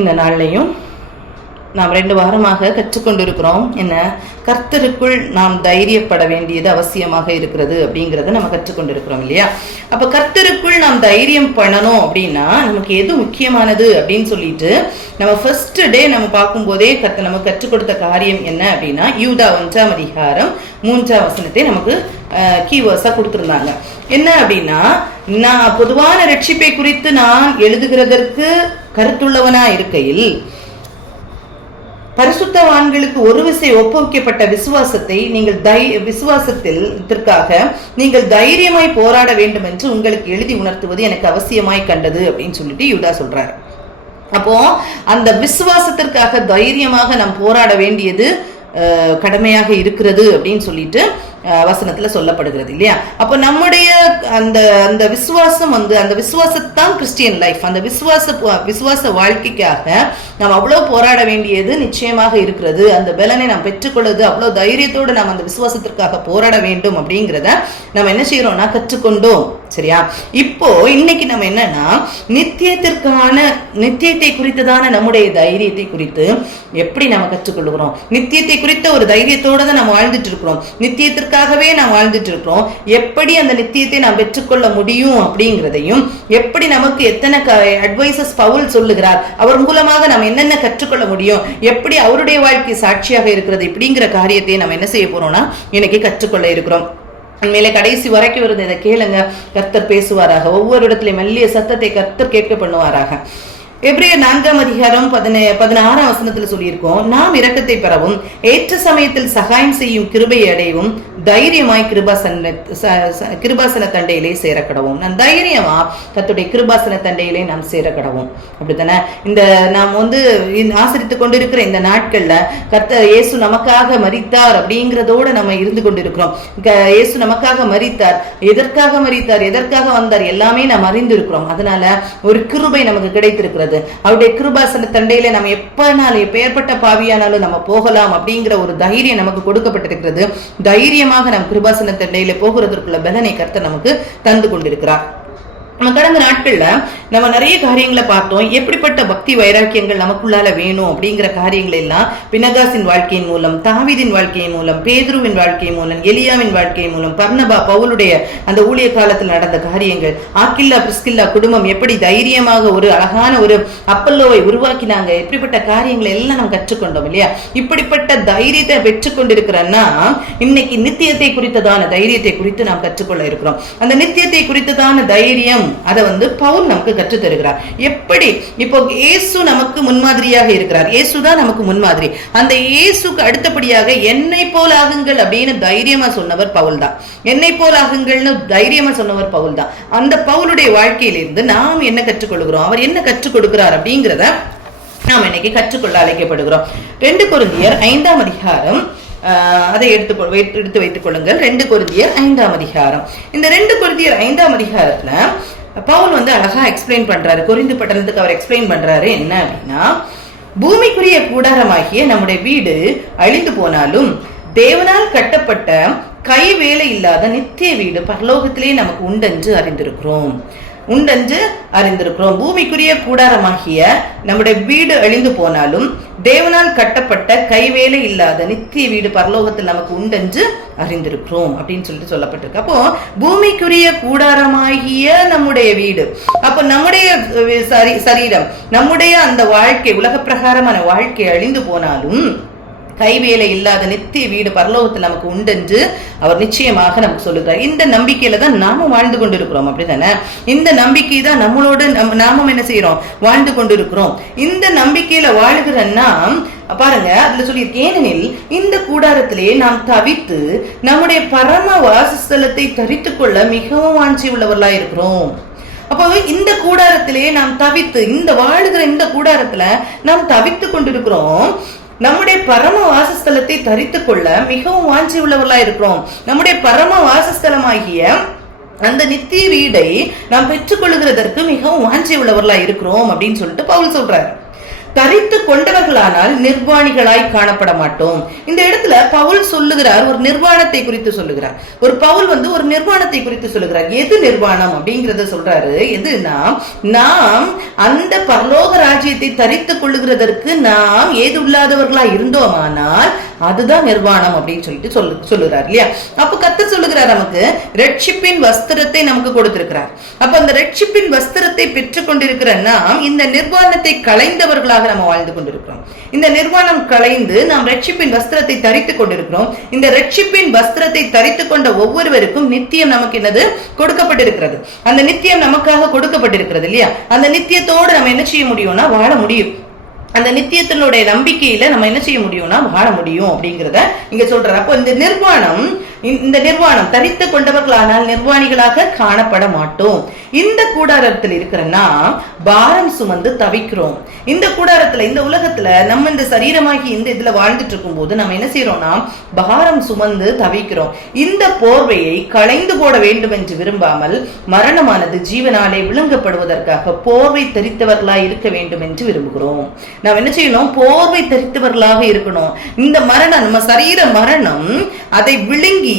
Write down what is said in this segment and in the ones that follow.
இந்த நாள்லையும் நாம் 2 வாரமாக கற்றுக்கொண்டிருக்கிறோம். என்ன, கர்த்தருக்குள் நாம் தைரியப்பட வேண்டியது அவசியமாக இருக்கிறது அப்படிங்கிறத நம்ம கற்றுக்கொண்டிருக்கிறோம் இல்லையா? அப்ப கர்த்தருக்குள் நாம் தைரியம் பண்ணணும் அப்படின்னா நமக்கு எது முக்கியமானது அப்படின்னு சொல்லிட்டு நம்ம ஃபர்ஸ்ட் டே நம்ம பார்க்கும்போதே கர்த்தர் நமக்கு கற்றுக் கொடுத்த காரியம் என்ன அப்படின்னா, யூதா 1ஆம் அதிகாரம் 3ஆம் வசனத்தை நமக்கு கீவேர்ஸா கொடுத்திருந்தாங்க. என்ன அப்படின்னா, நான் பொதுவான ரட்சிப்பை குறித்து நான் எழுதுகிறதற்கு கருத்துள்ளவனா இருக்கையில் பரிசுத்தவான்களுக்கு ஒரு விசை ஒப்புவிக்கப்பட்ட விசுவாசத்தை நீங்கள் தைரியமாய் போராட வேண்டும் என்று உங்களுக்கு எழுதி உணர்த்துவது எனக்கு அவசியமாய் கண்டது அப்படின்னு சொல்லிட்டு யூதா சொல்றாரு. அப்போ அந்த விசுவாசத்திற்காக தைரியமாக நாம் போராட வேண்டியது கடமையாக இருக்கிறது அப்படின்னு சொல்லிட்டு வசனத்துல சொல்லப்படுகிறது இல்லையா? அப்ப நம்முடைய அந்த அந்த விசுவாசம் அந்த விசுவாசத்தான் கிறிஸ்டியன் லைஃப். அந்த விசுவாச வாழ்க்கைக்காக நாம் அவ்வளவு போராட வேண்டியது நிச்சயமாக இருக்கிறது. அந்த பலனை நாம் பெற்றுக்கொள்வது அவ்வளவு தைரியத்தோடு நாம் அந்த விசுவாசத்திற்காக போராட வேண்டும் அப்படிங்கிறத நம்ம என்ன செய்யறோம்னா கற்றுக்கொண்டோம். சரியா? இப்போ இன்னைக்கு நம்ம என்னன்னா நித்தியத்தை குறித்ததான நம்முடைய தைரியத்தை குறித்து எப்படி நம்ம கற்றுக்கொள்கிறோம். நித்தியத்தை குறித்த ஒரு தைரியத்தோட தான் நம்ம வாழ்ந்துட்டு இருக்கிறோம். நித்தியத்திற்காகவே நாம் வாழ்ந்துட்டு இருக்கிறோம். எப்படி அந்த நித்தியத்தை நாம் பெற்றுக்கொள்ள முடியும் அப்படிங்கிறதையும், எப்படி நமக்கு எத்தனை அட்வைசஸ் பவுல் சொல்லுகிறார், அவர் மூலமாக நாம் என்னென்ன கற்றுக்கொள்ள முடியும், எப்படி அவருடைய வாழ்க்கை சாட்சியாக இருக்கிறது இப்படிங்கிற காரியத்தை நம்ம என்ன செய்ய போறோம்னா இன்னைக்கு கற்றுக்கொள்ள இருக்கிறோம். மேலே கடைசி வரைக்கும் வருது. இதை கேளுங்க, கர்த்தர் பேசுவாராக. ஒவ்வொரு இடத்துலயும் மெல்லிய சத்தத்தை கர்த்தர் கேட்க பண்ணுவாராக. எபிரேயர் 4ஆம் அதிகாரம் 16ஆம் வசனத்துல சொல்லியிருக்கோம், நாம் இரக்கத்தை பெறவும் ஏற்ற சமயத்தில் சகாயம் செய்யும் கிருபையை அடையவும் தைரியமாய் கிருபாசன தண்டையிலே சேரக்கடவும். நான் தைரியமா கர்த்தருடைய கிருபாசன தண்டையிலே நாம் சேரக்கடவும். அப்படித்தானே? இந்த நாம் ஆசரித்துக் கொண்டிருக்கிற இந்த நாட்கள்ல கர்த்தர் இயேசு நமக்காக மரித்தார் அப்படிங்கிறதோட நம்ம இருந்து கொண்டிருக்கிறோம். இயேசு நமக்காக மரித்தார், எதற்காக வந்தார் எல்லாமே நாம் அறிந்திருக்கிறோம். அதனால ஒரு கிருபை நமக்கு கிடைத்திருக்கிறது. அவருடைய கிருபாசன தண்டையில நம்ம எப்பனாலும் எப்பேற்பட்ட பாவியானாலும் நம்ம போகலாம் அப்படிங்கிற ஒரு தைரியம் நமக்கு கொடுக்கப்பட்டிருக்கிறது. தைரியமாக நம் கிருபாசன தண்டையில போகிறதற்குள்ள பலனை கர்த்தர் நமக்கு தந்து கொண்டிருக்கிறார். நம்ம கடந்த நாட்கள்ல நம்ம நிறைய காரியங்களை பார்த்தோம். எப்படிப்பட்ட பக்தி வைராக்கியங்கள் நமக்குள்ளால வேணும் அப்படிங்கிற காரியங்கள் எல்லாம் பினகாசின் வாழ்க்கையின் மூலம், தாவீதின் வாழ்க்கையின் மூலம், பேதுருவின் வாழ்க்கையின் மூலம், எலியாவின் வாழ்க்கையின் மூலம், பர்னபா பவுலுடைய அந்த ஊழிய காலத்தில் நடந்த காரியங்கள், ஆக்கில்லா பிரிஸ்கில்லா குடும்பம் எப்படி தைரியமாக ஒரு அழகான ஒரு அப்பல்லோவை உருவாக்கினாங்க, எப்படிப்பட்ட காரியங்களை எல்லாம் நம்ம கற்றுக்கொண்டோம் இல்லையா? இப்படிப்பட்ட தைரியத்தை பெற்றுக்கொண்டிருக்கிறன்னா இன்னைக்கு நித்தியத்தை குறித்ததான தைரியத்தை குறித்து நாம் கற்றுக்கொள்ள இருக்கிறோம். அந்த நித்தியத்தை குறித்ததான தைரியம் அதை பவுல் நமக்கு கற்று தருகிறார். எப்படி? இப்போ இயேசு நமக்கு முன்மாதிரியாக இருக்கிறார். இயேசுதான் நமக்கு முன்மாதிரி. அந்த இயேசுக்கு அடுத்தபடியாக என்னை போல் ஆகுங்கள் அப்படின்னு தைரியமா சொன்னவர் பவுல் தான். என்னை போல் ஆகுங்கள்னு தைரியமா சொன்னவர் பவுல் தான். அந்த பவுலுடைய வாழ்க்கையிலிருந்து நாம் என்ன கற்றுக்கொள்கிறோம், அவர் என்ன கற்றுக் கொடுக்கிறார் அப்படிங்கிறத நாம் இன்னைக்கு கற்றுக்கொள்ள அழைக்கப்படுகிறோம். 2 கொரிந்தியர் 5ஆம் அதிகாரம், அதை எடுத்து வைத்துக் கொள்ளுங்கள். 2 கொரிந்தியர் 5ஆம் அதிகாரம். இந்த 2 கொரிந்தியர் 5ஆம் அதிகாரத்துல பவுல் அழகா எக்ஸ்பிளைன் பண்றாரு. கொரிந்து பட்டணத்துக்கு அவர் எக்ஸ்பிளைன் பண்றாரு. என்ன அப்படின்னா, பூமிக்குரிய கூடாரமாகிய நம்முடைய வீடு அழிந்து போனாலும் தேவனால் கட்டப்பட்ட கை வேலை இல்லாத நித்திய வீடு பரலோகத்திலே நமக்கு உண்டென்று அறிந்திருக்கிறோம். பூமிக்குரிய கூடாரமாகிய நம்முடைய வீடு அழிந்து போனாலும் தேவனால் கட்டப்பட்ட கைவேலை இல்லாத நித்திய வீடு பரலோகத்தில் நமக்கு உண்டென்று அறிந்திருக்கிறோம் அப்படின்னு சொல்லிட்டு சொல்லப்பட்டிருக்கு. அப்போ பூமிக்குரிய கூடாரமாகிய நம்முடைய வீடு, அப்போ நம்முடைய சரீரம், நம்முடைய அந்த வாழ்க்கை, உலக பிரகாரமான வாழ்க்கை அழிந்து போனாலும் கைவேலை இல்லாத நித்திய வீடு பரலோகத்தில் நமக்கு உண்டென்று அவர் நிச்சயமாக நமக்கு சொல்லுகிறார். இந்த நம்பிக்கையில தான் நாமும் வாழ்ந்து கொண்டிருக்கிறோம். அப்படித்தானே? இந்த நம்பிக்கை தான் நம்மளோட நாமும் என்ன செய்யறோம், வாழ்ந்து கொண்டிருக்கிறோம். இந்த நம்பிக்கையில வாழ்கிறன்னா பாருங்க, அதுல சொல்லியிருக்கேன், ஏனெனில் இந்த கூடாரத்திலே நாம் தவித்து நம்முடைய பரம வாசஸ்தலத்தை தரித்துக் கொள்ள மிகவும் வாஞ்சி உள்ளவர்களா இருக்கிறோம். அப்போ இந்த கூடாரத்திலே நாம் தவித்து, இந்த வாழ்கிற இந்த கூடாரத்துல நாம் தவித்து கொண்டிருக்கிறோம். நம்முடைய பரம வாசஸ்தலத்தை தரித்துக் கொள்ள மிகவும் வாஞ்சி உள்ளவர்களா இருக்கிறோம். நம்முடைய பரம வாசஸ்தலமாகிய அந்த நித்திய வீடை நாம் பெற்றுக்கொள்கிறதற்கு மிகவும் வாஞ்சி உள்ளவர்களா இருக்கிறோம் அப்படின்னு சொல்லிட்டு பவுல் சொல்றாரு. தரித்து கொண்டவர்களானால் நிர்வாணிகளாய் காணப்பட மாட்டோம். இந்த இடத்துல பவுல் சொல்லுகிறார், ஒரு நிர்வாணத்தை குறித்து சொல்லுகிறார். பவுல் ஒரு நிர்வாணத்தை குறித்து சொல்லுகிறார். எது நிர்வாணம் அப்படிங்கறத சொல்றாரு. எதுனா, நாம் அந்த பரலோக ராஜ்யத்தை தரித்துக் கொள்ளுகிறதற்கு நாம் ஏது இல்லாதவர்களா இருந்தோமானால் அதுதான் நிர்வாணம் அப்படின்னு சொல்லிட்டு சொல்லுறார் இல்லையா. அப்ப கர்த்தர் சொல்லுகிறார், நமக்கு ரட்சிப்பின் வஸ்திரத்தை நமக்கு கொடுத்திருக்கிறார். அப்ப அந்த ரட்சிப்பின் வஸ்திரத்தை பெற்றுக் கொண்டிருக்கிற நாம் இந்த நிர்வாணத்தை களைந்தவர்களாக நம்ம வாழ்ந்து கொண்டிருக்கிறோம். இந்த நிர்வாணம் களைந்து நாம் ரட்சிப்பின் வஸ்திரத்தை தரித்துக் கொண்டிருக்கிறோம். இந்த ரட்சிப்பின் வஸ்திரத்தை தரித்துக் கொண்ட ஒவ்வொருவருக்கும் நித்தியம் நமக்கு என்னது கொடுக்கப்பட்டிருக்கிறது. அந்த நித்தியம் நமக்காக கொடுக்கப்பட்டிருக்கிறது இல்லையா. அந்த நித்தியத்தோடு நம்ம என்ன செய்ய முடியும்னா வாழ முடியும். அந்த நித்தியத்தினுடைய நம்பிக்கையில நம்ம என்ன செய்ய முடியும்னா வாழ முடியும் அப்படிங்கிறத இங்க சொல்றாரு. அப்போ இந்த நிர்வாணம் தரித்து கொண்டவர்களானால் நிர்வாணிகளாக காணப்பட மாட்டோம். இந்த கூடாரத்தில் இருக்கிறன்னா பாரம் சுமந்து தவிக்கிறோம். இந்த கூடாரத்துல, இந்த உலகத்துல நம்ம இந்த சரீரமாகி இந்த இதுல வாழ்ந்துட்டு இருக்கும் போது நம்ம என்ன செய்யறோம்னா பாரம் சுமந்து தவிக்கிறோம். இந்த போர்வையை களைந்து போட வேண்டும் என்று விரும்பாமல் மரணமானது ஜீவனாலே விழுங்கப்படுவதற்காக போர்வை தரித்தவர்களாக இருக்க வேண்டும் என்று விரும்புகிறோம். நாம் என்ன செய்யணும்? போர்வை தரித்தவர்களாக இருக்கணும். இந்த மரணம், நம்ம சரீர மரணம், அதை விழுங்கி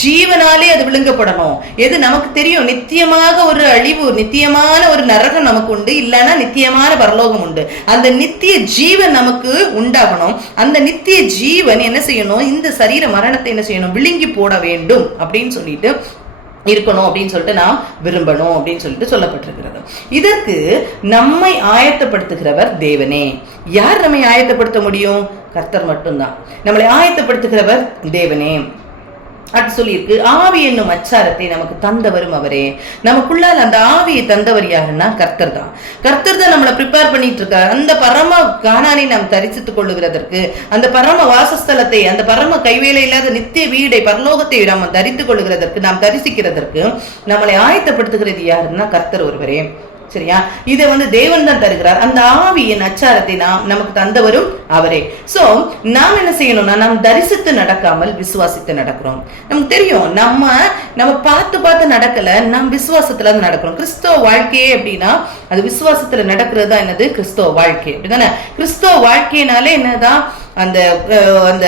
ஜீவனாலே அது விழுங்கப்படணும். எது நமக்கு தெரியும்? நித்தியமாக ஒரு அழிவு, நித்தியமான ஒரு நரகம் நமக்கு உண்டு, இல்லைன்னா நித்தியமான பரலோகம் உண்டு. அந்த நித்திய ஜீவன் நமக்கு உண்டாகணும். அந்த நித்திய ஜீவன் என்ன செய்யணும்? இந்த சரீர மரணத்தை என்ன செய்யணும்? விழுங்கி போட வேண்டும் அப்படின்னு சொல்லிட்டு இருக்கணும் அப்படின்னு சொல்லிட்டு நாம் விரும்பணும் அப்படின்னு சொல்லிட்டு சொல்லப்பட்டிருக்கிறது. இதற்கு நம்மை ஆயத்தப்படுத்துகிறவர் தேவனே. யார் நம்மை ஆயத்தப்படுத்த முடியும்? கர்த்தர் மட்டும்தான். நம்மளை ஆயத்தப்படுத்துகிறவர் தேவனே. அது சொல்லியிருக்கு, ஆவி என்னும் அச்சாரத்தை நமக்கு தந்தவரும் அவரே. நமக்குள்ளால் அந்த ஆவியை தந்தவர் யாருன்னா கர்த்தர் தான். கர்த்தர் தான் நம்மளை ப்ரிப்பேர் பண்ணிட்டு இருக்காரு. அந்த பரம கானானை நாம் தரிசித்துக் கொள்ளுகிறதற்கு, அந்த பரம வாசஸ்தலத்தை, அந்த பரம கைவேலை இல்லாத நித்திய வீடை, பரலோகத்தை நாம் தரித்துக் கொள்ளுகிறதற்கு, நாம் தரிசிக்கிறதற்கு நம்மளை ஆயத்தப்படுத்துகிறது யாருன்னா கர்த்தர் ஒருவரே. சரியா? இதை தேவன் தான் தருகிறார். அந்த ஆவியின் அச்சாரத்தை நமக்கு தந்தவரும் அவரே. சோ நாம் என்ன செய்யணும்னா, நாம் தரிசித்து நடக்காமல் விசுவாசித்து நடக்கிறோம். நமக்கு தெரியும், நம்ம பார்த்து நடக்கல, நாம் விசுவாசத்துல நடக்கிறோம். கிறிஸ்தவ வாழ்க்கையே அப்படின்னா அது விசுவாசத்துல நடக்கிறது தான் என்னது கிறிஸ்தவ வாழ்க்கை. அப்படிதானே? கிறிஸ்தவ வாழ்க்கையினாலே என்னதான் அந்த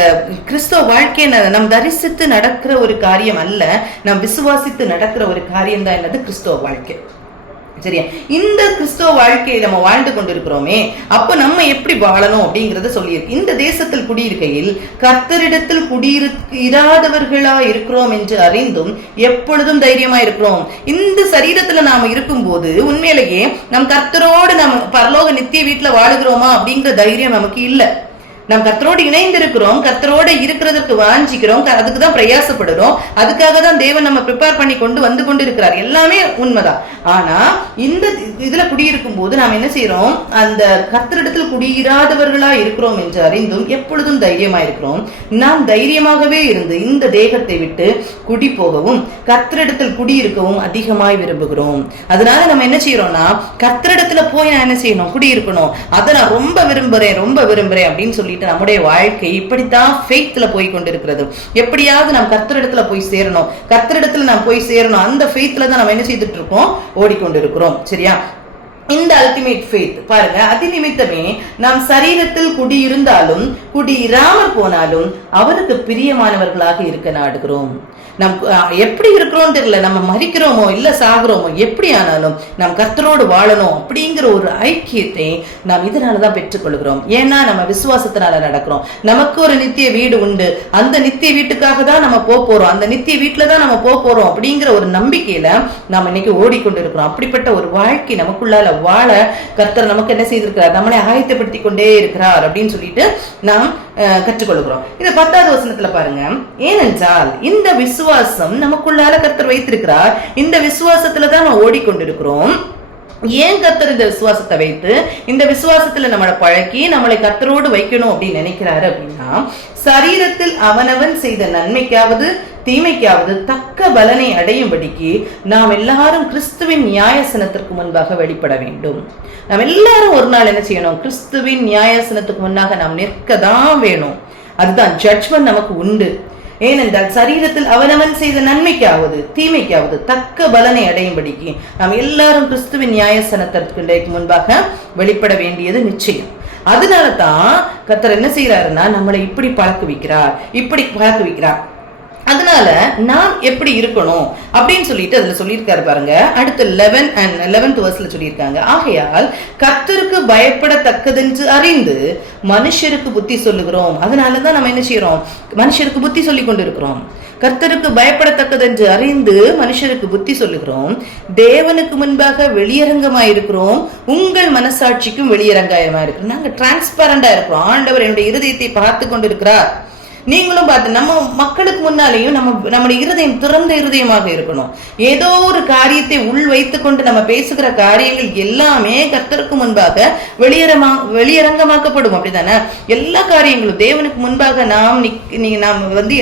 கிறிஸ்தவ வாழ்க்கையை நாம் தரிசித்து நடக்கிற ஒரு காரியம் அல்ல, நாம் விசுவாசித்து நடக்கிற ஒரு காரியம் தான் என்னது கிறிஸ்தவ வாழ்க்கை. சரியா? இந்த கிறிஸ்தவ வாழ்க்கையை நம்ம வாழ்ந்து கொண்டிருக்கிறோமே, அப்ப நம்ம எப்படி வாழணும் அப்படிங்கறத சொல்லியிருக்கு. இந்த தேசத்தில் குடியிருக்கையில் கர்த்தரிடத்தில் குடியிராதவர்களா இருக்கிறோம் என்று அறிந்தும் எப்பொழுதும் தைரியமா இருக்கிறோம். இந்த சரீரத்துல நாம இருக்கும் போது உண்மையிலேயே நம் கர்த்தரோடு நம்ம பரலோக நித்திய வீட்டுல வாழுகிறோமா அப்படிங்கிற தைரியம் நமக்கு இல்லை. நாம் கர்த்தரோடு இணைந்து இருக்கிறோம், கர்த்தரோடு இருக்கிறதுக்கு வாஞ்சிக்கிறோம், அதுக்குதான் பிரயாசப்படுறோம். அதுக்காக தான் தேவன் நம்ம ப்ரிப்பேர் பண்ணி வந்து கொண்டு இருக்கிறார். எல்லாமே உண்மைதான். ஆனா இந்த இதுல குடியிருக்கும் போது நாம் என்ன செய்யறோம்? அந்த கர்த்தரிடத்தில் குடியிராதவர்களா இருக்கிறோம் என்று அறிந்தும் எப்பொழுதும் தைரியமா இருக்கிறோம். நாம் தைரியமாகவே இருந்து இந்த தேகத்தை விட்டு குடி போகவும் கர்த்தரிடத்தில் குடியிருக்கவும் அதிகமாய் விரும்புகிறோம். அதனால நம்ம என்ன செய்யறோம்னா, கர்த்தரிடத்துல போய் நான் என்ன செய்யணும்? குடியிருக்கணும். அதை நான் ரொம்ப விரும்புறேன் அப்படின்னு சொல்லி நம்முடைய வாழ்க்கை இப்படித்தான் ஃபெய்த்ல போய் கொண்டிருக்கிறது. எப்படியாவது நாம் கர்த்தரிடத்துல போய் சேரணும், கர்த்தரிடத்துல நாம் போய் சேரணும். அந்த ஃபெய்த்ல தான் நம்ம என்ன செய்துட்டு இருக்கோம்? ஓடிக்கொண்டிருக்கிறோம். சரியா? இந்த அல்டிமேட் ஃபெய்த் பாருங்க, அதி நிமித்தமே நாம் சரீரத்தில் குடியிருந்தாலும் குடியிராமல் போனாலும் அவருக்கு பிரியமானவர்களாக இருக்க நாடுகிறோம். நம் எப்படி இருக்கிறோம் தெரியல, நம்ம மரிக்கிறோமோ இல்ல சாகுறோமோ, எப்படி ஆனாலும் நாம் கர்த்தரோடு வாழணும் அப்படிங்கிற ஒரு ஐக்கியத்தை நாம் இதனாலதான் பெற்றுக்கொள்கிறோம். ஏன்னா நம்ம விசுவாசத்தினால நடக்கிறோம். நமக்கு ஒரு நித்திய வீடு உண்டு, அந்த நித்திய வீட்டுக்காக தான் நம்ம போறோம், அந்த நித்திய வீட்டுல தான் நம்ம போறோம் அப்படிங்கிற ஒரு நம்பிக்கையில நாம் இன்னைக்கு ஓடிக்கொண்டு இருக்கிறோம். அப்படிப்பட்ட ஒரு வாழ்க்கை நமக்குள்ளால வாழ கர்த்தர் நமக்கு என்ன செய்திருக்கிறார்? நம்மளை ஆயத்தப்படுத்தி கொண்டே இருக்கிறார் அப்படின்னு சொல்லிட்டு நாம் கற்றுக்கொள்கிறோம். இந்த 10வது வசனத்துல பாருங்க, ஏனென்றால் இந்த விசுவாசம் நமக்குள்ளால கர்த்தர் வைத்திருக்கிறார், இந்த விசுவாசத்துலதான் நாம் ஓடிக்கொண்டிருக்கிறோம். ஏன் கர்த்தர் இந்த விசுவாசத்தை வைத்து இந்த விசுவாசத்துல நம்மளை பழக்கி நம்மளை கர்த்தரோடு வைக்கணும் அப்படின்னு நினைக்கிறாரு அப்படின்னா, சரீரத்தில் அவனவன் செய்த நன்மைக்காவது தீமைக்காவது தக்க பலனை அடையும்படிக்கு நாம் எல்லாரும் கிறிஸ்துவின் நியாயசனத்திற்கு முன்பாக வெளிப்பட வேண்டும். நாம் எல்லாரும் ஒரு நாள் என்ன செய்யணும்? கிறிஸ்துவின் நியாயசனத்துக்கு முன்னாக நாம் நிற்கதான் வேணும். அதுதான் ஜட்ஜ்மெண்ட் நமக்கு உண்டு. ஏனென்றால் சரீரத்தில் அவனவன் செய்த நன்மைக்காவது தீமைக்காவது தக்க பலனை அடையும்படிக்கு நாம் எல்லாரும் கிறிஸ்துவின் நியாயசனத்திற்கு முன்பாக வெளிப்பட வேண்டியது நிச்சயம். அதனால தான் கர்த்தர் என்ன செய்யறாருன்னா நம்மளை இப்படி பழக்க வைக்கிறார். அதனால நாம் எப்படி இருக்கணும் அப்படின்னு சொல்லிட்டு அதுல சொல்லியிருக்காரு பாருங்க. அடுத்து 11th verseல சொல்லியிருக்காங்க, ஆகையால் கர்த்தருக்கு பயப்படத்தக்கதென்று அறிந்து மனுஷருக்கு புத்தி சொல்லுகிறோம். அதனாலதான் நம்ம என்ன செய்யறோம், மனுஷருக்கு புத்தி சொல்லி கொண்டு இருக்கிறோம். கர்த்தருக்கு பயப்படத்தக்கதென்று அறிந்து மனுஷருக்கு புத்தி சொல்லுகிறோம், தேவனுக்கு முன்பாக வெளியரங்கமாயிருக்கிறோம், உங்கள் மனசாட்சிக்கும் வெளியரங்காயமா இருக்கிறோம். நாங்க டிரான்ஸ்பரண்டா இருக்கிறோம். ஆண்டவர் என்னுடைய இருதயத்தை பார்த்து கொண்டு இருக்கிறார். நீங்களும் பார்த்து நம்ம மக்களுக்கு முன்னாலேயும் நம்முடைய இருதயம் திறந்த இருதயமாக இருக்கணும். ஏதோ ஒரு காரியத்தை உள் வைத்துக் கொண்டு நம்ம பேசுகிற காரியங்கள் எல்லாமே கர்த்தருக்கு முன்பாக வெளியரங்கமாக்கப்படும். அப்படித்தானே? எல்லா காரியங்களும் தேவனுக்கு முன்பாக நாம்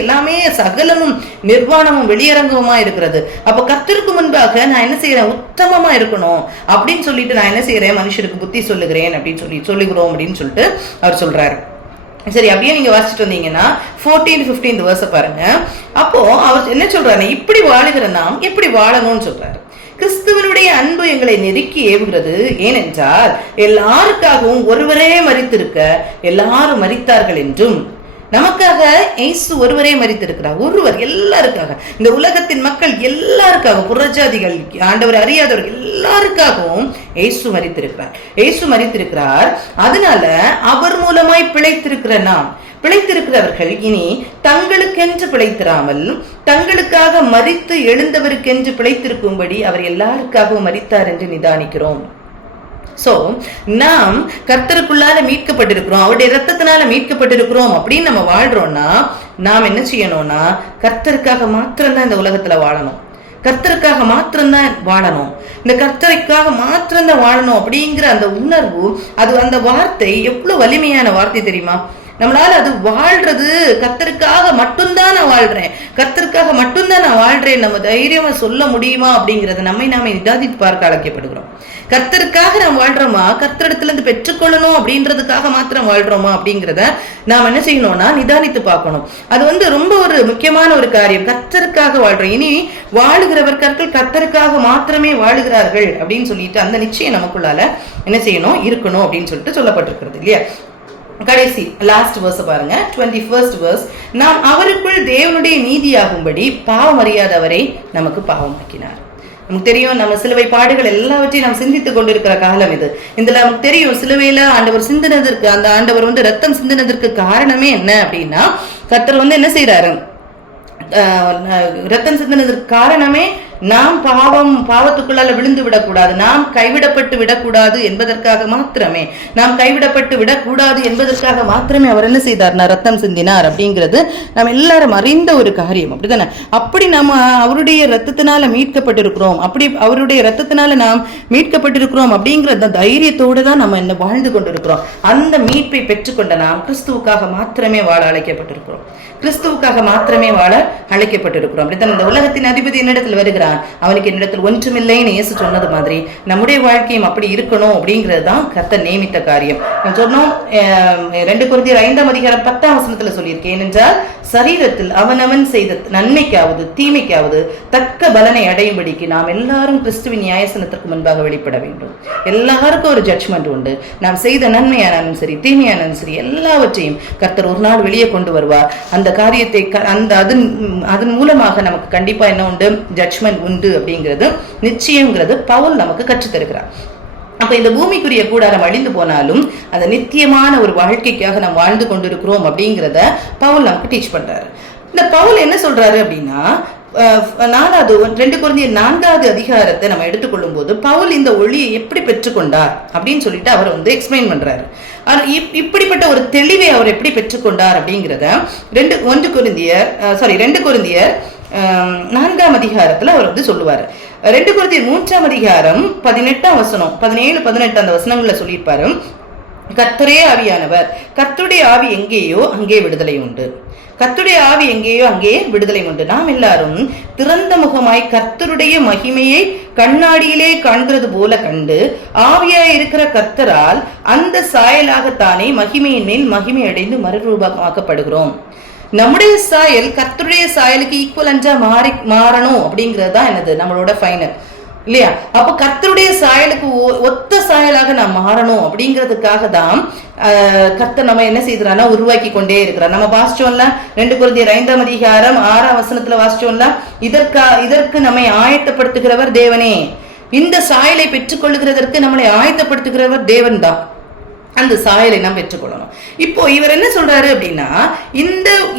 எல்லாமே சகலமும் நிர்வாணமும் வெளியரங்கமா இருக்கிறது. அப்ப கர்த்தருக்கு முன்பாக நான் என்ன செய்யறேன், உத்தமமா இருக்கணும் அப்படின்னு சொல்லிட்டு நான் என்ன செய்யறேன், மனுஷருக்கு புத்தி சொல்லுகிறேன் அப்படின்னு சொல்லுகிறோம் அப்படின்னு சொல்லிட்டு அவர் சொல்றாரு. சரி, அப்படியே நீங்க வாசிச்சுட்டு வந்தீங்கன்னா 14th 15th verse பாருங்க. அப்போ அவர் என்ன சொல்றாரு, இப்படி வாழுகிற நாம் எப்படி வாழணும்னு சொல்றாரு. கிறிஸ்துவனுடைய அன்பு எங்களை நெருக்கி ஏவுகிறது. ஏனென்றால் எல்லாருக்காகவும் ஒருவரே மரித்திருக்க எல்லாரும் மரித்தார்கள் என்றும், நமக்காக இயேசு ஒருவரே மரித்திருக்கிறார். ஒருவர் எல்லாருக்காக, இந்த உலகத்தின் மக்கள் எல்லாருக்காக, புறஜாதிகள், ஆண்டவர் அறியாதவர்கள் எல்லாருக்காகவும் இயேசு மரித்திருக்கிறார். அதனால அவர் மூலமாய் பிழைத்திருக்கிறவர்கள் இனி தங்களுக்கென்று பிழைத்திராமல் தங்களுக்காக மரித்து எழுந்தவருக்கென்று பிழைத்திருக்கும்படி அவர் எல்லாருக்காகவும் மரித்தார் என்று நிதானிக்கிறோம். சோ நாம் கர்த்தருக்குள்ளால மீட்கப்பட்டிருக்கிறோம், அவருடைய ரத்தத்தினால மீட்கப்பட்டிருக்கிறோம் அப்படின்னு நம்ம வாழ்றோம்னா நாம் என்ன செய்யணும்னா கர்த்தருக்காக மாத்திரம்தான் இந்த உலகத்துல வாழணும். கர்த்தருக்காக மாத்திரம்தான் வாழணும். இந்த கர்த்தருக்காக மாத்திரம்தான் வாழணும் அப்படிங்கிற அந்த உணர்வு, அந்த வார்த்தை எவ்வளவு வலிமையான வார்த்தை தெரியுமா? நம்மளால அது வாழ்றது, கர்த்தருக்காக மட்டும்தான் நான் வாழ்றேன் நம்ம தைரியமா சொல்ல முடியுமா அப்படிங்கறத நாமே நிதானித்து பார்க்க அழைக்கப்படுகிறோம். கர்த்தருக்காக நாம் வாழ்றோமா, கர்த்தரிடத்துல இருந்து பெற்றுக்கொள்ளணும் அப்படின்றதுக்காக மாத்திரம் வாழ்றோமா அப்படிங்கிறத நாம் என்ன செய்யணும்னா நிதானித்து பார்க்கணும். அது ரொம்ப ஒரு முக்கியமான ஒரு காரியம். கர்த்தருக்காக வாழ்றோம். இனி வாழுகிறவர்கள் கர்த்தருக்காக மாத்திரமே வாழுகிறார்கள் அப்படின்னு சொல்லிட்டு அந்த நிச்சயம் நமக்குள்ளால என்ன செய்யணும், இருக்கணும் அப்படின்னு சொல்லிட்டு சொல்லப்பட்டிருக்கிறது இல்லையா? கடைசி லாஸ்ட் verse பாருங்க, 21st verse. நாம் அவருக்குள் தேவனுடைய நீதியாகும்படி பாவம் அறியாதவரை நமக்கு பாவமாக்கினார். நமக்கு தெரியும், நம்ம சிலுவை பாடுகள் எல்லாவற்றையும் நாம் சிந்தித்துக் கொண்டிருக்கிற காலம் இது. இதுல நமக்கு தெரியும், சிலுவையில ஆண்டவர் சிந்தினதற்கு, அந்த ஆண்டவர் ரத்தம் சிந்தினதற்கு காரணமே என்ன அப்படின்னா, கர்த்தர் என்ன செய்யறாரு, ரத்தம் சிந்தினதற்கு காரணமே நாம் பாவத்துக்குள்ளால விழுந்து விடக்கூடாது, நாம் கைவிடப்பட்டு விடக்கூடாது என்பதற்காக மாத்திரமே அவர் என்ன செய்தார்னா ரத்தம் சிந்தினார். அப்படிங்கிறது நம்ம எல்லாரும் அறிந்த ஒரு காரியம். அப்படித்தானே? அப்படி நம்ம அவருடைய ரத்தத்தினால மீட்கப்பட்டிருக்கிறோம், நாம் மீட்கப்பட்டிருக்கிறோம் அப்படிங்கிற அந்த தைரியத்தோடு தான் நம்ம என்ன வாழ்ந்து கொண்டிருக்கிறோம். அந்த மீட்பை பெற்றுக்கொண்ட நாம் கிறிஸ்துவுக்காக மாத்திரமே வாழ அழைக்கப்பட்டிருக்கிறோம். அப்படித்தான் இந்த உலகத்தின் அதிபதி என்னிடத்தில் வருகிறான், அவனுக்கு என்னிடத்தில் ஒன்றுமில்லைன்னு இயேசு சொன்னது மாதிரி நம்முடைய வாழ்க்கையும் அப்படி இருக்கணும் அப்படிங்கிறது தான் கர்த்தர் நியமித்த காரியம். சொன்னோம் 2 கொரிந்தியர் 5ஆம் அதிகாரம் 10ஆம் வசனத்துல சொல்லியிருக்கேன். ஏனென்றால் சரீரத்தில் அவனவன் செய்த நன்மைக்காவது தீமைக்காவது தக்க பலனை அடையும்படிக்கு நாம் எல்லாரும் கிறிஸ்துவின் நியாயசனத்திற்கு முன்பாக வெளிப்பட வேண்டும். எல்லாருக்கும் ஒரு ஜட்ஜ்மெண்ட் உண்டு. நாம் செய்த நன்மையானாலும் சரி தீமையானாலும் சரி எல்லாவற்றையும் கர்த்தர் ஒரு நாள் வெளியே கொண்டு வருவார். அந்த காரியத்தை அதன் மூலமாக நமக்கு கண்டிப்பா என்ன உண்டு, ஜட்ஜ்மெண்ட் உண்டு அப்படிங்கிறது நிச்சயம்ங்கிறது பவுல் நமக்கு கற்றுத்தருகிறார். அப்ப இந்த பூமிக்குரிய கூடாரம் அழிந்து போனாலும் அந்த நித்தியமான ஒரு வாழ்க்கைக்காக நாம் வாழ்ந்து கொண்டிருக்கிறோம் அப்படிங்கிறத பவுல் நமக்கு டீச் பண்றாரு. இந்த பவுல் என்ன சொல்றாரு அப்படின்னா, 2 கொரிந்தியர் 4ஆவது அதிகாரத்தை நம்ம எடுத்துக்கொள்ளும் போது பவுல் இந்த ஒளியை எப்படி பெற்றுக்கொண்டார் அப்படின்னு சொல்லிட்டு அவர் எக்ஸ்பிளைன் பண்றாரு. இப்படிப்பட்ட ஒரு தெளிவை அவர் எப்படி பெற்றுக்கொண்டார் அப்படிங்கிறத 2 கொரிந்தியர் 4ஆம் அதிகாரத்துல அவர் சொல்லுவாரு. 2 கொரிந்தியர் 3ஆம் அதிகாரம் 18ஆம் வசனம் 17-18 அந்த வசனங்கள்ல சொல்லியிருப்பாரு, கர்த்தரே ஆவியானவர், கர்த்தருடைய ஆவி எங்கேயோ அங்கே விடுதலை உண்டு, கர்த்தருடைய ஆவி எங்கேயோ அங்கே விடுதலை உண்டு. நாம் எல்லாரும் திறந்த முகமாய் கர்த்தருடைய மகிமையை கண்ணாடியிலே காண்கிறது போல கண்டு ஆவியாய் இருக்கிற கர்த்தரால் அந்த சாயலாகத்தானே மகிமையின் மேல் மகிமை அடைந்து மறுரூபமாக்கப்படுகிறோம். நம்முடைய சாயல் கர்த்தருடைய சாயலுக்கு ஈக்குவலண்டா மாறணும் அப்படிங்கிறது தான் என்னது நம்மளோட ஃபைனல். இல்லையா? அப்ப கர்த்தருடைய சாயலுக்கு ஒத்த சாயலாக நாம் மாறணும் அப்படிங்கிறதுக்காக தான் கர்த்தர் நம்ம என்ன செய்யறாருன்னா உருவாக்கி கொண்டே இருக்கிறார். நம்ம வாசிச்சோம்ல 2 கொரிந்தியர் 5ஆம் அதிகாரம் 6ஆம் வசனத்துல வாசிச்சோம்ல, இதற்கு நம்மை ஆயத்தப்படுத்துகிறவர் தேவனே. இந்த சாயலை பெற்றுக்கொள்ளுகிறதற்கு நம்மளை ஆயத்தப்படுத்துகிறவர் தேவன் தான். அந்த சாயலை நாம் பெற்றுக்கொள்ளணும். இப்போ இவர் என்ன சொல்றாரு அப்படின்னா,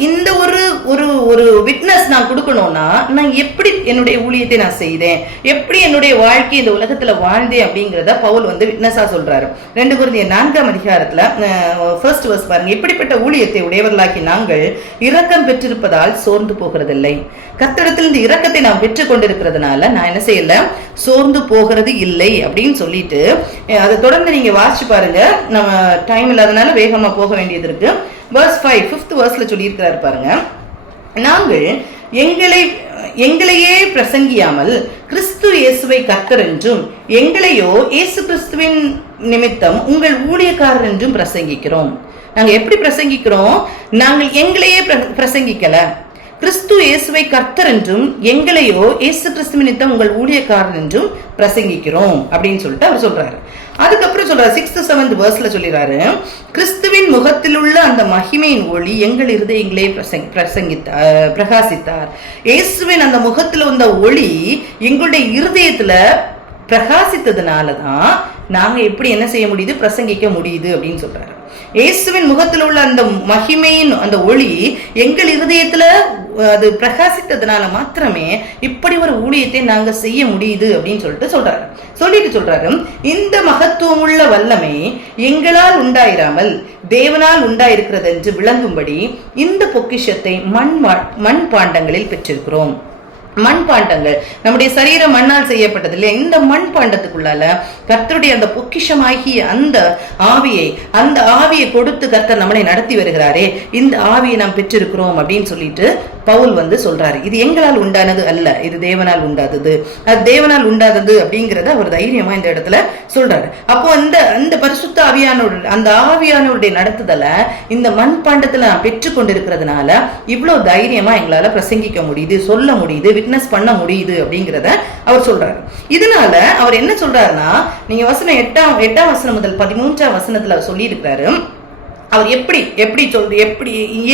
இந்த ஒரு ஒரு ஒரு விட்னஸ் நான் கொடுக்கணும்னா நான் எப்படி என்னுடைய ஊழியத்தை நான் செய்தேன், எப்படி என்னுடைய வாழ்க்கை இந்த உலகத்துல வாழ்ந்தேன் அப்படிங்கிறத பவுல் விட்னஸா சொல்றாரு. 2 கொரிந்தியர் 4ஆம் அதிகாரத்துல ஃபர்ஸ்ட் வெர்ஸ் பாருங்க. இப்படிப்பட்ட ஊழியத்தை உடையவர்களாக்கி நாங்கள் இரக்கம் பெற்றிருப்பதால் சோர்ந்து போகிறதில்லை. கர்த்தரிடத்திலிருந்து இரக்கத்தை நாம் பெற்றுக் கொண்டிருக்கிறதுனால நான் என்ன செய்யல, சோர்ந்து போகிறது இல்லை அப்படின்னு சொல்லிட்டு அதை தொடர்ந்து நீங்க வாசிச்சு பாருங்க. நம்ம டைம் இல்லாதனால வேகமா போக வேண்டியது இருக்கு. verse 5 5th verseல சொல்லி இருக்கிறாரு பாருங்க. நாங்கள் எங்களையே பிரசங்கியாமல் கிறிஸ்து இயேசுவை கர்த்தர் என்றும் எங்களையோ இயேசு கிறிஸ்துவின் நிமித்தம் உங்கள் ஊழியக்காரர் என்றும் பிரசங்கிக்கிறோம். நாங்க எப்படி பிரசங்கிக்கிறோம்? நாங்கள் எங்களையே பிரசங்கிக்கல, கிறிஸ்து இயேசுவை கர்த்தர் என்றும் எங்களையோ இயேசு கிறிஸ்து நிமித்தம் உங்கள் ஊழியக்காரர் என்றும் பிரசங்கிக்கிறோம் அப்படின்னு சொல்லிட்டு அவர் சொல்றாரு. அதுக்கப்புறம் சொல்றாரு 6th 7th verseல சொல்லிடுறாரு, கிறிஸ்துவின் முகத்தில் உள்ள அந்த மகிமையின் ஒளி எங்கள் இருதயங்களே பிரகாசித்தார். இயேசுவின் அந்த முகத்தில் வந்த ஒளி எங்களுடைய இருதயத்துல பிரகாசித்ததுனாலதான் நாங்க எப்படி என்ன செய்ய முடியுது, பிரசங்கிக்க முடியுது அப்படின்னு சொல்றாரு. இயேசுவின் முகத்தில் உள்ள அந்த மகிமையின் அந்த ஒளி எங்கள் இருதயத்துல அது பிரகாசித்ததுனால மாத்திரமே இப்படி ஒரு ஊழியத்தை நாங்க செய்ய முடியுது அப்படின்னு சொல்லிட்டு சொல்றாரு, இந்த மகத்துவம் உள்ள வல்லமை எங்களால் உண்டாயிராமல் தேவனால் உண்டாயிருக்கிறது என்று விளங்கும்படி இந்த பொக்கிஷத்தை மண் பாண்டங்களில் பெற்றிருக்கிறோம். மண்பாண்டங்கள், நம்முடைய சரீரம் மண்ணால் செய்யப்பட்டது இல்லையா? இந்த மண் பாண்டத்துக்குள்ளால கர்த்தருடைய அந்த பொக்கிஷமாகிய அந்த ஆவியை கொடுத்து கர்த்தர் நம்மளை நடத்தி வருகிறாரே, இந்த ஆவியை நாம் பெற்றிருக்கிறோம் அப்படின்னு சொல்லிட்டு பவுல் சொல்றாரு. இது எங்களால் உண்டானது அல்ல, இது தேவனால் உண்டாதது. அது தேவனால் உண்டாதது அப்படிங்கறத அவர் தைரியமா இந்த இடத்துல சொல்றாரு. அப்போ அந்த பரிசுத்த ஆவியானவருடைய நடத்துதல இந்த மண் பாண்டத்துல நான் பெற்றுக் கொண்டிருக்கிறதுனால இவ்வளவு தைரியமா எங்களால பிரசங்கிக்க முடியுது, சொல்ல முடியுது, விட்னஸ் பண்ண முடியுது அப்படிங்கறத அவர் சொல்றாரு. இதனால அவர் என்ன சொல்றாருன்னா, நீங்க வசனம் 8ஆம் வசனம் முதல் 13ஆம் வசனத்துல சொல்லி இருக்கிறாரு. அவர் எப்படி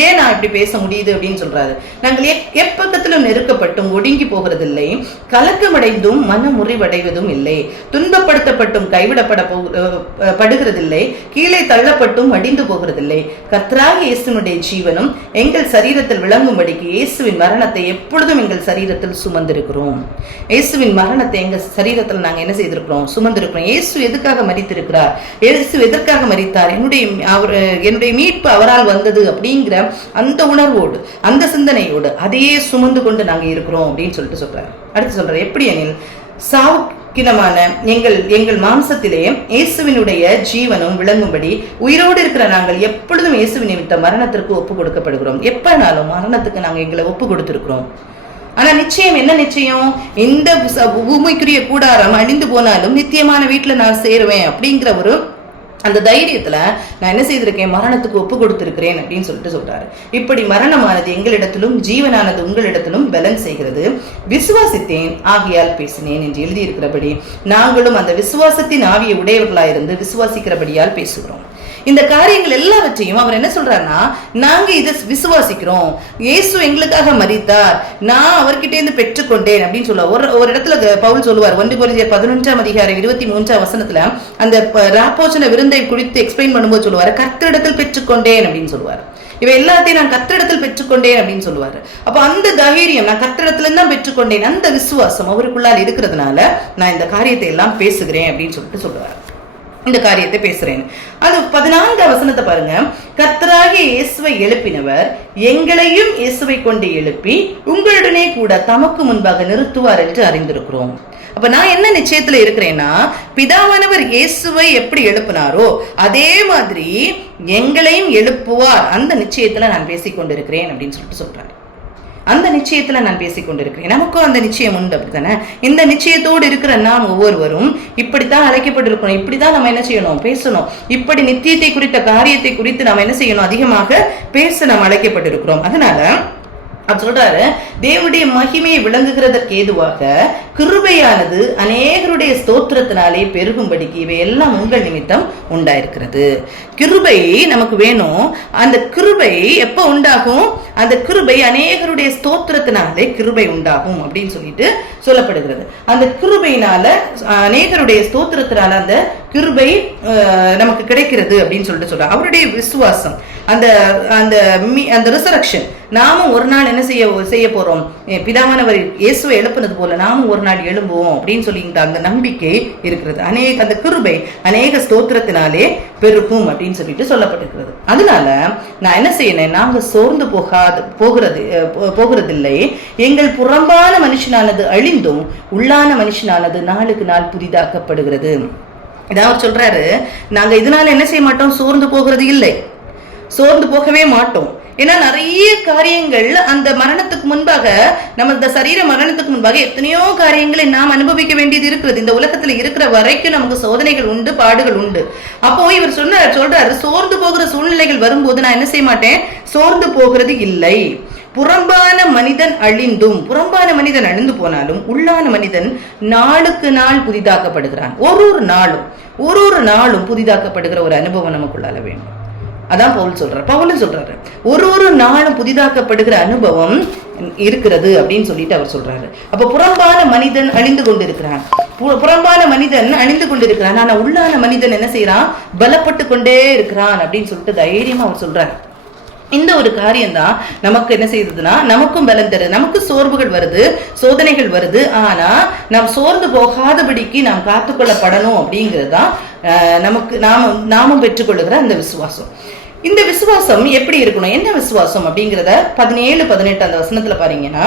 ஏன் நான் இப்படி பேச முடியுது அப்படின்னு சொல்றாரு. நாங்கள் எப்பக்கத்திலும் நெருக்கப்பட்டும் ஒடுங்கி போகிறதில்லை, கலக்கமடைந்தும் மன முறிவடைவதும் இல்லை, துன்பப்படுத்தப்பட்டும் கைவிடப்படுகிறதில்லை, கீழே தள்ளப்பட்டும் மடிந்து போகிறதில்லை. கர்த்தராகிய இயேசுவினுடைய ஜீவனும் எங்கள் சரீரத்தில் விளங்கும்படிக்கு இயேசுவின் மரணத்தை எப்பொழுதும் எங்கள் சரீரத்தில் சுமந்திருக்கிறோம். இயேசுவின் மரணத்தை எங்க சரீரத்தில் நாங்க என்ன செய்திருக்கிறோம், சுமந்திருக்கிறோம். இயேசு எதுக்காக மரித்திருக்கிறார், இயேசு எதற்காக மரித்தார், என்னுடைய மீட்பு அவரால் வந்தது அப்படிங்கிற அந்த உணர்வோடு அந்த சிந்தனையோடு அதையே சுமந்து கொண்டு நாங்க இருக்கிறோம் அப்படின்னு சொல்லிட்டு சொல்றாரு. அடுத்து சொல்றாரு, எப்படி எனில் சாவுக்கிடமான எங்கள் மாம்சத்திலே இயேசுவினுடைய ஜீவனும் விளங்கும்படி உயிரோடு இருக்கிற நாங்கள் எப்பொழுதும் இயேசுவின் நிமித்த மரணத்திற்கு ஒப்பு கொடுக்கப்படுகிறோம். எப்பனாலும் மரணத்துக்கு நாங்க எங்களை ஒப்பு கொடுத்திருக்கிறோம். ஆனா நிச்சயம் என்ன நிச்சயம், இந்த பூமிக்குரிய கூடாரம் அழிந்து போனாலும் நித்தியமான வீட்டுல நான் சேருவேன் அப்படிங்கிற ஒரு அந்த தைரியத்துல நான் என்ன செய்திருக்கேன், மரணத்துக்கு ஒப்பு கொடுத்திருக்கிறேன் அப்படின்னு சொல்லிட்டு சொல்றாரு. இப்படி மரணமானது எங்களிடத்திலும் ஜீவனானது உங்களிடத்திலும் பலன் செய்கிறது. விசுவாசித்தேன் ஆகியால் பேசினேன் என்று எழுதியிருக்கிறபடி நாங்களும் அந்த விசுவாசத்தின் ஆவியை உடையவர்களாயிருந்து விசுவாசிக்கிறபடியால் பேசுகிறோம். இந்த காரியங்கள் எல்லாவற்றையும் அவர் என்ன சொல்றாருன்னா, நாங்க இதை விசுவாசிக்கிறோம், இயேசு எங்களுக்காக மரித்தார், நான் அவர்கிட்ட இருந்து பெற்றுக்கொண்டேன் அப்படின்னு சொல்லுவார். ஒரு இடத்துல பவுல் சொல்லுவார், 1 கொரிந்தியர் 11ஆம் அதிகாரம் 23ஆம் வசனத்துல அந்த ராப்போஜன விருந்தை குறித்து எக்ஸ்பிளைன் பண்ணும்போது சொல்லுவார், கர்த்தரிடத்தில் பெற்றுக்கொண்டேன் அப்படின்னு சொல்லுவார். இவை எல்லாத்தையும் நான் கர்த்தரிடத்தில் பெற்றுக்கொண்டேன் அப்படின்னு சொல்லுவாரு. அப்ப அந்த தைரியம், நான் கர்த்தரிடத்துல தான் பெற்றுக்கொண்டேன், அந்த விசுவாசம் அவருக்குள்ளால் இருக்கிறதுனால நான் இந்த காரியத்தை எல்லாம் பேசுகிறேன் அப்படின்னு சொல்லிட்டு சொல்லுவார். இந்த காரியத்தை பேசுறேன். அது 14ஆம் வசனத்தை பாருங்க. கர்த்தராகிய இயேசுவை எழுப்பினவர் எங்களையும் இயேசுவை கொண்டு எழுப்பி உங்களுடனே கூட தமக்கு முன்பாக நிறுத்துவார் என்று அறிந்திருக்கிறோம். அப்ப நான் என்ன நிச்சயத்துல இருக்கிறேன்னா, பிதாவானவர் இயேசுவை எப்படி எழுப்பினாரோ அதே மாதிரி எங்களையும் எழுப்புவார், அந்த நிச்சயத்துல நான் பேசிக்கொண்டிருக்கிறேன் அப்படின்னு சொல்லிட்டு சொல்றாரு. அந்த நிச்சயத்துல நான் பேசிக் கொண்டிருக்கிறேன். நமக்கும் அந்த நிச்சயம் உண்டு, அப்படித்தானே? இந்த நிச்சயத்தோடு இருக்கிற நாம் ஒவ்வொருவரும் இப்படித்தான் அழைக்கப்பட்டிருக்கணும், இப்படிதான் நம்ம என்ன செய்யணும், பேசணும். இப்படி நித்தியத்தை குறித்த காரியத்தை குறித்து நாம் என்ன செய்யணும், அதிகமாக பேச நாம் அழைக்கப்பட்டிருக்கிறோம். அதனால அவர் சொல்றாரு, தேவனுடைய மகிமையை விளங்குகிறதற்கு ஏதுவாக கிருபையானது அநேகருடைய ஸ்தோத்திரத்தினாலே பெருகும்படிக்கு இவை எல்லாம் உங்கள் நிமித்தம் உண்டாயிருக்கிறது. கிருபை நமக்கு வேணும். அந்த கிருபை எப்ப உண்டாகும்? அந்த கிருபை அநேகருடைய ஸ்தோத்திரத்தினாலே கிருபை உண்டாகும் அப்படின்னு சொல்லிட்டு சொல்லப்படுகிறது. அந்த கிருபையினால அநேகருடைய ஸ்தோத்திரத்தினால அந்த கிருபை நமக்கு கிடைக்கிறது அப்படின்னு சொல்லிட்டு சொல்றாங்க. அவருடைய விசுவாசம், அந்த அந்த அந்த ரிசரக்ஷன், நாமும் ஒரு நாள் என்ன செய்ய போறோம்? பிதாவானவர் இயேசுவை எழுப்புனது போல நாமும் ஒரு நாள் எழும்புவோம் அப்படின்னு சொல்லிட்டு அந்த நம்பிக்கை இருக்கிறது. அந்த கிருபை அநேக ஸ்தோத்திரத்தினாலே பெருகும் அப்படின்னு சொல்லிட்டு சொல்லப்பட்டிருக்கிறது. அதனால நான் என்ன செய்யணும்? நாங்க சோர்ந்து போகிறதில்லை. எங்கள் புறம்பான மனுஷனானது அழிந்தும் உள்ளான மனுஷனானது நாளுக்கு நாள் புதிதாக்கப்படுகிறது. இதாவது சொல்றாரு, நாங்க இதனால என்ன செய்ய மாட்டோம்? சோர்ந்து போகிறது இல்லை, சோர்ந்து போகவே மாட்டோம். ஏன்னா நிறைய காரியங்கள் அந்த மரணத்துக்கு முன்பாக, நம்ம இந்த சரீர மரணத்துக்கு முன்பாக எத்தனையோ காரியங்களை நாம் அனுபவிக்க வேண்டியது இருக்கிறது. இந்த உலகத்துல இருக்கிற வரைக்கும் நமக்கு சோதனைகள் உண்டு, பாடுகள் உண்டு. அப்போ இவர் சொல்றாரு, சோர்ந்து போகிற சூழ்நிலைகள் வரும்போது நான் என்ன செய்ய மாட்டேன்? சோர்ந்து போகிறது இல்லை. புறம்பான மனிதன் அழிந்தும், புறம்பான மனிதன் அழிந்து போனாலும் உள்ளான மனிதன் நாளுக்கு நாள் புதிதாக்கப்படுகிறான். ஒரு நாளும் புதிதாக்கப்படுகிற ஒரு அனுபவம் நமக்குள்ளால வேணும். அதான் பவுல் சொல்றாரு ஒரு நாளும் புதிதாக்கப்படுகிற அனுபவம் இருக்கிறது அப்படின்னு சொல்லிட்டு அவர் சொல்றாரு. அப்ப புறம்பான மனிதன் அழிந்து கொண்டிருக்கிறான், புறம்பான மனிதன் அழிந்து கொண்டிருக்கிறான். ஆனா உள்ளான மனிதன் என்ன செய்யறான்? பலப்பட்டு கொண்டே இருக்கிறான் அப்படின்னு சொல்லிட்டு தைரியமா அவர் சொல்றாரு. இந்த ஒரு காரியம் தான் நமக்கு என்ன செய்யுதுன்னா, நமக்கும் பலம் தருது. நமக்கு சோர்வுகள் வருது, சோதனைகள் வருது. ஆனா நாம் சோர்ந்து போகாதபடிக்கு நாம் காத்துக்கொள்ளப்படணும் அப்படிங்கிறது தான் நமக்கு நாமும் பெற்றுக்கொள்ளுகிற அந்த விசுவாசம். இந்த விசுவாசம் எப்படி இருக்கணும்? என்ன விசுவாசம் அப்படிங்கிறத 17-18 அந்த வசனத்துல பாருங்கன்னா,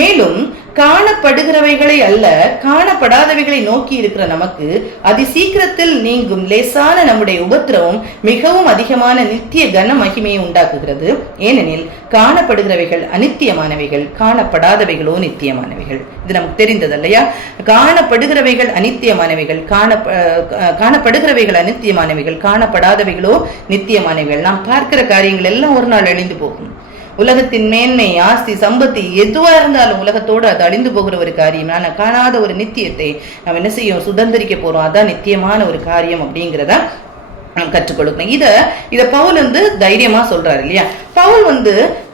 மேலும் காணப்படுகிறவைகளை அல்ல காணப்படாதவைகளை நோக்கி இருக்கிற நமக்கு அதி சீக்கிரத்தில் நீங்கும் லேசான நம்முடைய உபத்திரவம் மிகவும் அதிகமான நித்திய கன மகிமையை உண்டாக்குகிறது. ஏனெனில் காணப்படுகிறவைகள் அநித்தியமானவைகள், காணப்படாதவைகளோ நித்தியமானவைகள். இது நமக்கு தெரிந்தது இல்லையா? காணப்படுகிறவைகள் அநித்தியமானவைகள், காணப்படுகிறவைகள் அநித்தியமானவைகள், காணப்படாதவைகளோ நித்தியமானவைகள். நாம் பார்க்கிற காரியங்கள் எல்லாம் ஒரு நாள் அழிந்து போகும். உலகத்தின் மேன்மை, ஆஸ்தி, சம்பத்தி எதுவா இருந்தாலும் உலகத்தோடு அது அழிந்து போகிற ஒரு காரியம். ஆனா காணாத ஒரு நித்தியத்தை நாம் என்ன செய்யும்? சுதந்திரிக்க போறோம். அதான் நித்தியமான ஒரு காரியம் அப்படிங்கிறத கற்றுக் கொடுக்கணும். இத பவுல் தைரியமா சொல்றாரு இல்லையா? பவுல்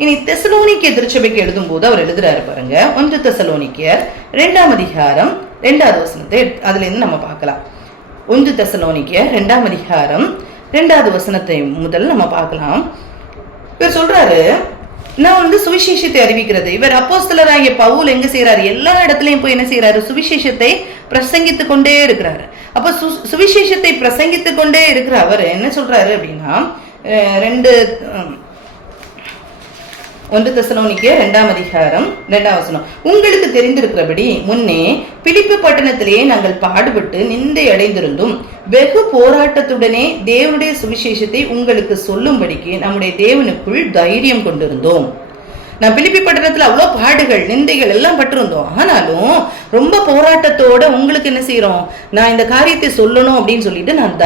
இனி தெசலோனிக்கே திருச்சபைக்கு எழுதும் போது அவர் எழுதுறாரு பாருங்க. 1 தெசலோனிக்கேயர் 2ஆம் அதிகாரம் 2வது வசனத்தை அதுல இருந்து நம்ம பார்க்கலாம். 1 தெசலோனிக்கேயர் 2ஆம் அதிகாரம் 2வது வசனத்தை முதல் நம்ம பார்க்கலாம். இவர் சொல்றாரு, நான் சுவிசேஷத்தை அறிவிக்கிறது. இவர் அப்போஸ்தலராகிய பவுல் எங்க செய்யறாரு? எல்லா இடத்துலயும் போய் என்ன செய்யறாரு? சுவிசேஷத்தை பிரசங்கித்துக் கொண்டே இருக்கிறாரு. அப்ப சுவிசேஷத்தை பிரசங்கித்துக் கொண்டே இருக்கிற அவர் என்ன சொல்றாரு அப்படின்னா, 1 தெசலோனிக்கேயர் 2ஆம் அதிகாரம் 2ஆம் வசனம், உங்களுக்கு தெரிந்திருக்கிறபடி முன்னே பிலிப்பு பட்டணத்திலே நாங்கள் பாடுபட்டு நிந்தை அடைந்திருந்தும் வெகு போராட்டத்துடனே தேவனுடைய சுவிசேஷத்தை உங்களுக்கு சொல்லும்படிக்கு நம்முடைய தேவனுக்குள் தைரியம் கொண்டிருந்தோம். நான் பிலிப்பி பட்டணத்துல அவ்வளவு பாடுகள், நிந்தைகள் எல்லாம் பட்டிருந்தோம். ஆனாலும் ரொம்ப போராட்டத்தோட உங்களுக்கு என்ன செய்யறோம்? நான் இந்த காரியத்தை சொல்லணும் அப்படின்னு சொல்லிட்டு நாங்க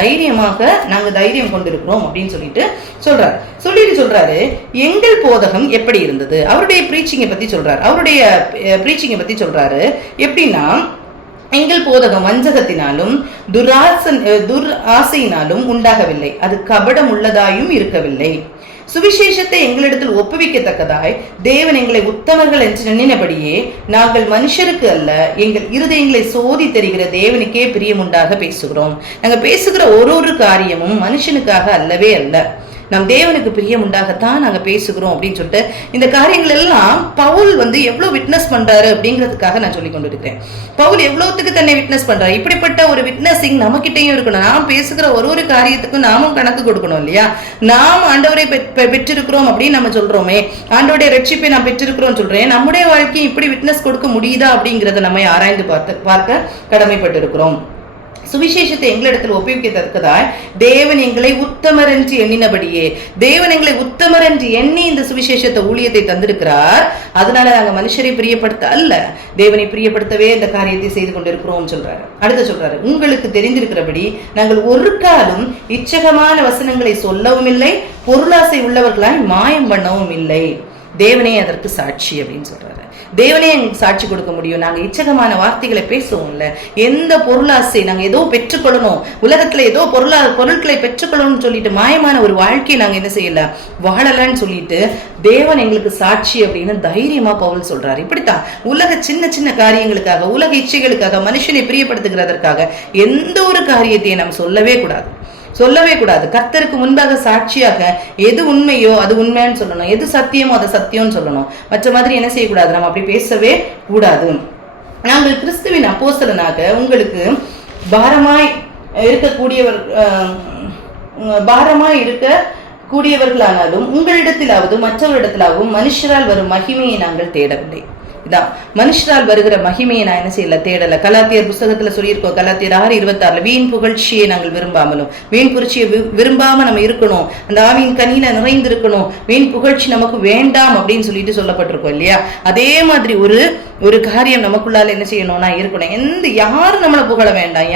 தைரியம் கொண்டிருக்கிறோம் அப்படின்னு சொல்லிட்டு சொல்றாரு. எங்கள் போதகம் எப்படி இருந்தது? அவருடைய பிரீச்சிங்கை பத்தி சொல்றாரு. எப்படின்னா, எங்கள் போதகம் வஞ்சகத்தினாலும் துராசையினாலும் உண்டாகவில்லை, அது கபடம் உள்ளதாயும் இருக்கவில்லை. சுவிசேஷத்தை எங்களிடத்தில் ஒப்புவிக்கத்தக்கதாய் தேவன் எங்களை உத்தமர்கள் என்று எண்ணினபடியே நாங்கள் மனுஷருக்கு அல்ல, எங்கள் இருதயங்களை சோதி தெரிகிற தேவனுக்கே பிரியமுண்டாக பேசுகிறோம். நாங்க பேசுகிற ஒரு காரியமும் மனுஷனுக்காக அல்லவே அல்ல, நம் தேவனுக்கு பிரியம் உண்டாகத்தான் நாங்க பேசுகிறோம் அப்படின்னு சொல்லிட்டு இந்த காரியங்கள் எல்லாம் பவுல் எவ்வளவு விட்னஸ் பண்றாரு அப்படிங்கிறதுக்காக நான் சொல்லி கொண்டு இருக்கிறேன். பவுல் எவ்வளவுத்துக்கு தன்னை விட்னஸ் பண்றாரு. இப்படிப்பட்ட ஒரு விட்னஸிங் நம்மகிட்டையும் இருக்கணும். நாம் பேசுகிற ஒரு காரியத்துக்கும் நாமும் கணக்கு கொடுக்கணும் இல்லையா? நாம் ஆண்டவரை பெற்றிருக்கிறோம் அப்படின்னு நம்ம சொல்றோமே, ஆண்டவருடைய ரட்சிப்பை நாம் பெற்றிருக்கிறோம் சொல்றேன். நம்முடைய வாழ்க்கையை இப்படி விட்னஸ் கொடுக்க முடியுதா அப்படிங்கிறத நம்ம ஆராய்ந்து பார்க்க கடமைப்பட்டு இருக்கிறோம். சுவிசேஷத்தை எங்களிடத்தில் ஒப்புவிக்கத்தக்கதாய் தேவன் எங்களை உத்தமர் என்று எண்ணினபடியே, தேவன் எங்களை உத்தமர் என்று எண்ணி இந்த சுவிசேஷத்தை ஊழியத்தை தந்திருக்கிறார். அதனால நாங்க மனுஷரை பிரியப்படுத்த அல்ல, தேவனை பிரியப்படுத்தவே இந்த காரியத்தை செய்து கொண்டிருக்கிறோம் சொல்றாரு. அடுத்து சொல்றாரு, உங்களுக்கு தெரிந்திருக்கிறபடி நாங்கள் ஒரு காலம் இச்சகமான வசனங்களை சொல்லவும் இல்லை, பொருளாசை உள்ளவர்களாய் மாயம் பண்ணவும் இல்லை. தேவனே அதற்கு சாட்சி அப்படின்னு சொல்றாரு. தேவனே எங்களுக்கு சாட்சி கொடுக்க முடியும். நாங்க இச்சகமான வார்த்தைகளை பேசுவோம்ல, எந்த பொருளாசை நாங்க ஏதோ பெற்றுக்கொள்ளணும், உலகத்துல ஏதோ பொருட்களை பெற்றுக்கொள்ளணும்னு சொல்லிட்டு மாயமான ஒரு வாழ்க்கையை நாங்க என்ன செய்யல, வாழலன்னு சொல்லிட்டு தேவன் எங்களுக்கு சாட்சி அப்படின்னு தைரியமா பவுல் சொல்றாரு. இப்படித்தான் உலக சின்ன சின்ன காரியங்களுக்காக, உலக இச்சைகளுக்காக, மனுஷனை பிரியப்படுத்துகிறதற்காக எந்த ஒரு காரியத்தையும் நாம் சொல்லவே கூடாது. கர்த்தருக்கு முன்பாக சாட்சியாக எது உண்மையோ அது உண்மைன்னு சொல்லணும், எது சத்தியமோ அதை சத்தியம்னு சொல்லணும். மற்ற மாதிரி என்ன செய்யக்கூடாது, நம்ம அப்படி பேசவே கூடாது. நாங்கள் கிறிஸ்துவின் அப்போஸ்தலனாக உங்களுக்கு பாரமாய் இருக்கக்கூடியவர்களானாலும் உங்களிடத்திலாவது மற்றவரிடத்திலாகவும் மனுஷரால் வரும் மகிமையை நாங்கள் தேடவில்லை. இதான் மனுஷரால் வருகிற மகிமையை நான் என்ன செய்யல, தேடல. கலாத்தியர் புஸ்தகத்துல சொல்லியிருக்கோம், கலாத்தியர் 6:26, வீண் புகழ்ச்சியை நாங்கள் விரும்பாமலும், வீண் புகழ்ச்சியை விரும்பாம நம்ம இருக்கணும், அந்த ஆவியின் கனியில நிறைந்திருக்கணும், வீண் புகழ்ச்சி நமக்கு வேண்டாம் அப்படின்னு சொல்லிட்டு சொல்லப்பட்டிருக்கோம் இல்லையா. அதே மாதிரி ஒரு காரியம் நமக்குள்ளால என்ன செய்யணும்னா இருக்கணும். யாரும் நம்மளை புகழ வேண்டாம்,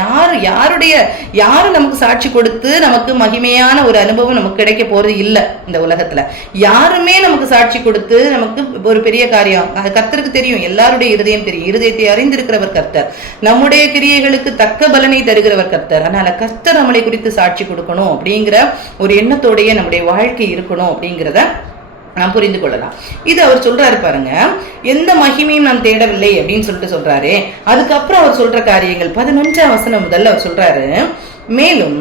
யாரும் நமக்கு சாட்சி கொடுத்து நமக்கு மகிமையான ஒரு அனுபவம் நமக்கு கிடைக்க போறது இல்லை. இந்த உலகத்துல யாருமே நமக்கு சாட்சி கொடுத்து நமக்கு ஒரு பெரிய காரியம், கர்த்தருக்கு தெரியும், எல்லாருடைய இருதயம் தெரியும், இருதயத்தை அறிந்திருக்கிறவர் கர்த்தர், நம்முடைய கிரியைகளுக்கு தக்க பலனை தருகிறவர் கர்த்தர். அதனால கர்த்தர் நம்மளை குறித்து சாட்சி கொடுக்கணும் அப்படிங்கிற ஒரு எண்ணத்தோடைய நம்முடைய வாழ்க்கை இருக்கணும் அப்படிங்கிறத நாம் புரிந்து கொள்ளலாம். இது அவர் சொல்றாரு பாருங்க, எந்த மகிமையும் நான் தேடவில்லை அப்படின்னு சொல்றாரு. அதுக்கப்புறம் அவர் சொல்ற காரியங்கள் 11ஆம் வசனம் முதல்ல அவர் சொல்றாரு, மேலும்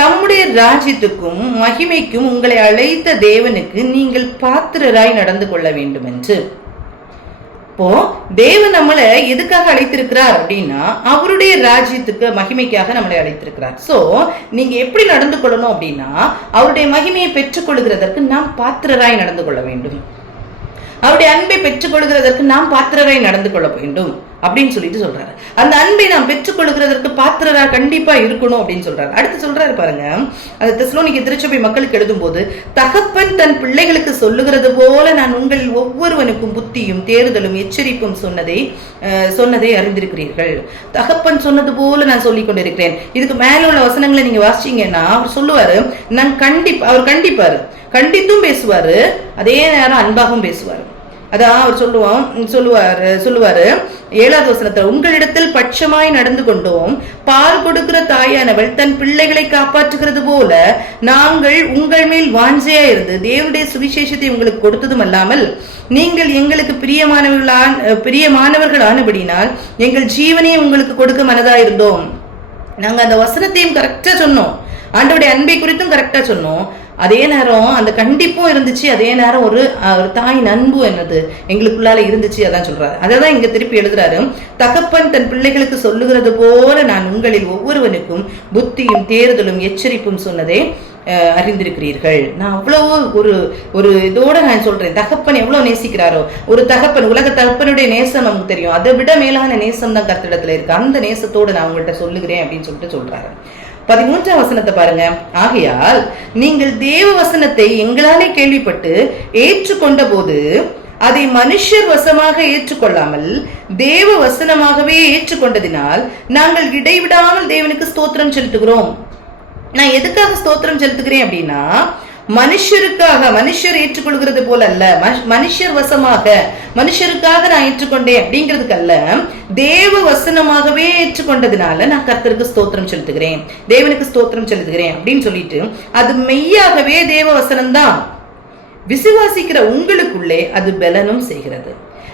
தம்முடைய ராஜ்யத்துக்கும் மகிமைக்கும் உங்களை அழைத்த தேவனுக்கு நீங்கள் பாத்திரராய் நடந்து கொள்ள வேண்டும் என்று. இப்போ தேவன் நம்மளை எதுக்காக அழைத்திருக்கிறார் அப்படின்னா அவருடைய ராஜ்யத்துக்கு மகிமைக்காக நம்மளை அழைத்திருக்கிறார். சோ நீங்க எப்படி நடந்து கொள்ளணும் அப்படின்னா அவருடைய மகிமையை பெற்றுக் கொள்கிறதற்கு நாம் பாத்திரராய் நடந்து கொள்ள வேண்டும். அவருடைய அன்பை பெற்றுக் கொள்கிறதற்கு நாம் பாத்திரராய் நடந்து கொள்ள வேண்டும் அப்படின்னு சொல்லிட்டு சொல்றாரு. அந்த அன்பை நாம் பெற்றுக் கொள்கிறதற்கு பாத்திரரா கண்டிப்பா இருக்கணும் அப்படின்னு சொல்றாரு. அடுத்து சொல்றாரு பாருங்க, அந்த தெசலோனிக்கே திருச்சபை மக்களுக்கு எழுதும் போது, தகப்பன் தன் பிள்ளைகளுக்கு சொல்லுகிறது போல நான் உங்களில் ஒவ்வொருவனுக்கும் புத்தியும் தேறுதலும் எச்சரிப்பும் சொன்னதை அறிந்திருக்கிறீர்கள். தகப்பன் சொன்னது போல நான் சொல்லிக் கொண்டிருக்கிறேன். இதுக்கு மேல உள்ள வசனங்களை நீங்க வாசிச்சீங்கன்னா அவர் சொல்லுவாரு, அவர் கண்டித்தும் பேசுவாரு, அதே நேரம் அன்பாகவும் பேசுவாரு. அதான் அவர் சொல்லுவாரு 7வது வசனத்துல, உங்களிடத்தில் பட்சமாய் நடந்து கொண்டோம், பால் கொடுக்கிற தாயானவள் தன் பிள்ளைகளை காப்பாற்றுகிறது போல நாங்கள் உங்கள் மேல் வாஞ்சையா இருந்து தேவனுடைய சுவிசேஷத்தை உங்களுக்கு கொடுத்ததும் அல்லாமல் நீங்கள் எங்களுக்கு பிரியமானவர்கள் ஆனபடினால் எங்கள் ஜீவனையை உங்களுக்கு கொடுக்க மனதா இருந்தோம். நாங்க அந்த வசனத்தையும் கரெக்டா சொன்னோம், ஆண்டவருடைய அன்பை குறித்தும் கரெக்டா சொன்னோம். அதே நேரம் அந்த கண்டிப்பும் இருந்துச்சு, அதே நேரம் ஒரு தாயின் அன்பு என்னது எங்களுக்குள்ளால இருந்துச்சு. அதான் சொல்றாரு. அதான் இங்க திருப்பி எழுதுறாரு, தகப்பன் தன் பிள்ளைகளுக்கு சொல்லுகிறது போல நான் உங்களில் ஒவ்வொருவனுக்கும் புத்தியும் தேறுதலும் எச்சரிப்பும் சொன்னதே அறிந்திருக்கிறீர்கள். நான் அவ்வளவு ஒரு இதோட நான் சொல்றேன், தகப்பன் எவ்வளவு நேசிக்கிறாரோ. ஒரு தகப்பன், உலக தகப்பனுடைய நேசம் நமக்கு தெரியும், அதை விட மேலான நேசம் தான் கர்த்தரிடத்துல இருக்கு. அந்த நேசத்தோடு நான் உங்கள்கிட்ட சொல்லுகிறேன் அப்படின்னு சொல்லிட்டு சொல்றாரு. 13ஆம் வசனத்தை பாருங்க, ஆகையால் நீங்கள் தேவ வசனத்தை எங்களாலே கேள்விப்பட்டு ஏற்றுக்கொண்ட போது அதை மனுஷர் வசமாக ஏற்றுக்கொள்ளாமல் தேவ வசனமாகவே ஏற்றுக்கொண்டதினால் நாங்கள் இடைவிடாமல் தேவனுக்கு ஸ்தோத்திரம் செலுத்துகிறோம். நான் எதுக்காக ஸ்தோத்திரம் செலுத்துகிறேன் அப்படின்னா, மனுஷர் ஏற்றுக்கொள்கிறது போல அல்ல, மனுஷர் வசமாக, மனுஷருக்காக நான் ஏற்றுக்கொண்டேன் அப்படிங்கிறதுக்கு அல்ல, தேவ வசனமாகவே ஏற்றுக்கொண்டதுனால நான் கர்த்தருக்கு ஸ்தோத்திரம் செலுத்துகிறேன், தேவனுக்கு ஸ்தோத்திரம் செலுத்துகிறேன் அப்படின்னு சொல்லிட்டு, அது மெய்யாகவே தேவ வசனம் தான். விசுவாசிக்கிற உங்களுக்குள்ளே அது பலனும் செய்கிறது.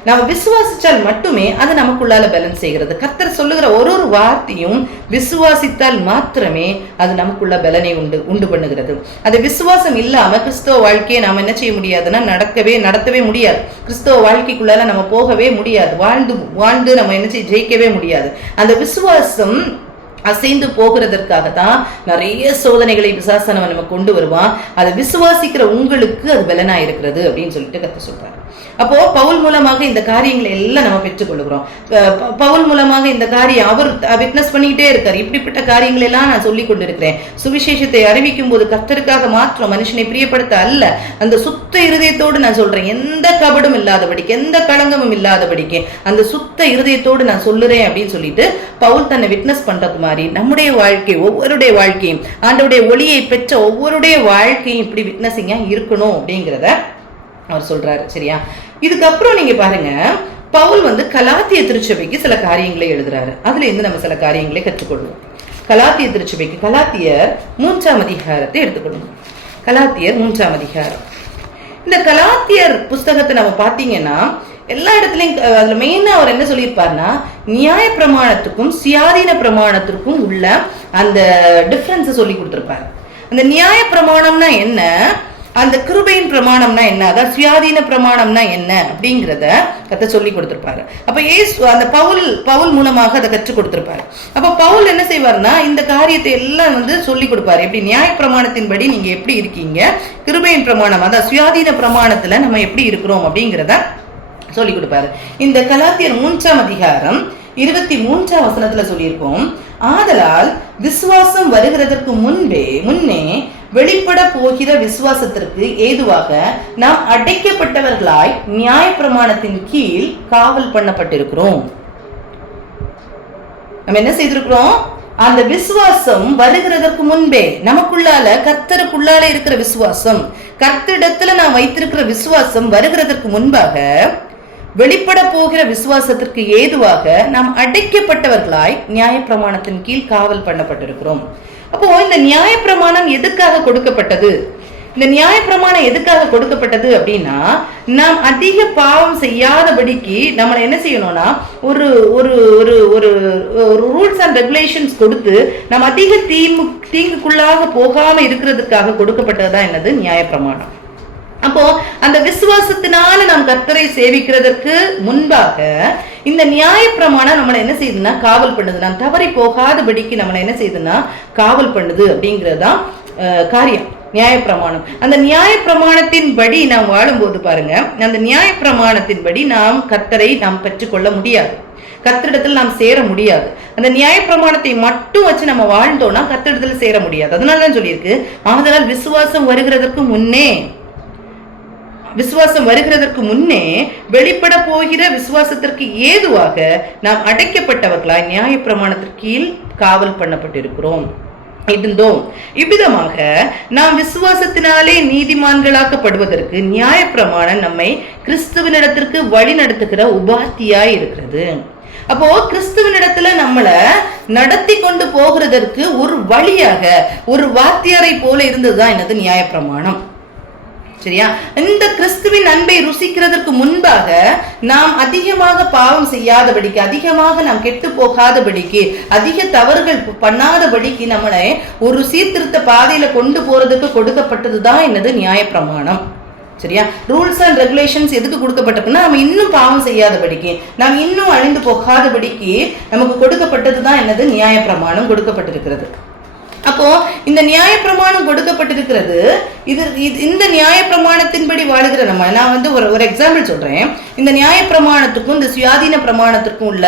நாம் விசுவாசித்தால் மட்டுமே அது நமக்குள்ளால பலன் செய்கிறது. கர்த்தர் சொல்லுகிற ஒரு வார்த்தையும் விசுவாசித்தால் மாத்திரமே அது நமக்குள்ள பலனை உண்டு பண்ணுகிறது. அது விசுவாசம் இல்லாம கிறிஸ்தவ வாழ்க்கையை நாம என்ன செய்ய முடியாதுன்னா நடத்தவே முடியாது. கிறிஸ்தவ வாழ்க்கைக்குள்ளால நம்ம போகவே முடியாது. வாழ்ந்து நம்ம என்ன செய்ய ஜெயிக்கவே முடியாது. அந்த விசுவாசம் அசைந்து போகிறதற்காக தான் நிறைய சோதனைகளை பிசாசானவன் நம்ம கொண்டு வருவான். அதை விசுவாசிக்கிற உங்களுக்கு அது பலனா இருக்கிறது அப்படின்னு சொல்லிட்டு கர்த்தர் சொல்றாரு. அப்போ பவுல் மூலமாக இந்த காரியங்களை எல்லாம் நம்ம பெற்றுக்கொள்கிறோம். பவுல் மூலமாக இந்த காரியம் அவர் விட்னஸ் பண்ணிக்கிட்டே இருக்காரு. இப்படிப்பட்ட காரியங்கள் எல்லாம் நான் சொல்லிக் கொண்டிருக்கிறேன். சுவிசேஷத்தை அறிவிக்கும் போது கர்த்தருக்காக மாத்திரம், மனுஷனை பிரியப்படுத்த அல்ல, அந்த சுத்த இருதயத்தோடு நான் சொல்றேன். எந்த கபடும் இல்லாதபடிக்கு, எந்த களங்கமும் இல்லாதபடிக்கு அந்த சுத்த இருதயத்தோடு நான் சொல்லுறேன் அப்படின்னு சொல்லிட்டு பவுல் தன்னை விட்னஸ் பண்றது மாதிரி நம்முடைய வாழ்க்கை, ஒவ்வொருடைய வாழ்க்கையும், ஆண்டவருடைய ஒளியை பெற்ற ஒவ்வொருடைய வாழ்க்கையும் இப்படி விட்னஸிங்கா இருக்கணும் அப்படிங்கிறத அவர் சொல்றாரு. சரியா? இதுக்கப்புறம் நீங்க பாருங்க, பவுல் கலாத்திய திருச்சபைக்கு சில காரியங்களை எழுதுறாரு. அதுல இருந்து நம்ம சில காரியங்களை கற்றுக்கொள்வோம். கலாத்திய திருச்சபைக்கு கலாத்தியர் 3ஆம் அதிகாரத்தை எடுத்துக்கொள்ளும். கலாத்தியர் 3ஆம் அதிகாரம். இந்த கலாத்தியர் புஸ்தகத்தை நம்ம பாத்தீங்கன்னா எல்லா இடத்துலயும் அதுல மெயினா அவர் என்ன சொல்லியிருப்பாருன்னா, நியாய பிரமாணத்துக்கும் சுயாதீன பிரமாணத்திற்கும் உள்ள அந்த டிஃபரன்ஸ் சொல்லி கொடுத்திருப்பாரு. அந்த நியாய பிரமாணம்னா என்ன, அந்த கிருபையின் பிரமாணம்னா என்ன, அதாவது சுயாதீன பிரமாணம்னா என்ன அப்படிங்கிறத கத்த சொல்லி கொடுத்திருப்பாரு. அப்ப அந்த பவுல் மூலமாக அதை கற்றுக் கொடுத்திருப்பாரு. அப்ப பவுல் என்ன செய்வார்னா, இந்த காரியத்தை எல்லாம் சொல்லி கொடுப்பாரு. எப்படி நியாய பிரமாணத்தின்படி நீங்க எப்படி இருக்கீங்க, கிருபையின் பிரமாணம் அதாவது சுயாதீன பிரமாணத்துல நம்ம எப்படி இருக்கிறோம் அப்படிங்கிறத சொல்லி கொடுப்பாரு. இந்த கலாத்தியர் 3ஆம் அதிகாரம் 23ஆம் வசனத்துல சொல்லியிருக்கோம், ஆதலால் விசுவாசம் வருகிறதற்கு முன்னே வெளிப்பட போகிற விசுவாசத்திற்கு ஏதுவாக நாம் அடைக்கப்பட்டவர்களாய் நியாய பிரமாணத்தின் கீழ் காவல் பண்ணப்பட்டிருக்கிறோம். நம்ம என்ன செய்திருக்கிறோம், அந்த விசுவாசம் வருகிறதற்கு முன்பே நமக்குள்ளால கர்த்தருக்குள்ளால இருக்கிற விசுவாசம், கர்த்தரிடத்துல நான் வைத்திருக்கிற விசுவாசம் வருகிறதற்கு முன்பாக வெளிப்பட போகிற விசுவாசத்திற்கு ஏதுவாக நாம் அடைக்கப்பட்டவர்களாய் நியாய பிரமாணத்தின் கீழ் காவல் பண்ணப்பட்டிருக்கிறோம். அப்போ இந்த நியாய பிரமாணம் எதுக்காக கொடுக்கப்பட்டது, இந்த நியாய பிரமாணம் எதுக்காக கொடுக்கப்பட்டது அப்படின்னா, நாம் அதிக பாவம் செய்யாதபடிக்கு நம்மளை என்ன செய்யணும்னா ஒரு ஒரு ஒரு ஒரு ரூல்ஸ் அண்ட் ரெகுலேஷன்ஸ் கொடுத்து நம்ம அதிக தீங்குக்குள்ளாக போகாம இருக்கிறதுக்காக கொடுக்கப்பட்டதுதான் என்னது நியாய பிரமாணம். அப்போ அந்த விசுவாசத்தினால நாம் கர்த்தரை சேவிக்கிறதற்கு முன்பாக இந்த நியாய பிரமாணம் நம்மளை என்ன செய்யுதுன்னா காவல் பண்ணுது. நாம் தவறி போகாதபடிக்கு நம்மளை என்ன செய்யுதுன்னா காவல் பண்ணுது அப்படிங்கறதுதான் காரியம் நியாய பிரமாணம். அந்த நியாய பிரமாணத்தின் படி நாம் வாழும்போது பாருங்க, அந்த நியாய பிரமாணத்தின் படி நாம் கர்த்தரை நாம் பெற்றுக்கொள்ள முடியாது, கர்த்தரிடத்தில் நாம் சேர முடியாது. அந்த நியாய பிரமாணத்தை மட்டும் வச்சு நம்ம வாழ்ந்தோம்னா கர்த்தரிடத்தில் சேர முடியாது. அதனாலதான் சொல்லியிருக்கு, ஆதலால் விசுவாசம் வருகிறதற்கு முன்னே வெளிப்பட போகிற விசுவாசத்திற்கு ஏதுவாக நாம் அடைக்கப்பட்டவர்களாய் நியாய பிரமாணத்திற்கு கீழ் காவல் பண்ணப்பட்டிருக்கிறோம் இருந்தோம். இவ்விதமாக நாம் விசுவாசத்தினாலே நீதிமான்களாக்கப்படுவதற்கு நியாய பிரமாணம் நம்மை கிறிஸ்துவனிடத்திற்கு வழி நடத்துகிற உபாத்தியாய் இருக்கிறது. அப்போ கிறிஸ்துவனிடத்துல நம்மள நடத்தி கொண்டு போகிறதற்கு ஒரு வழியாக ஒரு வாத்தியாரை போல இருந்ததுதான் என்னது நியாய பிரமாணம். சரியா? இந்த கிறிஸ்துவின் அன்பை ருசிக்கிறதற்கு முன்பாக நாம் அதிகமாக பாவம் செய்யாதபடிக்கு, அதிகமாக நாம் கெட்டு போகாதபடிக்கு, அதிக தவறுகள் பண்ணாதபடிக்கு நம்மளை ஒரு சீர்திருத்த பாதையில கொண்டு போறதுக்கு கொடுக்கப்பட்டதுதான் என்னது நியாய பிரமாணம். சரியா? ரூல்ஸ் அண்ட் ரெகுலேஷன்ஸ் எதுக்கு கொடுக்கப்பட்டிருக்குன்னா, நம்ம இன்னும் பாவம் செய்யாதபடிக்கு, நாம் இன்னும் அழிந்து போகாதபடிக்கு நமக்கு கொடுக்கப்பட்டதுதான் என்னது நியாய பிரமாணம் கொடுக்கப்பட்டிருக்கிறது. அப்போ இந்த நியாய பிரமாணம் கொடுக்கப்பட்டிருக்கிறது. இந்த நியாய பிரமாணத்தின்படி வாழுகிற நம்ம, நான் ஒரு எக்ஸாம்பிள் சொல்றேன். இந்த நியாய பிரமாணத்துக்கும் இந்த சுயாதீன பிரமாணத்துக்கும் உள்ள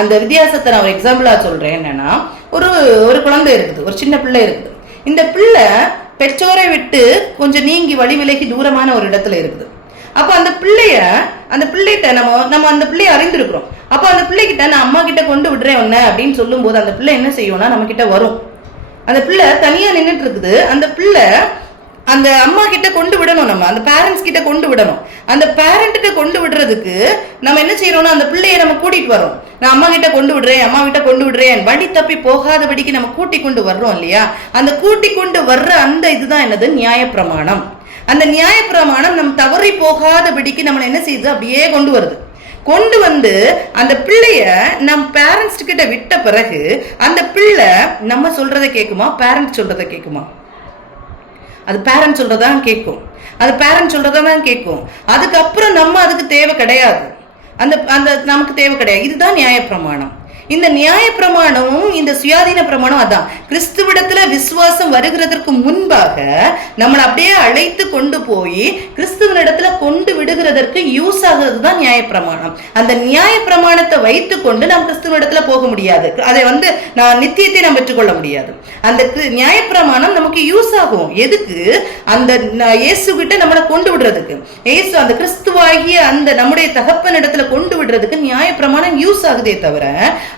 அந்த வித்தியாசத்தை நான் ஒரு எக்ஸாம்பிளா சொல்றேன். என்னன்னா, ஒரு குழந்தை இருக்குது, ஒரு சின்ன பிள்ளை இருக்குது. இந்த பிள்ளை பெற்றோரை விட்டு கொஞ்சம் நீங்கி வழி விலகி தூரமான ஒரு இடத்துல இருக்குது. அப்ப அந்த பிள்ளைகிட்ட நம்ம அந்த பிள்ளைய அறிந்திருக்கிறோம். அப்ப அந்த பிள்ளைகிட்ட நான் அம்மா கிட்ட கொண்டு விடுறேன் ஒன்னு அப்படின்னு சொல்லும் போது அந்த பிள்ளை என்ன செய்யும்னா நம்ம கிட்ட வரும். அந்த பிள்ளை தனியா நின்றுட்டு இருக்குது. அந்த பிள்ளை அந்த அம்மா கிட்ட கொண்டு விடணும், நம்ம அந்த பேரண்ட்ஸ் கிட்ட கொண்டு விடணும். அந்த பேரண்ட்ட கொண்டு விடுறதுக்கு நம்ம என்ன செய்யறோம்னா அந்த பிள்ளைய நம்ம கூட்டிட்டு வரோம். நான் அம்மா கிட்ட கொண்டு விடுறேன் வழி தப்பி போகாதபடிக்கு நம்ம கூட்டி கொண்டு வர்றோம் இல்லையா? அந்த கூட்டி கொண்டு வர்ற அந்த இதுதான் என்னது நியாய பிரமாணம். அந்த நியாய பிரமாணம் நம்ம தவறி போகாதபடிக்கு நம்மளை என்ன செய்யுது, அப்படியே கொண்டு வந்து அந்த பிள்ளைய நம் பேரண்ட்ஸ் கிட்ட விட்ட பிறகு அந்த பிள்ளை நம்ம சொல்றதை கேட்குமா, பேரண்ட்ஸ் சொல்றதை கேட்குமா? அது பேரண்ட்ஸ் சொல்றதான் கேட்கும். அதுக்கப்புறம் நம்ம அதுக்கு தேவை கிடையாது, அந்த நமக்கு தேவை கிடையாது. இதுதான் நியாய பிரமாணம். இந்த நியாய பிரமாணமும் இந்த சுயாதீன பிரமாணம் அதான். கிறிஸ்துவிடத்துல விசுவாசம் வருகிறதற்கு முன்பாக நம்மளை அப்படியே அழைத்து கொண்டு போய் கிறிஸ்துவனிடத்துல கொண்டு விடுகிறதற்கு யூஸ் ஆகுறது தான் நியாய பிரமாணம். அந்த நியாய பிரமாணத்தை வைத்து கொண்டு நாம் கிறிஸ்துவனிடத்துல போக முடியாது. அதை நான் நித்தியத்தை நாம் பெற்றுக்கொள்ள முடியாது. அந்த நியாய பிரமாணம் நமக்கு யூஸ் ஆகும். எதுக்கு? அந்த இயேசு கிட்ட நம்மளை கொண்டு விடுறதுக்கு, இயேசு அந்த கிறிஸ்துவாகிய அந்த நம்முடைய தகப்பன் இடத்துல கொண்டு விடுறதுக்கு நியாய பிரமாணம் யூஸ் ஆகுதே தவிர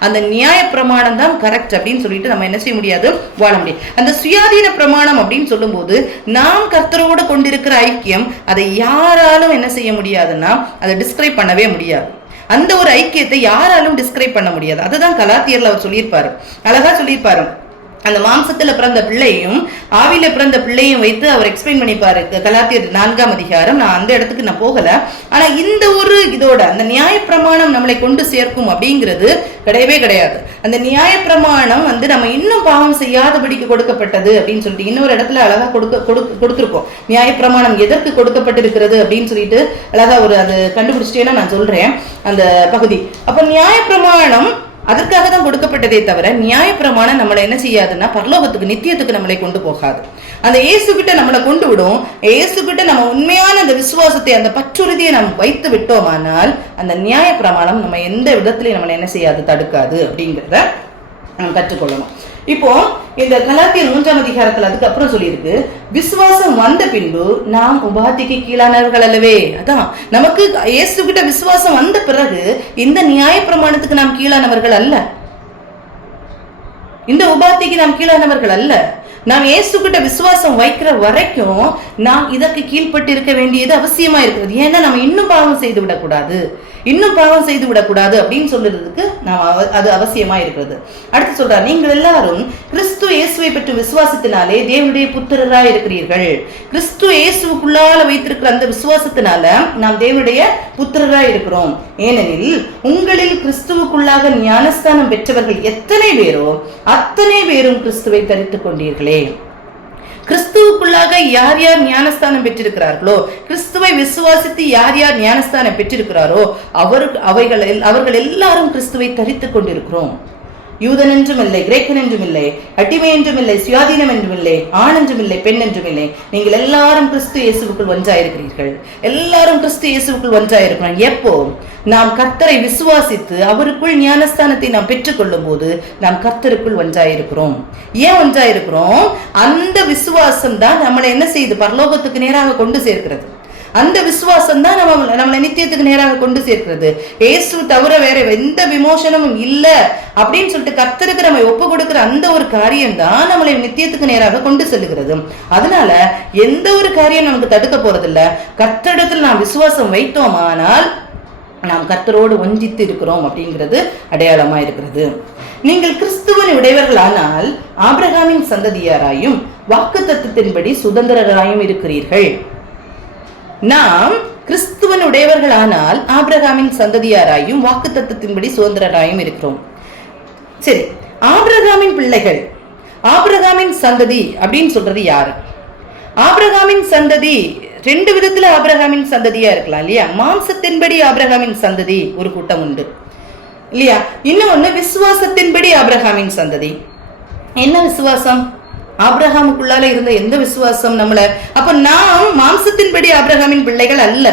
அந்த நியாய பிரமாணம் தான் கரெக்ட் அப்படின்னு சொல்லிட்டு நம்ம என்ன செய்ய முடியாது, வாழ முடியும். அந்த சுயாதீன பிரமாணம் அப்படின்னு சொல்லும் போது நாம் கர்த்தரோடு கொண்டிருக்கிற ஐக்கியம் அதை யாராலும் என்ன செய்ய முடியாதுன்னா அதை டிஸ்கிரைப் பண்ணவே முடியாது. அந்த ஒரு ஐக்கியத்தை யாராலும் டிஸ்கிரைப் பண்ண முடியாது. அதுதான் கலாத்தியர்ல அவர் சொல்லியிருப்பாரு, அழகா சொல்லியிருப்பாரு. அந்த மாம்சத்துல பிறந்த பிள்ளையும் ஆவியில பிறந்த பிள்ளையும் வைத்து அவர் எக்ஸ்பிளைன் பண்ணிப்பாரு கலாத்தியர் 4ஆம் அதிகாரம். நான் அந்த இடத்துக்கு நான் போகல. ஆனா இந்த ஒரு இதோட அந்த நியாய பிரமாணம் நம்மளை கொண்டு சேர்க்கும் அப்படிங்கிறது கிடையவே கிடையாது. அந்த நியாய பிரமாணம் நம்ம இன்னும் பாவம் செய்யாதபடிக்கு கொடுக்கப்பட்டது அப்படின்னு சொல்லிட்டு இன்னொரு இடத்துல அழகா கொடுத்திருக்கோம். நியாய பிரமாணம் எதற்கு கொடுக்கப்பட்டிருக்கிறது அப்படின்னு சொல்லிட்டு அழகா ஒரு அது கண்டுபிடிச்சிட்டேன்னா நான் சொல்றேன் அந்த பகுதி. அப்ப நியாய பிரமாணம் அதற்காக தான் கொடுக்கப்பட்டதே தவிர நியாய பிரமாணம் நம்மளை என்ன செய்யாதுன்னா பரலோகத்துக்கு நித்தியத்துக்கு நம்மளை கொண்டு போகாது. அந்த இயேசு கிட்ட நம்மளை கொண்டு விடும். இயேசு கிட்ட நம்ம உண்மையான அந்த விசுவாசத்தை அந்த பற்றுறுதியை நம்ம வைத்து விட்டோமானால் அந்த நியாய பிரமாணம் நம்ம எந்த விதத்திலையும் நம்மளை என்ன செய்யாது, தடுக்காது அப்படிங்கிறத நம்ம கற்றுக்கொள்ளணும். இப்போ இந்த கலாத்தியர் 3ஆம் அதிகாரத்துல அதுக்கப்புறம் சொல்லியிருக்கு, விசுவாசம் வந்த பின்பு நாம் உபாதிக்கு கீழானவர்கள் அல்லவே. அதான் நமக்கு இயேசு கிட்ட விசுவாசம் வந்த பிறகு இந்த நியாய பிரமாணத்துக்கு நாம் கீழானவர்கள் அல்ல, இந்த உபாதிக்கு நாம் கீழானவர்கள் அல்ல. நாம் இயேசு கிட்ட விசுவாசம் வைக்கிற வரைக்கும் நாம் இதற்கு கீழ்பட்டு இருக்க வேண்டியது அவசியமா இருக்கிறது. ஏன்னா நம்ம இன்னும் பாவம் செய்து விடக்கூடாது, இன்னும் பாவம் செய்து விடக்கூடாது அப்படின்னு சொல்றதுக்கு நாம் அது அவசியமா இருக்கிறது. அடுத்து சொல்றார், நீங்கள் எல்லாரும் கிறிஸ்து இயேசுவை பற்றி விசுவாசத்தினாலே தேவனுடைய புத்திரராய் இருக்கிறீர்கள். கிறிஸ்து இயேசுக்குள்ளால வைத்திருக்கிற அந்த விசுவாசத்தினால நாம் தேவனுடைய புத்திரராய் இருக்கிறோம். ஏனெனில் உங்களில் கிறிஸ்துவுக்குள்ளாக ஞானஸ்தானம் பெற்றவர்கள் எத்தனை பேரோ அத்தனை பேரும் கிறிஸ்துவை தரித்துக் கொண்டீர்களே. கிறிஸ்துவுக்குள்ளாக யார் யார் ஞானஸ்தானம் பெற்றிருக்கிறார்களோ, கிறிஸ்துவை விசுவாசித்து யார் யார் ஞானஸ்தானம் பெற்றிருக்கிறாரோ அவர்கள் எல்லாரும் கிறிஸ்துவை தரித்துக் கொண்டிருக்கிறோம். யூதன் என்றும் இல்லை, கிரேக்கன் என்றும் இல்லை, அடிமை என்றும் இல்லை, சுயாதீனம் என்றும் இல்லை, ஆண் என்றும் இல்லை, பெண் என்றும் இல்லை, நீங்கள் எல்லாரும் கிறிஸ்து இயேசுவுக்குள் ஒன்றாயிருக்கிறீர்கள். எல்லாரும் கிறிஸ்து இயேசுவுக்குள் ஒன்றாயிருக்கிறோம். எப்போ நாம் கர்த்தரை விசுவாசித்து அவருக்குள் ஞானஸ்தானத்தை நாம் பெற்றுக்கொள்ளும் போது நாம் கர்த்தருக்குள் ஒன்றாயிருக்கிறோம். ஏன் ஒன்றாயிருக்கிறோம்? அந்த விசுவாசம் தான் நம்மளை என்ன செய்து பரலோகத்துக்கு நேராக கொண்டு சேர்க்கிறது. அந்த விசுவாசம் தான் நம்மளை நித்தியத்துக்கு நேராக கொண்டு சேர்க்கிறது. இயேசு தவிர வேற எந்த விமோசனமும் இல்ல அப்படின்னு சொல்லிட்டு கர்த்தருக்கு நம்ம ஒப்பு கொடுக்கிற அந்த ஒரு காரியம் தான் நம்மளை நித்தியத்துக்கு நேராக கொண்டு செல்லுகிறது. அதனால எந்த ஒரு காரியம் நமக்கு தடுக்க போறதில்ல. கர்த்தரிடத்தில் நாம் விசுவாசம் வைத்தோமானால் நாம் கர்த்தரோடு ஒன்றித்து இருக்கிறோம் அப்படிங்கிறது அடையாளமா இருக்கிறது. நீங்கள் கிறிஸ்துவின் உடையவர்களானால் ஆபிரகாமின் சந்ததியாராயும் வாக்குத்தத்தத்தின்படி சுதந்திரராயும் இருக்கிறீர்கள். நாம் கிறிஸ்துவன் உடையவர்களானால் ஆபிரகாமின் சந்ததியாராயும் வாக்குத்தத்தத்தின்படி சுதந்திரராயும் இருக்கிறோம். சரி, ஆபிரகாமின் பிள்ளைகள், ஆபிரகாமின் சந்ததி அப்படின்னு சொல்றது யாரு? ஆபிரகாமின் சந்ததி ரெண்டு விதத்துல ஆபிரகாமின் சந்ததியா இருக்கலாம் இல்லையா? மாம்சத்தின்படி ஆபிரகாமின் சந்ததி ஒரு கூட்டம் உண்டு இல்லையா? இன்னொன்னு விசுவாசத்தின்படி ஆபிரகாமின் சந்ததி. என்ன விசுவாசம்? ஆபிரகாமுக்குள்ளால இருந்த எந்த விசுவாசம் நம்மள? அப்ப நாம் மாம்சத்தின்படி ஆபிரகாமின் பிள்ளைகள் அல்ல,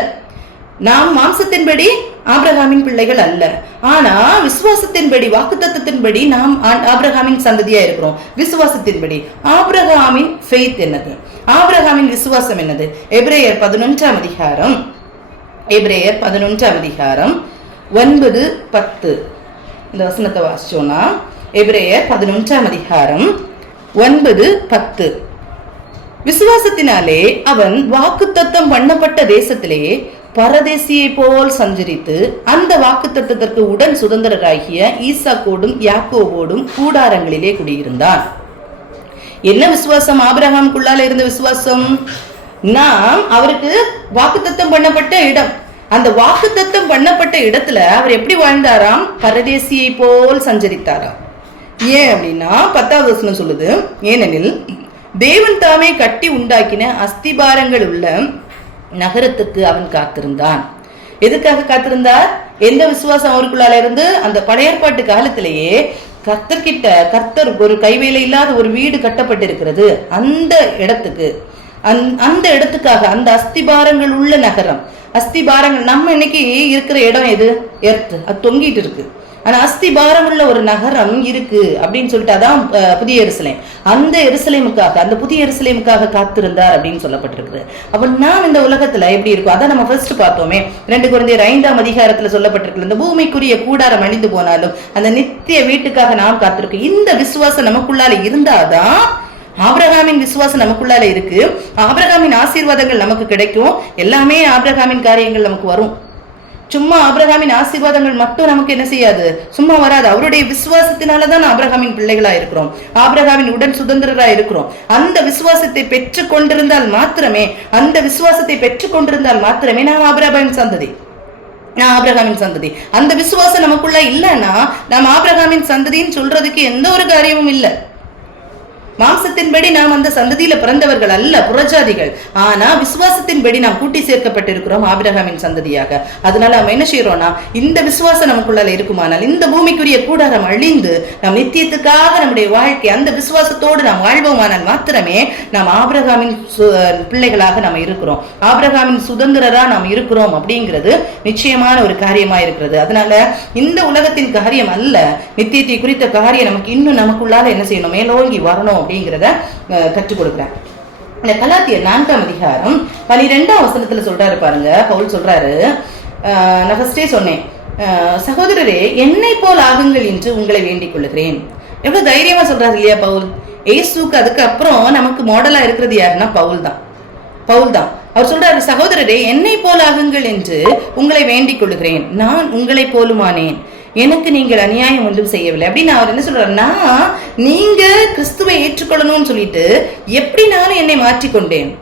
நாம் மாம்சத்தின்படி ஆபிரகாமின் பிள்ளைகள் அல்ல. ஆனா விசுவாசத்தின்படி வாக்குத்தத்தத்தின்படி நாம் ஆபிரகாமின் சந்ததியா இருக்கிறோம். விசுவாசத்தின்படி ஆபிரகாமின் ஃபெய்த் என்னது? ஆபிரகாமின் விசுவாசம் என்னது? எபிரேயர் 11ஆம் அதிகாரம், எபிரேயர் 11ஆம் அதிகாரம் 9-10 இந்த வசனத்தை வாசிச்சோம்னா, எபிரேயர் 11ஆம் அதிகாரம் 9-10. விசுவாசத்தினாலே அவன் வாக்குத்தத்தம் பண்ணப்பட்ட தேசத்திலே பரதேசியை போல் சஞ்சரித்து அந்த வாக்குத்தத்தத்திற்கு உடன் சுதந்திரராகிய ஈசாக்கோடும் யாக்கோவோடும் கூடாரங்களிலே குடியிருந்தான். என்ன விசுவாசம் ஆபிரகாமுக்குள்ளால இருந்த விசுவாசம்? நாம் அவருக்கு வாக்குத்தத்தம் பண்ணப்பட்ட இடம், அந்த வாக்குத்தத்தம் பண்ணப்பட்ட இடத்துல அவர் எப்படி வாழ்ந்தாராம்? பரதேசியை போல் சஞ்சரித்தாராம். ஏன் அப்படின்னா 10வது வசனம் சொல்லுது, ஏனெனில் தேவன் தாமே கட்டி உண்டாக்கின அஸ்திபாரங்கள் உள்ள நகரத்துக்கு அவன் காத்திருந்தான். எதுக்காக காத்திருந்தார்? எந்த விசுவாசம் அவருக்குள்ளால இருந்து? அந்த பழையற்பாட்டு காலத்திலேயே கர்த்தர் ஒரு கைவேலை இல்லாத ஒரு வீடு கட்டப்பட்டிருக்கிறது. அந்த இடத்துக்கு அந்த இடத்துக்காக, அந்த அஸ்திபாரங்கள் உள்ள நகரம். அஸ்திபாரங்கள் நம்ம இன்னைக்கு இருக்கிற இடம் எது? எர்த். அது தொங்கிட்டு இருக்கு. ஆனா அஸ்தி பாரமுள்ள ஒரு நகரம் இருக்கு அப்படின்னு சொல்லிட்டு அதான் புதிய எருசலேம். அந்த எருசலேமுக்காக, அந்த புதிய எருசலேமுக்காக காத்திருந்தார் அப்படின்னு சொல்லப்பட்டிருக்கு. அப்ப நாம் இந்த உலகத்துல எப்படி இருக்கும் அதான் நம்ம ஃபர்ஸ்ட் பார்த்தோமே. 2 கொரிந்தியர் 5ஆம் அதிகாரத்துல சொல்லப்பட்டிருக்கு, இந்த பூமிக்குரிய கூடாரம் அழிந்து போனாலும் அந்த நித்திய வீட்டுக்காக நாம் காத்திருக்கோம். இந்த விசுவாசம் நமக்குள்ளால இருந்தாதான், ஆபிரகாமின் விசுவாசம் நமக்குள்ளால இருக்கு, ஆபிரகாமின் ஆசீர்வாதங்கள் நமக்கு கிடைக்கும், எல்லாமே ஆபிரகாமின் காரியங்கள் நமக்கு வரும். சும்மா ஆபிரகாமின் ஆசீர்வாதங்கள் மட்டும் நமக்கு என்ன செய்யாது, சும்மா வராது. அவருடைய விசுவாசத்தினாலதான் ஆபிரகாமின் பிள்ளைகளா இருக்கிறோம், ஆபிரகாமின் உடன் சுதந்திரரா இருக்கிறோம். அந்த விசுவாசத்தை பெற்றுக் கொண்டிருந்தால் மாத்திரமே, அந்த விசுவாசத்தை பெற்றுக் கொண்டிருந்தால் மாத்திரமே நாம் ஆபிரகாமின் சந்ததி, ஆபிரகாமின் சந்ததி. அந்த விசுவாசம் நமக்குள்ள இல்லைன்னா நாம் ஆபிரகாமின் சந்ததின்னு சொல்றதுக்கு எந்த ஒரு காரியமும் இல்லை. மாம்சத்தின்படி நாம் அந்த சந்ததியில பிறந்தவர்கள் அல்ல, புறஜாதிகள். ஆனா விசுவாசத்தின்படி நாம் கூட்டி சேர்க்கப்பட்டிருக்கிறோம் ஆபிரகாமின் சந்ததியாக. அதனால நம்ம என்ன செய்யறோம்னா, இந்த விசுவாசம் நமக்குள்ளால இருக்குமானால் இந்த பூமிக்குரிய கூடாரம் அழிந்து நம் நித்தியத்துக்காக நம்முடைய வாழ்க்கை அந்த விசுவாசத்தோடு நாம் வாழ்வோமானால் மாத்திரமே நாம் ஆபிரகாமின் பிள்ளைகளாக நாம் இருக்கிறோம், ஆபிரகாமின் சுதந்திரரா நாம் இருக்கிறோம் அப்படிங்கிறது நிச்சயமான ஒரு காரியமா இருக்கிறது. அதனால இந்த உலகத்தின் காரியம் அல்ல, நித்தியத்தை குறித்த காரியம் நமக்கு இன்னும் நமக்குள்ளால என்ன செய்யணும், மேலோங்கி வரணும் அப்படிங்கிறத கற்றுக் கொடுக்கிறேன். இந்த கலாத்தியர் 4ஆம் அதிகாரம் 12ஆம் வசனத்துல சொல்றாரு பாருங்க, பவுல் சொல்றாரு, நான் ஃபர்ஸ்டே சொன்னேன், சகோதரரே என்னை போல் ஆகுங்கள் என்று உங்களை வேண்டிக் கொள்ளுகிறேன். எவ்வளவு தைரியமா சொல்றாரு இல்லையா பவுல். இயேசுக்கு அதுக்கு அப்புறம் நமக்கு மாடலா இருக்கிறது யாருன்னா பவுல் தான். அவர் சொல்றாரு, சகோதரரே என்னை போல் ஆகுங்கள் என்று உங்களை வேண்டிக் கொள்ளுகிறேன், நான் உங்களை போலுமானேன், எனக்கு நீங்கள் அநியாயம் ஒன்றும் செய்யவில்லை அப்படின்னு அவர் என்ன சொல்றாருன்னா, நீங்க கிறிஸ்துவை ஏற்றுக்கொள்ளணும்னு சொல்லிட்டு எப்படி நானும் என்னை மாற்றிக்கொண்டேன்,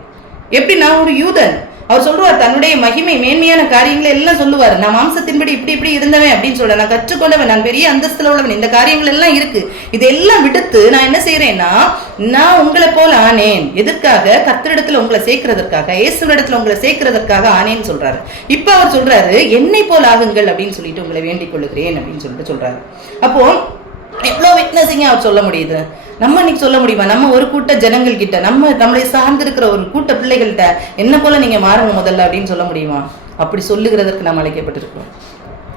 எப்படி நான் ஒரு யூதன். அவர் சொல்லுவார் தன்னுடைய மகிமை மேன்மையான காரியங்களை எல்லாம் சொல்லுவார். நான் மாம்சத்தின்படி இப்படி இப்படி இருந்தவன் அப்படின்னு சொல்ல, நான் கற்றுக்கொண்டவன், நான் பெரிய அந்தஸ்துல உள்ளவன், இந்த காரியங்கள் எல்லாம் இருக்கு. இதெல்லாம் விடுத்து நான் என்ன செய்யறேன்னா, நான் உங்களை போல ஆனேன். எதற்காக? கர்த்தரிடத்துல உங்களை சேர்க்கிறதற்காக, இயேசுவிடத்துல உங்களை சேர்க்கிறதற்காக ஆனேன்னு சொல்றாரு. இப்ப அவர் சொல்றாரு, என்னை போல் ஆகுங்கள் அப்படின்னு சொல்லிட்டு உங்களை வேண்டிக் கொள்ளுகிறேன் அப்படின்னு சொல்லிட்டு சொல்றாரு. அப்போ எவ்வளவு விட்னஸிங்க அவர் சொல்ல முடியுது. நம்ம இன்னைக்கு சொல்ல முடியுமா? நம்ம ஒரு கூட்ட ஜனங்கள் கிட்ட, நம்மளை சார்ந்து இருக்கிற ஒரு கூட்ட பிள்ளைகள்கிட்ட என்ன போல நீங்க மாறுங்க முதல்ல அப்படின்னு சொல்ல முடியுமா? அப்படி சொல்லுகிறதற்கு நாம் அழைக்கப்பட்டிருக்கிறோம்.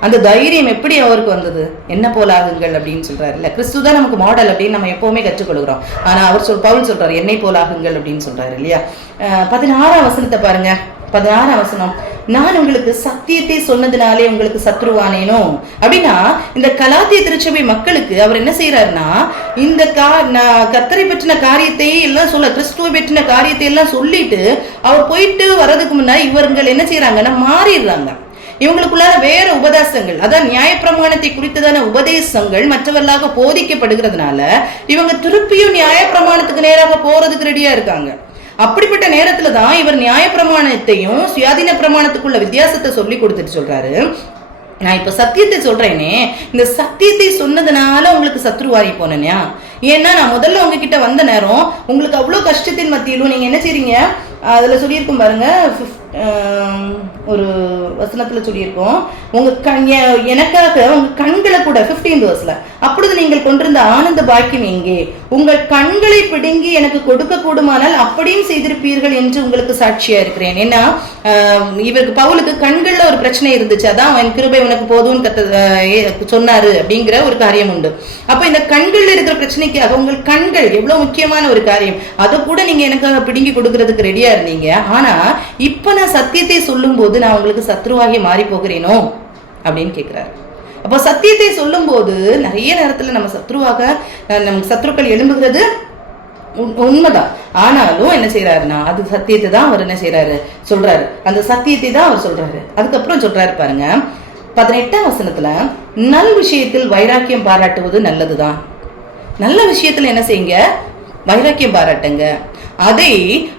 அந்த தைரியம் எப்படி அவருக்கு வந்தது? என்ன போல ஆகுங்கள் அப்படின்னு சொல்றாரு இல்ல, கிறிஸ்து தான் நமக்கு மாடல் அப்படின்னு நம்ம எப்பவுமே கற்றுக்கொள்கிறோம். ஆனா அவர் பவுல் சொல்றாரு என்னை போல ஆகுங்கள் அப்படின்னு சொல்றாரு இல்லையா. 16ஆம் வசனத்தை பாருங்க, 16ஆம் வசனம், நான் உங்களுக்கு சத்தியத்தை சொன்னதுனாலே உங்களுக்கு சத்ருவானேனோ அப்படின்னா, இந்த கலாத்திய திருச்சபை மக்களுக்கு அவர் என்ன செய்யறாருன்னா, இந்த கர்த்தரை பற்றின காரியத்தை எல்லாம் சொல்ல, கிறிஸ்துவை பற்றின காரியத்தை எல்லாம் சொல்லிட்டு அவர் போயிட்டு வர்றதுக்கு முன்னாடி இவர்கள் என்ன செய்யறாங்கன்னா மாறிடுறாங்க. இவங்களுக்குள்ளான வேற உபதேசங்கள், அதான் நியாயப்பிரமாணத்தை குறித்ததான உபதேசங்கள் மற்றவர்களாக போதிக்கப்படுகிறதுனால இவங்க திருப்பியும் நியாயப்பிரமாணத்துக்கு நேராக போறதுக்கு ரெடியா இருக்காங்க. அப்படிப்பட்ட நேரத்துல தான் இவர் நியாயப்பிரமாணத்தையும் சுயாதீன பிரமாணத்துக்குள்ள வித்தியாசத்தை சொல்லி கொடுத்துட்டு சொல்றாரு, நான் இப்ப சத்தியத்தை சொல்றேனே, இந்த சத்தியத்தை சொன்னதுனால உங்களுக்கு சத்ருவாரி போனேன்னா, ஏன்னா நான் முதல்ல உங்ககிட்ட வந்த நேரம் உங்களுக்கு அவ்வளவு கஷ்டத்தின் மத்தியிலும் நீங்க என்ன செய்றீங்க, அதுல சொல்லியிருக்கும் பாருங்க, ஒரு வசனத்துல சொல்லியிருக்கோம், எனக்காக உங்க கண்களை கூட 15th verse அப்பொழுது நீங்கள் கொண்டிருந்த ஆனந்த பாக்கியம் எங்கே, உங்கள் கண்களை பிடுங்கி எனக்கு கொடுக்க கூடுமானால் அப்படியும் செய்திருப்பீர்கள் என்று உங்களுக்கு சாட்சியா இருக்கிறேன். ஏன்னா இவருக்கு பவுலுக்கு கண்கள்ல ஒரு பிரச்சனை இருந்துச்சு, அதான் அவன் கிருபை உனக்கு போதும்னு சொன்னாரு அப்படிங்கிற ஒரு காரியம் உண்டு. அப்ப இந்த கண்கள்ல இருக்கிற பிரச்சனைக்காக, உங்கள் கண்கள் எவ்வளவு முக்கியமான ஒரு காரியம், அதை கூட நீங்க எனக்காக பிடுங்கி கொடுக்கறதுக்கு ரெடியா இருந்தீங்க. ஆனா இப்ப நான் சத்தியத்தை சொல்லும் போது நான் உங்களுக்கு சத்ருவாகி மாறி போகிறேனோ அப்படின்னு கேட்கிறாரு. அப்போ சத்தியத்தை சொல்லும் போது நிறைய நேரத்துல நம்ம நமக்கு சத்ருக்கள் எழும்புகிறது உண்மைதான். ஆனாலும் என்ன செய்யறாருன்னா, அது சத்தியத்தை தான் அவர் என்ன செய்யறாரு சொல்றாரு, அந்த சத்தியத்தை தான் அவர் சொல்றாரு. அதுக்கப்புறம் சொல்றாரு பாருங்க 18ஆம் வசனத்துல, நல் விஷயத்தில் வைராக்கியம் பாராட்டுவது நல்லதுதான். நல்ல விஷயத்துல என்ன செய்யுங்க, வைராக்கியம் பாராட்டுங்க. அதை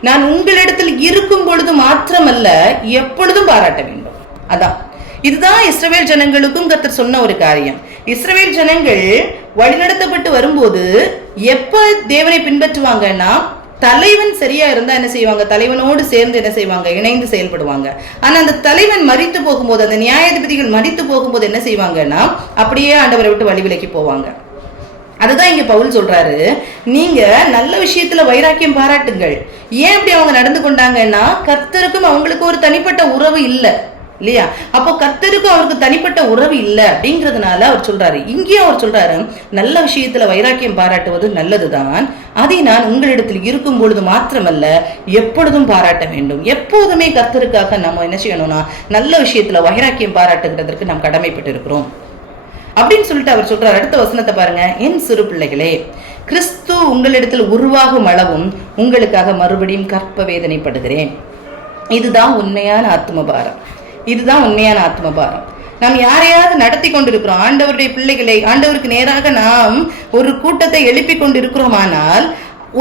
நான் உங்களிடத்தில் இருக்கும் பொழுது மாத்திரமல்ல எப்பொழுதும் பாராட்ட வேண்டும். அதான் இதுதான் இஸ்ரவேல் ஜனங்களுக்கும் கர்த்தர் சொன்ன ஒரு காரியம். இஸ்ரவேல் ஜனங்கள் வழிநடத்தப்பட்டு வரும்போது எப்ப தேவனை பின்பற்றுவாங்கன்னா, தலைவன் சரியா இருந்தா என்ன செய்வாங்க, தலைவனோடு சேர்ந்து என்ன செய்வாங்க, இணைந்து செயல்படுவாங்க. ஆனா அந்த தலைவன் மரித்து போகும்போது, அந்த நியாயாதிபதிகள் மரித்து போகும்போது என்ன செய்வாங்கன்னா, அப்படியே ஆண்டவரை விட்டு வழி விலக்கி போவாங்க. அதுதான் இங்க பவுல் சொல்றாரு, நீங்க நல்ல விஷயத்துல வைராக்கியம் பாராட்டுங்கள். ஏன் அப்படி அவங்க நடந்து கொண்டாங்கன்னா, கர்த்தருக்கும் அவங்களுக்கு ஒரு தனிப்பட்ட உறவு இல்ல. இல்லையா? அப்போ கர்த்தருக்கும் அவருக்கு தனிப்பட்ட உறவு இல்லை அப்படிங்கிறதுனால அவர் சொல்றாரு. இங்கேயும் அவர் சொல்றாரு, நல்ல விஷயத்துல வைராக்கியம் பாராட்டுவது நல்லதுதான், அதை நான் உங்களிடத்தில் இருக்கும் பொழுது மாத்திரமல்ல எப்பொழுதும் பாராட்ட வேண்டும். எப்போதுமே கர்த்தருக்காக நம்ம என்ன செய்யணும்னா நல்ல விஷயத்துல வைராக்கியம் பாராட்டுகிறதற்கு நாம் கடமைப்பட்டு இருக்கிறோம் அப்படின்னு சொல்லிட்டு அவர் சொல்றாரு. அடுத்த வசனத்தை பாருங்க. என் சிறு பிள்ளைகளே, கிறிஸ்து உங்களிடத்தில் உருவாகும் அளவும் உங்களுக்காக மறுபடியும் கற்ப வேதனைப்படுகிறேன். இதுதான் உண்மையான ஆத்மபாரம். இதுதான் உண்மையான ஆத்மபாரம். நாம் யாரையாவது நடத்தி கொண்டிருக்கிறோம், ஆண்டவருடைய பிள்ளைகளை ஆண்டவருக்கு நேராக நாம் ஒரு கூட்டத்தை எழுப்பி கொண்டிருக்கிறோமானால்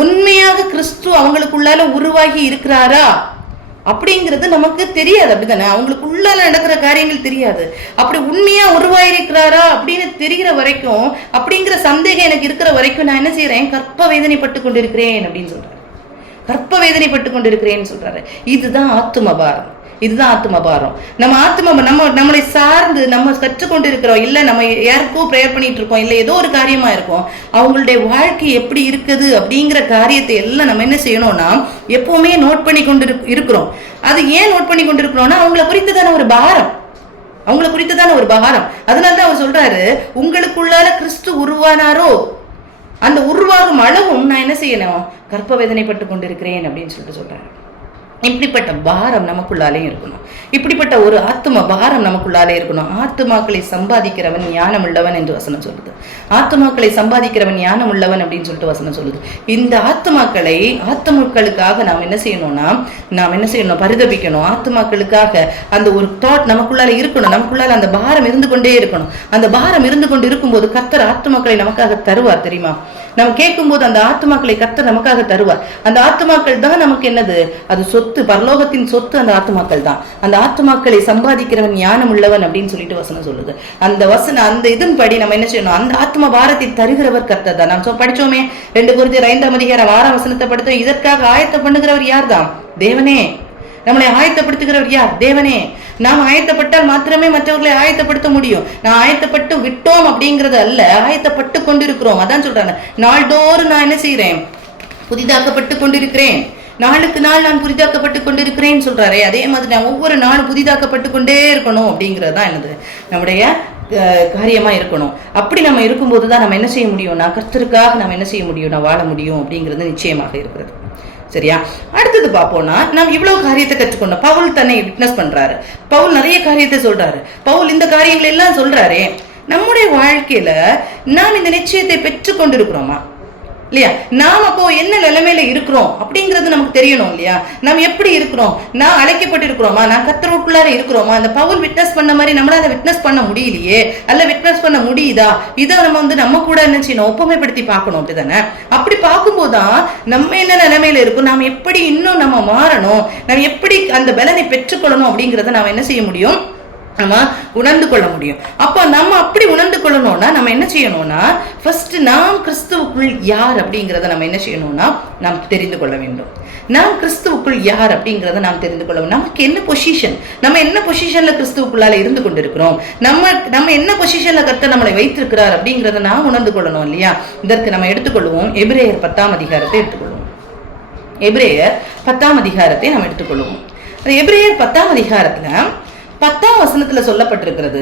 உண்மையாக கிறிஸ்து அவங்களுக்குள்ளால உருவாகி இருக்கிறாரா அப்படிங்கிறது நமக்கு தெரியாது. அப்படித்தானே? அவங்களுக்குள்ளால நடக்கிற காரியங்கள் தெரியாது. அப்படி உண்மையா உருவாயிருக்கிறாரா அப்படின்னு தெரிகிற வரைக்கும், அப்படிங்கிற சந்தேகம் எனக்கு இருக்கிற வரைக்கும் நான் என்ன செய்யறேன்? கற்ப வேதனைப்பட்டு கொண்டிருக்கிறேன் அப்படின்னு சொல்றாரு. கற்ப வேதனைப்பட்டு கொண்டிருக்கிறேன்னு சொல்றாரு. இதுதான் ஆத்துமபாரம். இதுதான் ஆத்மபாரம். நம்மளை சார்ந்து நம்ம கற்றுக்கொண்டு இருக்கிறோம், இல்ல நம்ம யாருக்கோ ப்ரேயர் பண்ணிட்டு இருக்கோம், இல்ல ஏதோ ஒரு காரியமா இருக்கும், அவங்களுடைய வாழ்க்கை எப்படி இருக்குது அப்படிங்கிற காரியத்தை எல்லாம் நம்ம என்ன செய்யணும்னா எப்பவுமே நோட் பண்ணி கொண்டு இருக்கிறோம். அது ஏன் நோட் பண்ணி கொண்டு இருக்கிறோம்னா அவங்கள குறித்துதான ஒரு பாரம், அவங்கள குறித்துதான ஒரு பாரம். அதனாலதான் அவர் சொல்றாரு, உங்களுக்குள்ளால கிறிஸ்து உருவானாரோ அந்த உருவாகும் அளவும் நான் என்ன செய்யணும்? கற்ப வேதனைப்பட்டு கொண்டிருக்கிறேன் அப்படின்னு சொல்லிட்டு சொல்றாரு. இப்படிப்பட்ட பாரம் நமக்குள்ளாலே இருக்கணும். இப்படிப்பட்ட ஒரு ஆத்ம பாரம் நமக்குள்ளாலே இருக்கணும். ஆத்மாக்களை சம்பாதிக்கிறவன் ஞானம் உள்ளவன் என்று வசனம் சொல்லுது. ஆத்மாக்களை சம்பாதிக்கிறவன் ஞானம் உள்ளவன் அப்படின்னு சொல்லிட்டு வசனம் சொல்லுது. இந்த ஆத்மாக்களுக்காக நாம் என்ன செய்யணும்? பரிதபிக்கணும். ஆத்மாக்களுக்காக அந்த ஒரு தாட் நமக்குள்ளால இருக்கணும். நமக்குள்ளால அந்த பாரம் இருந்து கொண்டே இருக்கணும். அந்த பாரம் இருந்து கொண்டு இருக்கும்போது கர்த்தர் ஆத்மாக்களை நமக்காக தருவார். தெரியுமா? நம்ம கேட்கும் போது அந்த ஆத்மாக்களை கர்த்தர் நமக்காக தருவார். அந்த ஆத்மாக்கள் தான் நமக்கு என்னது? அது சொத்து, பரலோகத்தின் சொத்து அந்த ஆத்மாக்கள் தான். அந்த ஆத்மாக்களை சம்பாதிக்கிறவன் ஞானம் உள்ளவன் அப்படின்னு சொல்லிட்டு வசனம் சொல்லுது. அந்த இதன்படி நம்ம என்ன செய்யணும்? அந்த ஆத்ம பாரத்தை தருகிறவர் கர்த்தர் தான். நாம் படிச்சோமே 2 கொரிந்தியர் 5ஆம் அதிகாரம் 6ஆம் வசனத்தை படித்தோம். இதற்காக ஆயத்த பண்ணுகிறவர் யார் தான்? தேவனே. நம்மளை ஆயத்தப்படுத்துகிறவர் யார்? தேவனே. நாம் ஆயத்தப்பட்டால் மாத்திரமே மற்றவர்களை ஆயத்தப்படுத்த முடியும். நான் ஆயத்தப்பட்டு விட்டோம் அப்படிங்கறது அல்ல, ஆயத்தப்பட்டு கொண்டிருக்கிறோம். அதான் சொல்றாங்க, நாள்தோறும் நான் என்ன செய்யறேன்? புதிதாக்கப்பட்டு கொண்டிருக்கிறேன். நாளுக்கு நாள் நான் புதிதாக்கப்பட்டு கொண்டிருக்கிறேன்னு சொல்றாரே, அதே மாதிரி நான் ஒவ்வொரு நாளும் புதிதாக்கப்பட்டு கொண்டே இருக்கணும் அப்படிங்கறதுதான் என்னது? நம்முடைய காரியமா இருக்கணும். அப்படி நம்ம இருக்கும்போதுதான் நம்ம என்ன செய்ய முடியும்னா கர்த்தருக்காக நம்ம என்ன செய்ய முடியும்னா வாழ முடியும் அப்படிங்கிறது நிச்சயமாக இருக்கிறது. சரியா? அடுத்தது பார்ப்போம்னா, நாம் இவ்வளவு காரியத்தை கற்றுக்கொண்டோம். பவுல் தன்னை விட்னஸ் பண்றாரு. பவுல் நிறைய காரியத்தை சொல்றாரு. பவுல் இந்த காரியங்கள் எல்லாம் சொல்றாரு. நம்முடைய வாழ்க்கையில நாம் இந்த நிச்சயத்தை பெற்று கொண்டிருக்கிறோமா இல்லையா? நாம் அப்போ என்ன நிலைமையில இருக்கிறோம் அப்படிங்கிறது நமக்கு தெரியணும் இல்லையா? நாம் எப்படி இருக்கிறோம்? நான் அழைக்கப்பட்டு இருக்கிறோமா? நான் கர்த்தருக்குள்ளார இருக்கிறோமா? அந்த பவுல் விட்னஸ் பண்ண மாதிரி நம்மளால விட்னஸ் பண்ண முடியலையே, அல்ல விட்னஸ் பண்ண முடியுதா? இதை நம்ம கூட என்ன செய்யணும்? ஒப்புமைப்படுத்தி பார்க்கணும். அப்படிதானே? அப்படி பார்க்கும்போதுதான் நம்ம என்ன நிலைமையில இருக்கும், நாம் எப்படி இன்னும் நம்ம மாறணும், நம்ம எப்படி அந்த பலனை பெற்றுக்கொள்ளணும் அப்படிங்கறத நாம என்ன செய்ய முடியும்? நம்ம உணர்ந்து கொள்ள முடியும். அப்ப நம்ம அப்படி உணர்ந்து கொள்ளணும்னா நம்ம என்ன செய்யணும்னா ஃபர்ஸ்ட் நாம் கிறிஸ்துவுக்குள் யார் அப்படிங்கறத நம்ம என்ன செய்யணும்னா நாம் தெரிந்து கொள்ள வேண்டும். நாம் கிறிஸ்துவுக்குள் யார் அப்படிங்கறத நாம் தெரிந்து கொள்ள வேண்டும். நமக்கு என்ன பொசிஷன், நம்ம என்ன பொசிஷன்ல கிறிஸ்துவுக்குள்ளால இருந்து கொண்டிருக்கிறோம், நம்ம என்ன பொசிஷன்ல கர்த்தர் நம்மளை வைத்திருக்கிறார் அப்படிங்கறத நாம் உணர்ந்து கொள்ளணும் இல்லையா? இதற்கு நம்ம எடுத்துக்கொள்வோம் எபிரேயர் 10ஆம் அதிகாரத்தை எடுத்துக்கொள்வோம். எபிரேயர் 10ஆம் அதிகாரத்தை நாம் எடுத்துக்கொள்வோம். எபிரேயர் 10ஆம் அதிகாரத்துல 10ஆம் வசனத்துல சொல்லப்பட்டிருக்கிறது.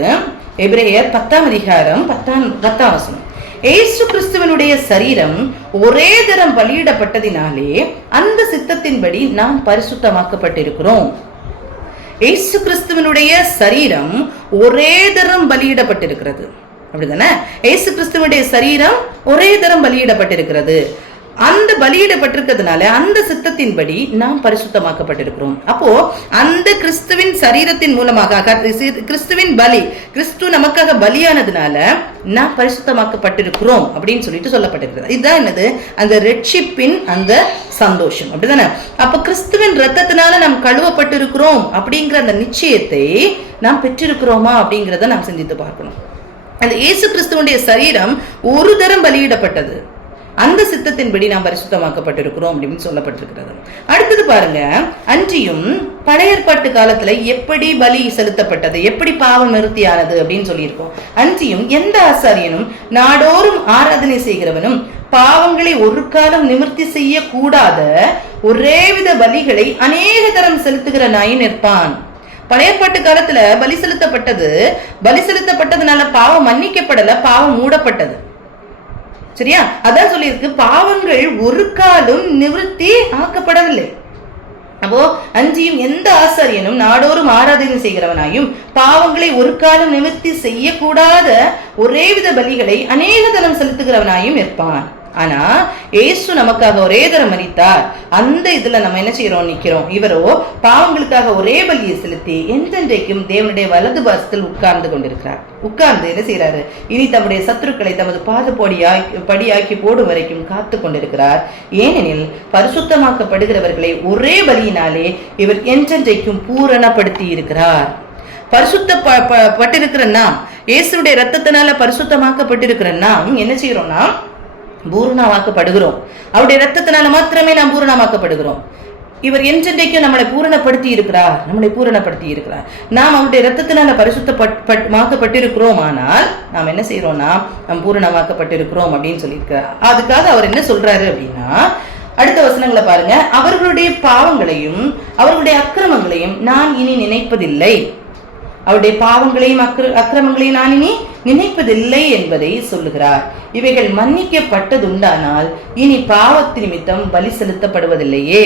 எபிரேயர் 10ஆம் அதிகாரம் 10ஆம் வசனம், இயேசு கிறிஸ்துவனுடைய சரீரம் ஒரே தரம் பலியிடப்பட்டதினாலே அந்த சித்தத்தின்படி நாம் பரிசுத்தமாக்கப்பட்டிருக்கிறோம். இயேசு கிறிஸ்துவனுடைய சரீரம் ஒரே தரம் பலியிடப்பட்டிருக்கிறது. அப்படிதானே? இயேசு கிறிஸ்துவனுடைய சரீரம் ஒரே தரம் பலியிடப்பட்டிருக்கிறது. அந்த பலியிடப்பட்டிருக்கிறதுனால அந்த சித்தத்தின்படி நாம் பரிசுத்தமாக்கப்பட்டிருக்கிறோம். அப்போ அந்த கிறிஸ்துவின் சரீரத்தின் மூலமாக கிறிஸ்துவின் பலி, கிறிஸ்து நமக்காக பலியானதுனால நாம் பரிசுத்தமாக்கப்பட்டிருக்கிறோம் அப்படின்னு சொல்லிட்டு சொல்லப்பட்டிருக்கிறது. இதுதான் என்னது? அந்த ரட்சிப்பின் அந்த சந்தோஷம். அப்படிதானே? அப்ப கிறிஸ்துவின் ரத்தத்தினால நாம் கழுவப்பட்டிருக்கிறோம் அப்படிங்கிற அந்த நிச்சயத்தை நாம் பெற்றிருக்கிறோமா அப்படிங்கிறத நாம் சிந்தித்து பார்க்கணும். அந்த இயேசு கிறிஸ்துவனுடைய சரீரம் ஒரு தரம் பலியிடப்பட்டது, அந்த சித்தத்தின்படி நாம் பரிசுத்தமாக்கப்பட்டிருக்கிறோம் அப்படின்னு சொல்லப்பட்டிருக்கிறது. அடுத்தது பாருங்க, அன்றியும் பழைய ஏற்பாட்டு காலத்துல எப்படி பலி செலுத்தப்பட்டது, எப்படி பாவம் நிறுத்தியானது அப்படின்னு சொல்லியிருக்கோம். அன்றியும் எந்த ஆசாரியனும் நாடோறும் ஆராதனை செய்கிறவனும் பாவங்களை ஒரு காலம் நிவர்த்தி செய்ய கூடாத ஒரே வித பலிகளை அநேக தரம் செலுத்துகிற நாய் நிற்பான். பழைய ஏற்பாட்டு காலத்துல பலி செலுத்தப்பட்டதுனால பாவம் மன்னிக்கப்படல, பாவம் மூடப்பட்டது. சரியா? அதான் சொல்லியிருக்கு, பாவங்கள் ஒரு காலம் நிவர்த்தி ஆக்கப்படவில்லை. அப்போ அஞ்சியும் எந்த ஆசாரியனும் நாடோறும் ஆராதனை செய்கிறவனாயும் பாவங்களை ஒரு காலம் நிவர்த்தி செய்யக்கூடாத ஒரே வித பலிகளை அநேக தரம் செலுத்துகிறவனாயும் இருப்பான். ஆனா ஏசு நமக்காக ஒரே தரம் மரித்தார். அந்த இதுல நம்ம என்ன செய்யறோம்? நிக்கிறோம். இவரோ பாவங்களுக்காக ஒரே பலியை செலுத்தி என்றென்றைக்கும் தேவனுடைய வலது பாசத்தில் உட்கார்ந்து கொண்டிருக்கிறார். உட்கார்ந்து என்ன செய்யறாரு? இனி தம்முடைய சத்துருக்களை தமது படியாக்கி போடும் வரைக்கும் காத்து கொண்டிருக்கிறார். ஏனெனில் பரிசுத்தமாக்கப்படுகிறவர்களை ஒரே பலியினாலே இவர் என்றென்றைக்கும் பூரணப்படுத்தி இருக்கிறார். பரிசுத்தப்பட்டிருக்கிற நாம், இயேசுடைய ரத்தத்தினால பரிசுத்தமாக்கப்பட்டிருக்கிற நாம் என்ன செய்யறோம்னா பூரணமாக்கப்படுகிறோம். அவருடைய ரத்தத்தினால மாத்திரமே நாம் பூரணமாக்கப்படுகிறோம். இவர் என்றென்றைக்கும் நம்மளை பூரணப்படுத்தி இருக்கிறார். நாம் அவருடைய ரத்தத்தினால பரிசுத்தமாக்கப்பட்டிருக்கிறோம். ஆனால் நாம் என்ன செய்யறோம்னா நாம் பூரணமாக்கப்பட்டிருக்கிறோம் அப்படின்னு சொல்லியிருக்கிறார். அதுக்காக அவர் என்ன சொல்றாரு அப்படின்னா, அடுத்த வசனங்களை பாருங்க. அவர்களுடைய பாவங்களையும் அவர்களுடைய அக்கிரமங்களையும் நான் இனி நினைப்பதில்லை. அவருடைய பாவங்களையும் அக்கிரமங்களையும் நான் இனி நினைப்பதில்லை என்பதை சொல்லுகிறார். இவைகள் மன்னிக்கப்பட்டதுண்டானால் இனி பாவத்து நிமித்தம் பலி செலுத்தப்படுவதில்லையே.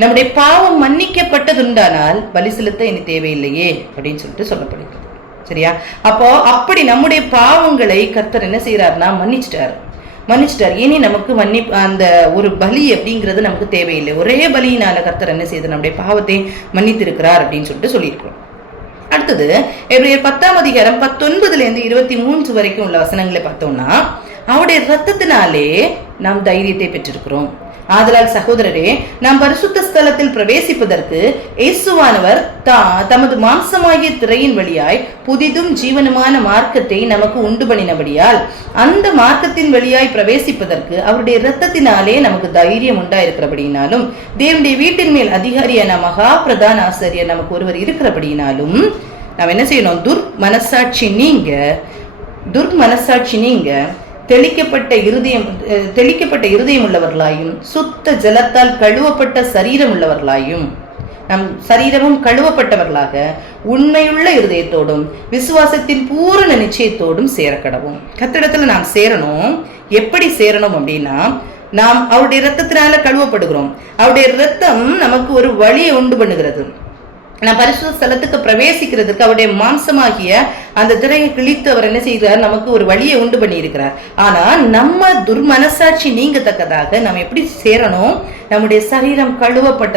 நம்முடைய பாவம் மன்னிக்கப்பட்டதுண்டானால் பலி செலுத்த இனி தேவையில்லையே அப்படின்னு சொல்லிட்டு சொல்லப்படுகிறது. சரியா? அப்போ அப்படி நம்முடைய பாவங்களை கர்த்தர் என்ன செய்யறாருன்னா மன்னிச்சிட்டார். இனி நமக்கு அந்த ஒரு பலி அப்படிங்கிறது நமக்கு தேவையில்லை. ஒரே பலியினால கர்த்தர் என்ன செய்து நம்முடைய பாவத்தை மன்னித்திருக்கிறார் அப்படின்னு சொல்லிட்டு சொல்லியிருக்கிறோம். அடுத்தது எபிரேயர் 10ஆம் அதிகாரம் 19-23 வரைக்கும் உள்ள வசனங்களை பார்த்தோம்னா, அவருடைய ரத்தத்தினாலே நாம் தைரியத்தை பெற்றிருக்கிறோம். ஆதலால் சகோதரரே, நாம் பரிசுத்த ஸ்தலத்தில் பிரவேசிப்பதற்கு இயேசுவானவர் தமது மாம்சமாகிய திரையின் வழியாய் புதிதும் ஜீவனுமான மார்க்கத்தை நமக்கு உண்டு பண்ணினபடியால் அந்த மார்க்கத்தின் வழியாய் பிரவேசிப்பதற்கு அவருடைய இரத்தத்தினாலே நமக்கு தைரியம் உண்டாயிருக்கிறபடியினாலும் தேவனுடைய வீட்டின் மேல் அதிகாரியான மகா பிரதான ஆசிரியர் நமக்கு ஒருவர் இருக்கிறபடியினாலும் நாம் என்ன செய்யணும்? துர்மனசாட்சி நீங்க தெளிக்கப்பட்ட இருதயம் உள்ளவர்களாயும் சுத்த ஜலத்தால் கழுவப்பட்ட சரீரம் உள்ளவர்களாயும், நம் சரீரமும் கழுவப்பட்டவர்களாக உண்மையுள்ள இருதயத்தோடும் விசுவாசத்தின் பூரண நிச்சயத்தோடும் சேரக்கடவும். கத்திடத்துல நாம் சேரணும். எப்படி சேரணும் அப்படின்னா, நாம் அவருடைய இரத்தத்தினால கழுவப்படுகிறோம். அவருடைய இரத்தம் நமக்கு ஒரு வழியை உண்டு பண்ணுகிறது. நான் பரிசுத்த ஸ்தலத்துக்கு பிரவேசிக்கிறதுக்கு அவருடைய மாம்சமாகிய அந்த திரையை கிழித்து அவர் என்ன செய்கிறார்? நமக்கு ஒரு வழியை உண்டு பண்ணி இருக்கிறார். ஆனா நம்ம துர்மனசாட்சி நீங்கத்தக்கதாக நம்ம எப்படி சேரணும்? நம்முடைய சரீரம் கழுவப்பட்ட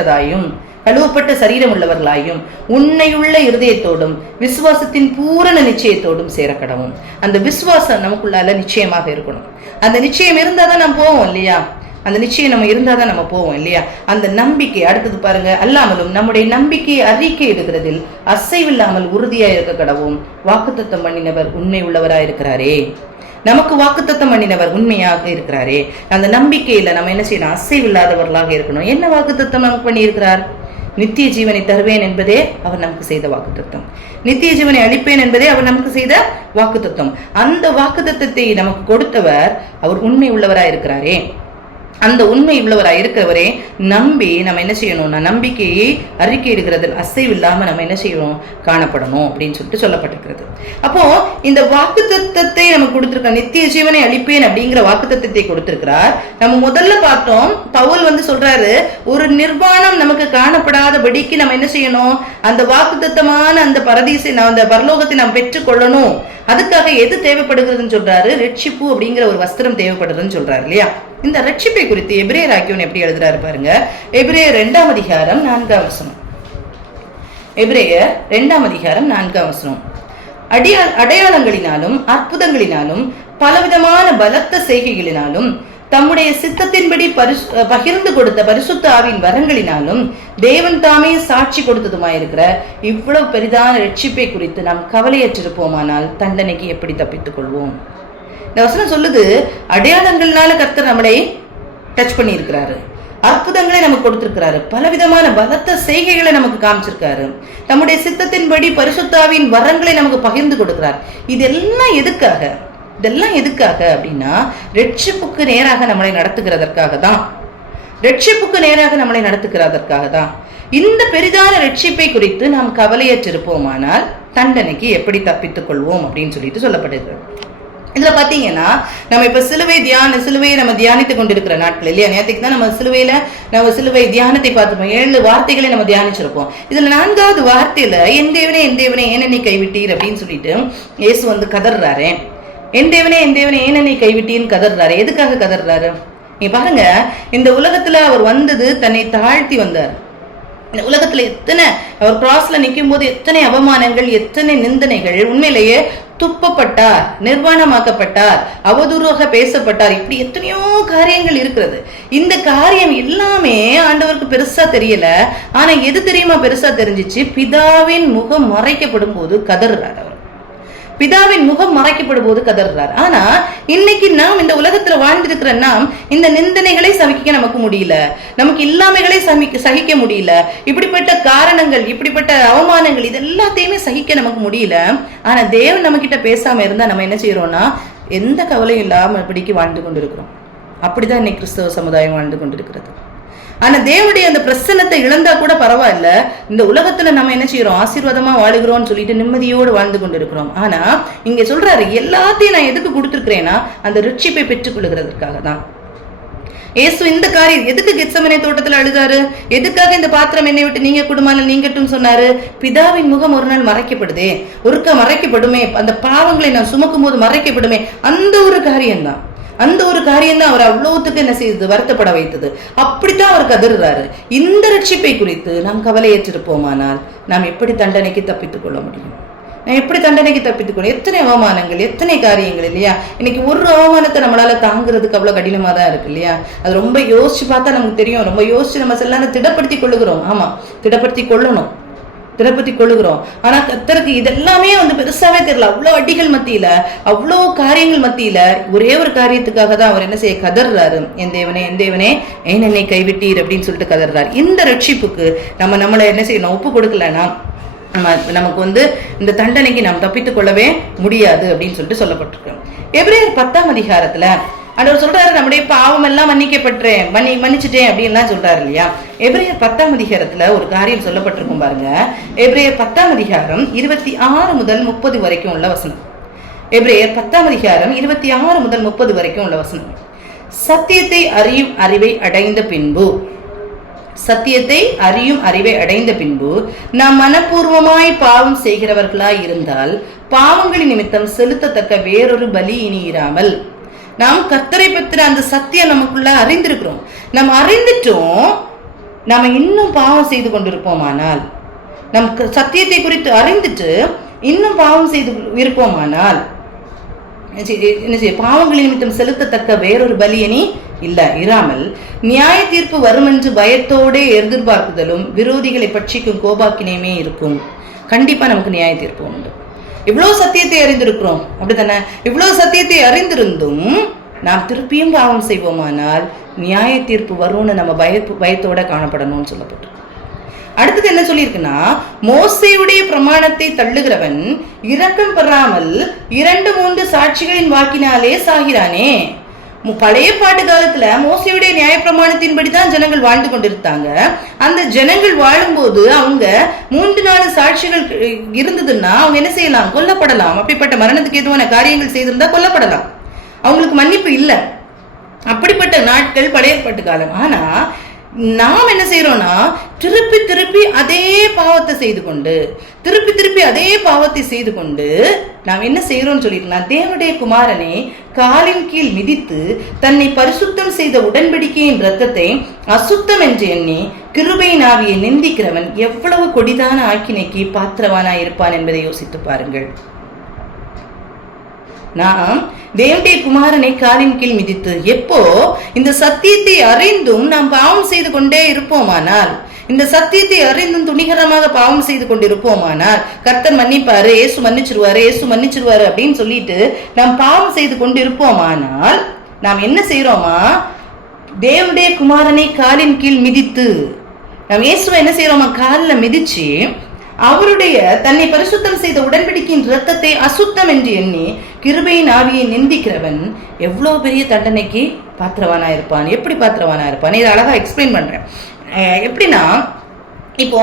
சரீரம் உள்ளவர்களாயும் உண்மையுள்ள இருதயத்தோடும் விசுவாசத்தின் பூரண நிச்சயத்தோடும் சேரக்கடவும். அந்த விசுவாசம் நமக்குள்ளால நிச்சயமாக இருக்கணும். அந்த நிச்சயம் இருந்தாதான் நம்ம போவோம் இல்லையா? அந்த நிச்சயம் நம்ம இருந்தாதான் நம்ம போவோம் இல்லையா? அந்த நம்பிக்கை. அடுத்தது பாருங்க, அல்லாமலும் நம்முடைய நம்பிக்கையை அறிக்கை இடுகிறதில் அசைவில்லாமல் உறுதியா இருக்க கடவும் வாக்குத்தத்தம் பண்ணினவர் உண்மை உள்ளவராய் இருக்கிறாரே. நமக்கு வாக்குத்தத்தம் பண்ணினவர் உண்மையாக இருக்கிறாரே. அந்த நம்பிக்கையில நம்ம என்ன செய்யணும்? அசைவில்லாதவர்களாக இருக்கணும். என்ன வாக்குத்தத்தம் நமக்கு பண்ணி இருக்கிறார்? நித்திய ஜீவனை தருவேன் என்பதே அவர் நமக்கு செய்த வாக்குத்தத்தம். நித்திய ஜீவனை அளிப்பேன் என்பதே அவர் நமக்கு செய்த வாக்குத்தத்தம். அந்த வாக்குத்தத்தத்தை நமக்கு கொடுத்தவர் அவர் உண்மை உள்ளவராய் இருக்கிறாரே. அந்த உண்மை உள்ளவராய் இருக்கிறவரே நம்பி நம்ம என்ன செய்யணும்னா நம்பிக்கையை அறிக்கையிடுகிறதில் அசைவில்லாம நம்ம என்ன செய்யணும்? காணப்படணும் அப்படின்னு சொல்லிட்டு சொல்லப்பட்டிருக்கிறது. அப்போ இந்த வாக்குத்தத்தத்தை நமக்கு கொடுத்திருக்க, நித்திய ஜீவனை அளிப்பேன் அப்படிங்கிற வாக்குத்தத்தத்தை கொடுத்திருக்கிறார். நம்ம முதல்ல பார்த்தோம், பவுல் சொல்றாரு, ஒரு நிர்வாணம் நமக்கு காணப்படாதபடிக்கு நம்ம என்ன செய்யணும்? அந்த வாக்குத்தத்தமான அந்த அந்த பரலோகத்தை நாம் பெற்றுக்கொள்ளணும். அதுக்காக எது தேவைப்படுகிறதுன்னு சொல்றாரு? ரட்சிப்பு அப்படிங்கிற ஒரு வஸ்திரம் தேவைப்படுறதுன்னு சொல்றாரு இல்லையா? இந்த ரட்சிப்பை குறித்து எபிரேயர் ஆக்கியோன் எப்படி எழுதுறாரு பாருங்க. எபிரேயர் 2ஆம் அதிகாரம் 4ஆம் வசனம். எபிரேயர் 2ஆம் அதிகாரம் 4ஆம் வசனம். அடையாளங்களினாலும் அற்புதங்களினாலும் பலவிதமான பலத்த செய்கைகளினாலும் தம்முடைய சித்தத்தின்படி பகிர்ந்து கொடுத்த பரிசுத்த ஆவியின் வரங்களினாலும் தேவன் தாமே சாட்சி கொடுத்ததுமாயிருக்கிற இவ்வளவு பெரிதான ரட்சிப்பை குறித்து நாம் கவலையற்றிருப்போமானால் தண்டனைக்கு எப்படி தப்பித்துக் கொள்வோம்? இந்த வசனம் சொல்லுது, அடையாளங்கள்னால கர்த்தர் நம்மளை டச் பண்ணி இருக்கிறாரு, அற்புதங்களை நமக்கு கொடுத்திருக்கிறாரு, பலவிதமான பலத்த செய்கைகளை நமக்கு காமிச்சிருக்காரு, நம்முடைய சித்தத்தின்படி பரிசுத்தாவின் வரங்களை நமக்கு பகிர்ந்து கொடுக்கிறார். இதெல்லாம் எதுக்காக அப்படின்னா ரட்சிப்புக்கு நேராக நம்மளை நடத்துகிறதற்காக தான். இந்த பெரிதான ரட்சிப்பை குறித்து நாம் கவலையற்றிருப்போமானால் தண்டனைக்கு எப்படி தப்பித்துக் கொள்வோம் அப்படின்னு சொல்லிட்டு சொல்லப்பட்டிருக்கிறது. இதுல பாத்தீங்கன்னா நம்ம இப்ப சிலுவையை நம்ம தியானித்து கொண்டிருக்கிற நாட்கள் இல்லையா, நேற்றுக்கு தான் நம்ம சிலுவை தியானத்தை பார்த்துப்போம். 7 வார்த்தைகளை நம்ம தியானிச்சிருப்போம். இதுல 4வது வார்த்தையில என் தேவனே ஏன் என்னை கைவிட்டீர் அப்படின்னு சொல்லிட்டு இயேசு வந்து கதறாரு. என் தேவனே ஏன் என்னை கைவிட்டீர்னு கதறாரு. எதுக்காக கதறாரு? நீ பாருங்க, இந்த உலகத்துல அவர் வந்தது தன்னை தாழ்த்தி வந்தார். இந்த உலகத்துல அவர் கிராஸ்ல நிற்கும் போது எத்தனை அவமானங்கள், எத்தனை நிந்தனைகள், உண்மையிலேயே துப்பப்பட்டார், நிர்வாணமாக்கப்பட்டார், அவதூறாக பேசப்பட்டார், இப்படி எத்தனையோ காரியங்கள் இருக்கிறது. இந்த காரியம் எல்லாமே ஆண்டவருக்கு பெருசா தெரியல. ஆனா எது தெரியுமா பெருசா தெரிஞ்சிச்சு? பிதாவின் முகம் மறைக்கப்படும் போது கதறார். அவர் பிதாவின் முகம் மறைக்கப்படும் போது கதறார். ஆனா இன்னைக்கு நாம் இந்த உலகத்துல வாழ்ந்திருக்கிற நாம் இந்த நிந்தனைகளை சகிக்க நமக்கு முடியல, நமக்கு இல்லாமைகளை சகிக்க முடியல. இப்படிப்பட்ட காரணங்கள், இப்படிப்பட்ட அவமானங்கள், இது எல்லாத்தையுமே சகிக்க நமக்கு முடியல. ஆனா தேவன் நம்ம கிட்ட பேசாம இருந்தா நம்ம என்ன செய்யறோம்னா எந்த கவலையும் இல்லாம இப்படிக்கு வாழ்ந்து கொண்டிருக்கிறோம். அப்படிதான் இன்னைக்கு கிறிஸ்தவ சமுதாயம் வாழ்ந்து கொண்டிருக்கிறது. ஆனா தேவனுடைய அந்த பிரசன்னத்தை இழந்தா கூட பரவாயில்ல, இந்த உலகத்துல நம்ம என்ன செய்யறோம்? ஆசீர்வாதமா வாழுகிறோம்னு சொல்லிட்டு நிம்மதியோடு வாழ்ந்து கொண்டிருக்கிறோம். ஆனா இங்க சொல்றாரு, எல்லாத்தையும் நான் எதுக்கு கொடுத்திருக்கிறேன்னா அந்த ரட்சிப்பை பெற்றுக் கொள்ளுகிறதுக்காக தான். ஏசு இந்த காரியம் எதுக்கு கெத்சமனே தோட்டத்துல அழுதாரு? எதுக்காக இந்த பாத்திரம் என்னை விட்டு நீங்க குடும்பம் நீங்கட்டும் சொன்னாரு? பிதாவின் முகம் ஒரு நாள் மறைக்கப்படுதே, ஒருக்க மறைக்கப்படுமே, அந்த பாவங்களை நான் சுமக்கும் போது மறைக்கப்படுமே, அந்த ஒரு காரியம்தான் அவர் அவ்வளவுத்துக்கு என்ன செய்தது? வருத்தப்பட வைத்தது. அப்படித்தான் அவர் கதறாரு. இந்த ரட்சிப்பை குறித்து நாம் கவலையற்றிருப்போமானால் நாம் எப்படி தண்டனைக்கு தப்பித்துக் கொள்ள முடியும்? நான் எப்படி தண்டனைக்கு தப்பித்துக்கணும்? எத்தனை அவமானங்கள், எத்தனை காரியங்கள் இல்லையா? இன்னைக்கு ஒரு அவமானத்தை நம்மளால தாங்குறதுக்கு அவ்வளவு கடினமா தான் இருக்கு இல்லையா? அது ரொம்ப யோசிச்சு பார்த்தா நமக்கு தெரியும். ரொம்ப யோசிச்சு நம்ம எல்லாரும் திடப்படுத்தி கொள்ளுகிறோம். ஆமா, திடப்படுத்தி கொள்ளுகிறோம். ஆனா கர்த்தருக்கு இதெல்லாமே வந்து பெருசாவே தெரியல. அவ்வளவு அடிகள் மத்தியில, அவ்வளவு காரியங்கள் மத்தியில ஒரே ஒரு காரியத்துக்காக தான் அவர் என்ன செய்ய கதறாரு. என் தேவனே ஏன் என்னை கைவிட்டீர் அப்படின்னு சொல்லிட்டு கதறாரு. இந்த ரட்சிப்புக்கு நம்மளை என்ன செய்யணும்? ஒப்பு கொடுக்கலன்னா நமக்கு வந்து இந்த தண்டனைக்கு நாம் தப்பித்துக் கொள்ளவே முடியாது அப்படின்னு சொல்லிட்டு சொல்லப்பட்டிருக்கு. எபிரேயர் 10ஆம் அதிகாரத்துல அவர் சொல்றாரு, நம்முடைய பாவம் எல்லாம் மன்னிச்சிட்டேன் அப்படின்லாம் சொல்றாரு இல்லையா? எபிரேயர் 10ஆம் அதிகாரத்துல ஒரு காரியம் சொல்லப்பட்டிருக்கும் பாருங்க. எபிரேயர் 10ஆம் அதிகாரம் 26 முதல் 30 வரைக்கும் உள்ள வசனம். எபிரேயர் 10ஆம் அதிகாரம் 26 முதல் 30 வரைக்கும் உள்ள வசனம். சத்தியத்தை அறியும் அறிவை அடைந்த பின்பு நாம் மனப்பூர்வமாய் பாவம் செய்கிறவர்களாய் இருந்தால் பாவங்களின் நிமித்தம் செலுத்தத்தக்க வேறொரு பலி இனி இராமல், நாம் கர்த்தரை பற்றின அந்த சத்தியம் நமக்குள்ள அறிந்திருக்கிறோம். நம்ம அறிந்துட்டோம், நாம இன்னும் பாவம் செய்து கொண்டிருப்போமானால், நம் சத்தியத்தை குறித்து அறிந்துட்டு இன்னும் பாவம் செய்து இருப்போமானால் என்ன செய்ய? பாவங்களின் நிமித்தம் செலுத்தத்தக்க வேறொரு பலியனி இராமல் நியாய தீர்ப்பு வரும் என்று பயத்தோட எதிர்பார்க்குதலும் விரோதிகளை பட்சிக்கும் கோபாக்கினையுமே இருக்கும். கண்டிப்பா நமக்கு நியாய தீர்ப்பு உண்டு. இவ்வளவு சத்தியத்தை அறிந்திருக்கிறோம், அப்படித்தானே? இவ்வளவு சத்தியத்தை அறிந்திருந்தும் நாம் திருப்பியும் பாவம் செய்வோமானால் நியாய தீர்ப்பு வரும்னு நம்ம பயத்தோட காணப்படணும்னு சொல்லப்பட்டிருக்கு. அடுத்தது என்ன சொல்லியிருக்குன்னா, மோசேயுடைய பிரமாணத்தை தள்ளுகிறவன் இரக்கம் பெறாமல் 2-3 சாட்சிகளின் வாக்கினாலே சாகிறானே. பழைய பாட்டு காலத்துல மோசேயுடைய நியாய பிரமாணத்தின்படிதான் ஜனங்கள் வாழ்ந்து கொண்டிருந்தாங்க. அந்த ஜனங்கள் வாழும்போது அவங்க 3-4 சாட்சிகள் இருந்ததுன்னா அவங்க என்ன செய்யலாம்? கொல்லப்படலாம். அப்படிப்பட்ட மரணத்துக்கு எதுவான காரியங்கள் செய்திருந்தா கொல்லப்படலாம். அவங்களுக்கு மன்னிப்பு இல்லை. அப்படிப்பட்ட நாட்கள் பழைய பாட்டு காலம். ஆனா நாம் என்ன செய்யறோம்னா திருப்பி அதே பாவத்தை செய்து கொண்டு நாம் என்ன செய்யறோம்னு சொல்லிருக்கலாம். தேவனுடைய குமாரனை காலின் கீழ் மிதித்து தன்னை பரிசுத்தம் செய்த உடன்படிக்கையின் இரத்தத்தை அசுத்தம் என்று எண்ணி கிருபையின் ஆவியை நிந்திக்கிறவன் எவ்வளவு கொடிதான ஆக்கினைக்கு பாத்திரவானாய் இருப்பான் என்பதை யோசித்து பாருங்கள். நாம் தேவனுடைய குமாரனை காலின் கீழ் மிதித்து, எப்போ இந்த சத்தியத்தை அறிந்தும் நாம் பாவம் செய்து கொண்டே இருப்போமானால், இந்த சத்தியத்தை அறிந்தும் துணிகரமாக பாவம் செய்து கொண்டிருப்போமானால் கர்த்தர் மன்னிப்பாரு, ஏசு மன்னிச்சிருவாரு அப்படின்னு சொல்லிட்டு நாம் பாவம் செய்து கொண்டு இருப்போமானால் நாம் என்ன செய்யறோமா? தேவனுடைய குமாரனை காலின் கீழ் மிதித்து, நாம் இயேசுவை என்ன செய்யறோமா? காலில் மிதிச்சு அவருடைய தன்னை பரிசுத்தம் செய்த உடன்படிக்கையின் இரத்தத்தை அசுத்தம் என்று எண்ணி கிருபையின் ஆவியை நிந்திக்கிறவன் எவ்வளவு பெரிய தண்டனைக்கு பாத்திரவானா இருப்பான். எப்படி பாத்திரவானா இருப்பான்? இதை அழகா எக்ஸ்பிளைன் பண்றேன். எப்படின்னா, இப்போ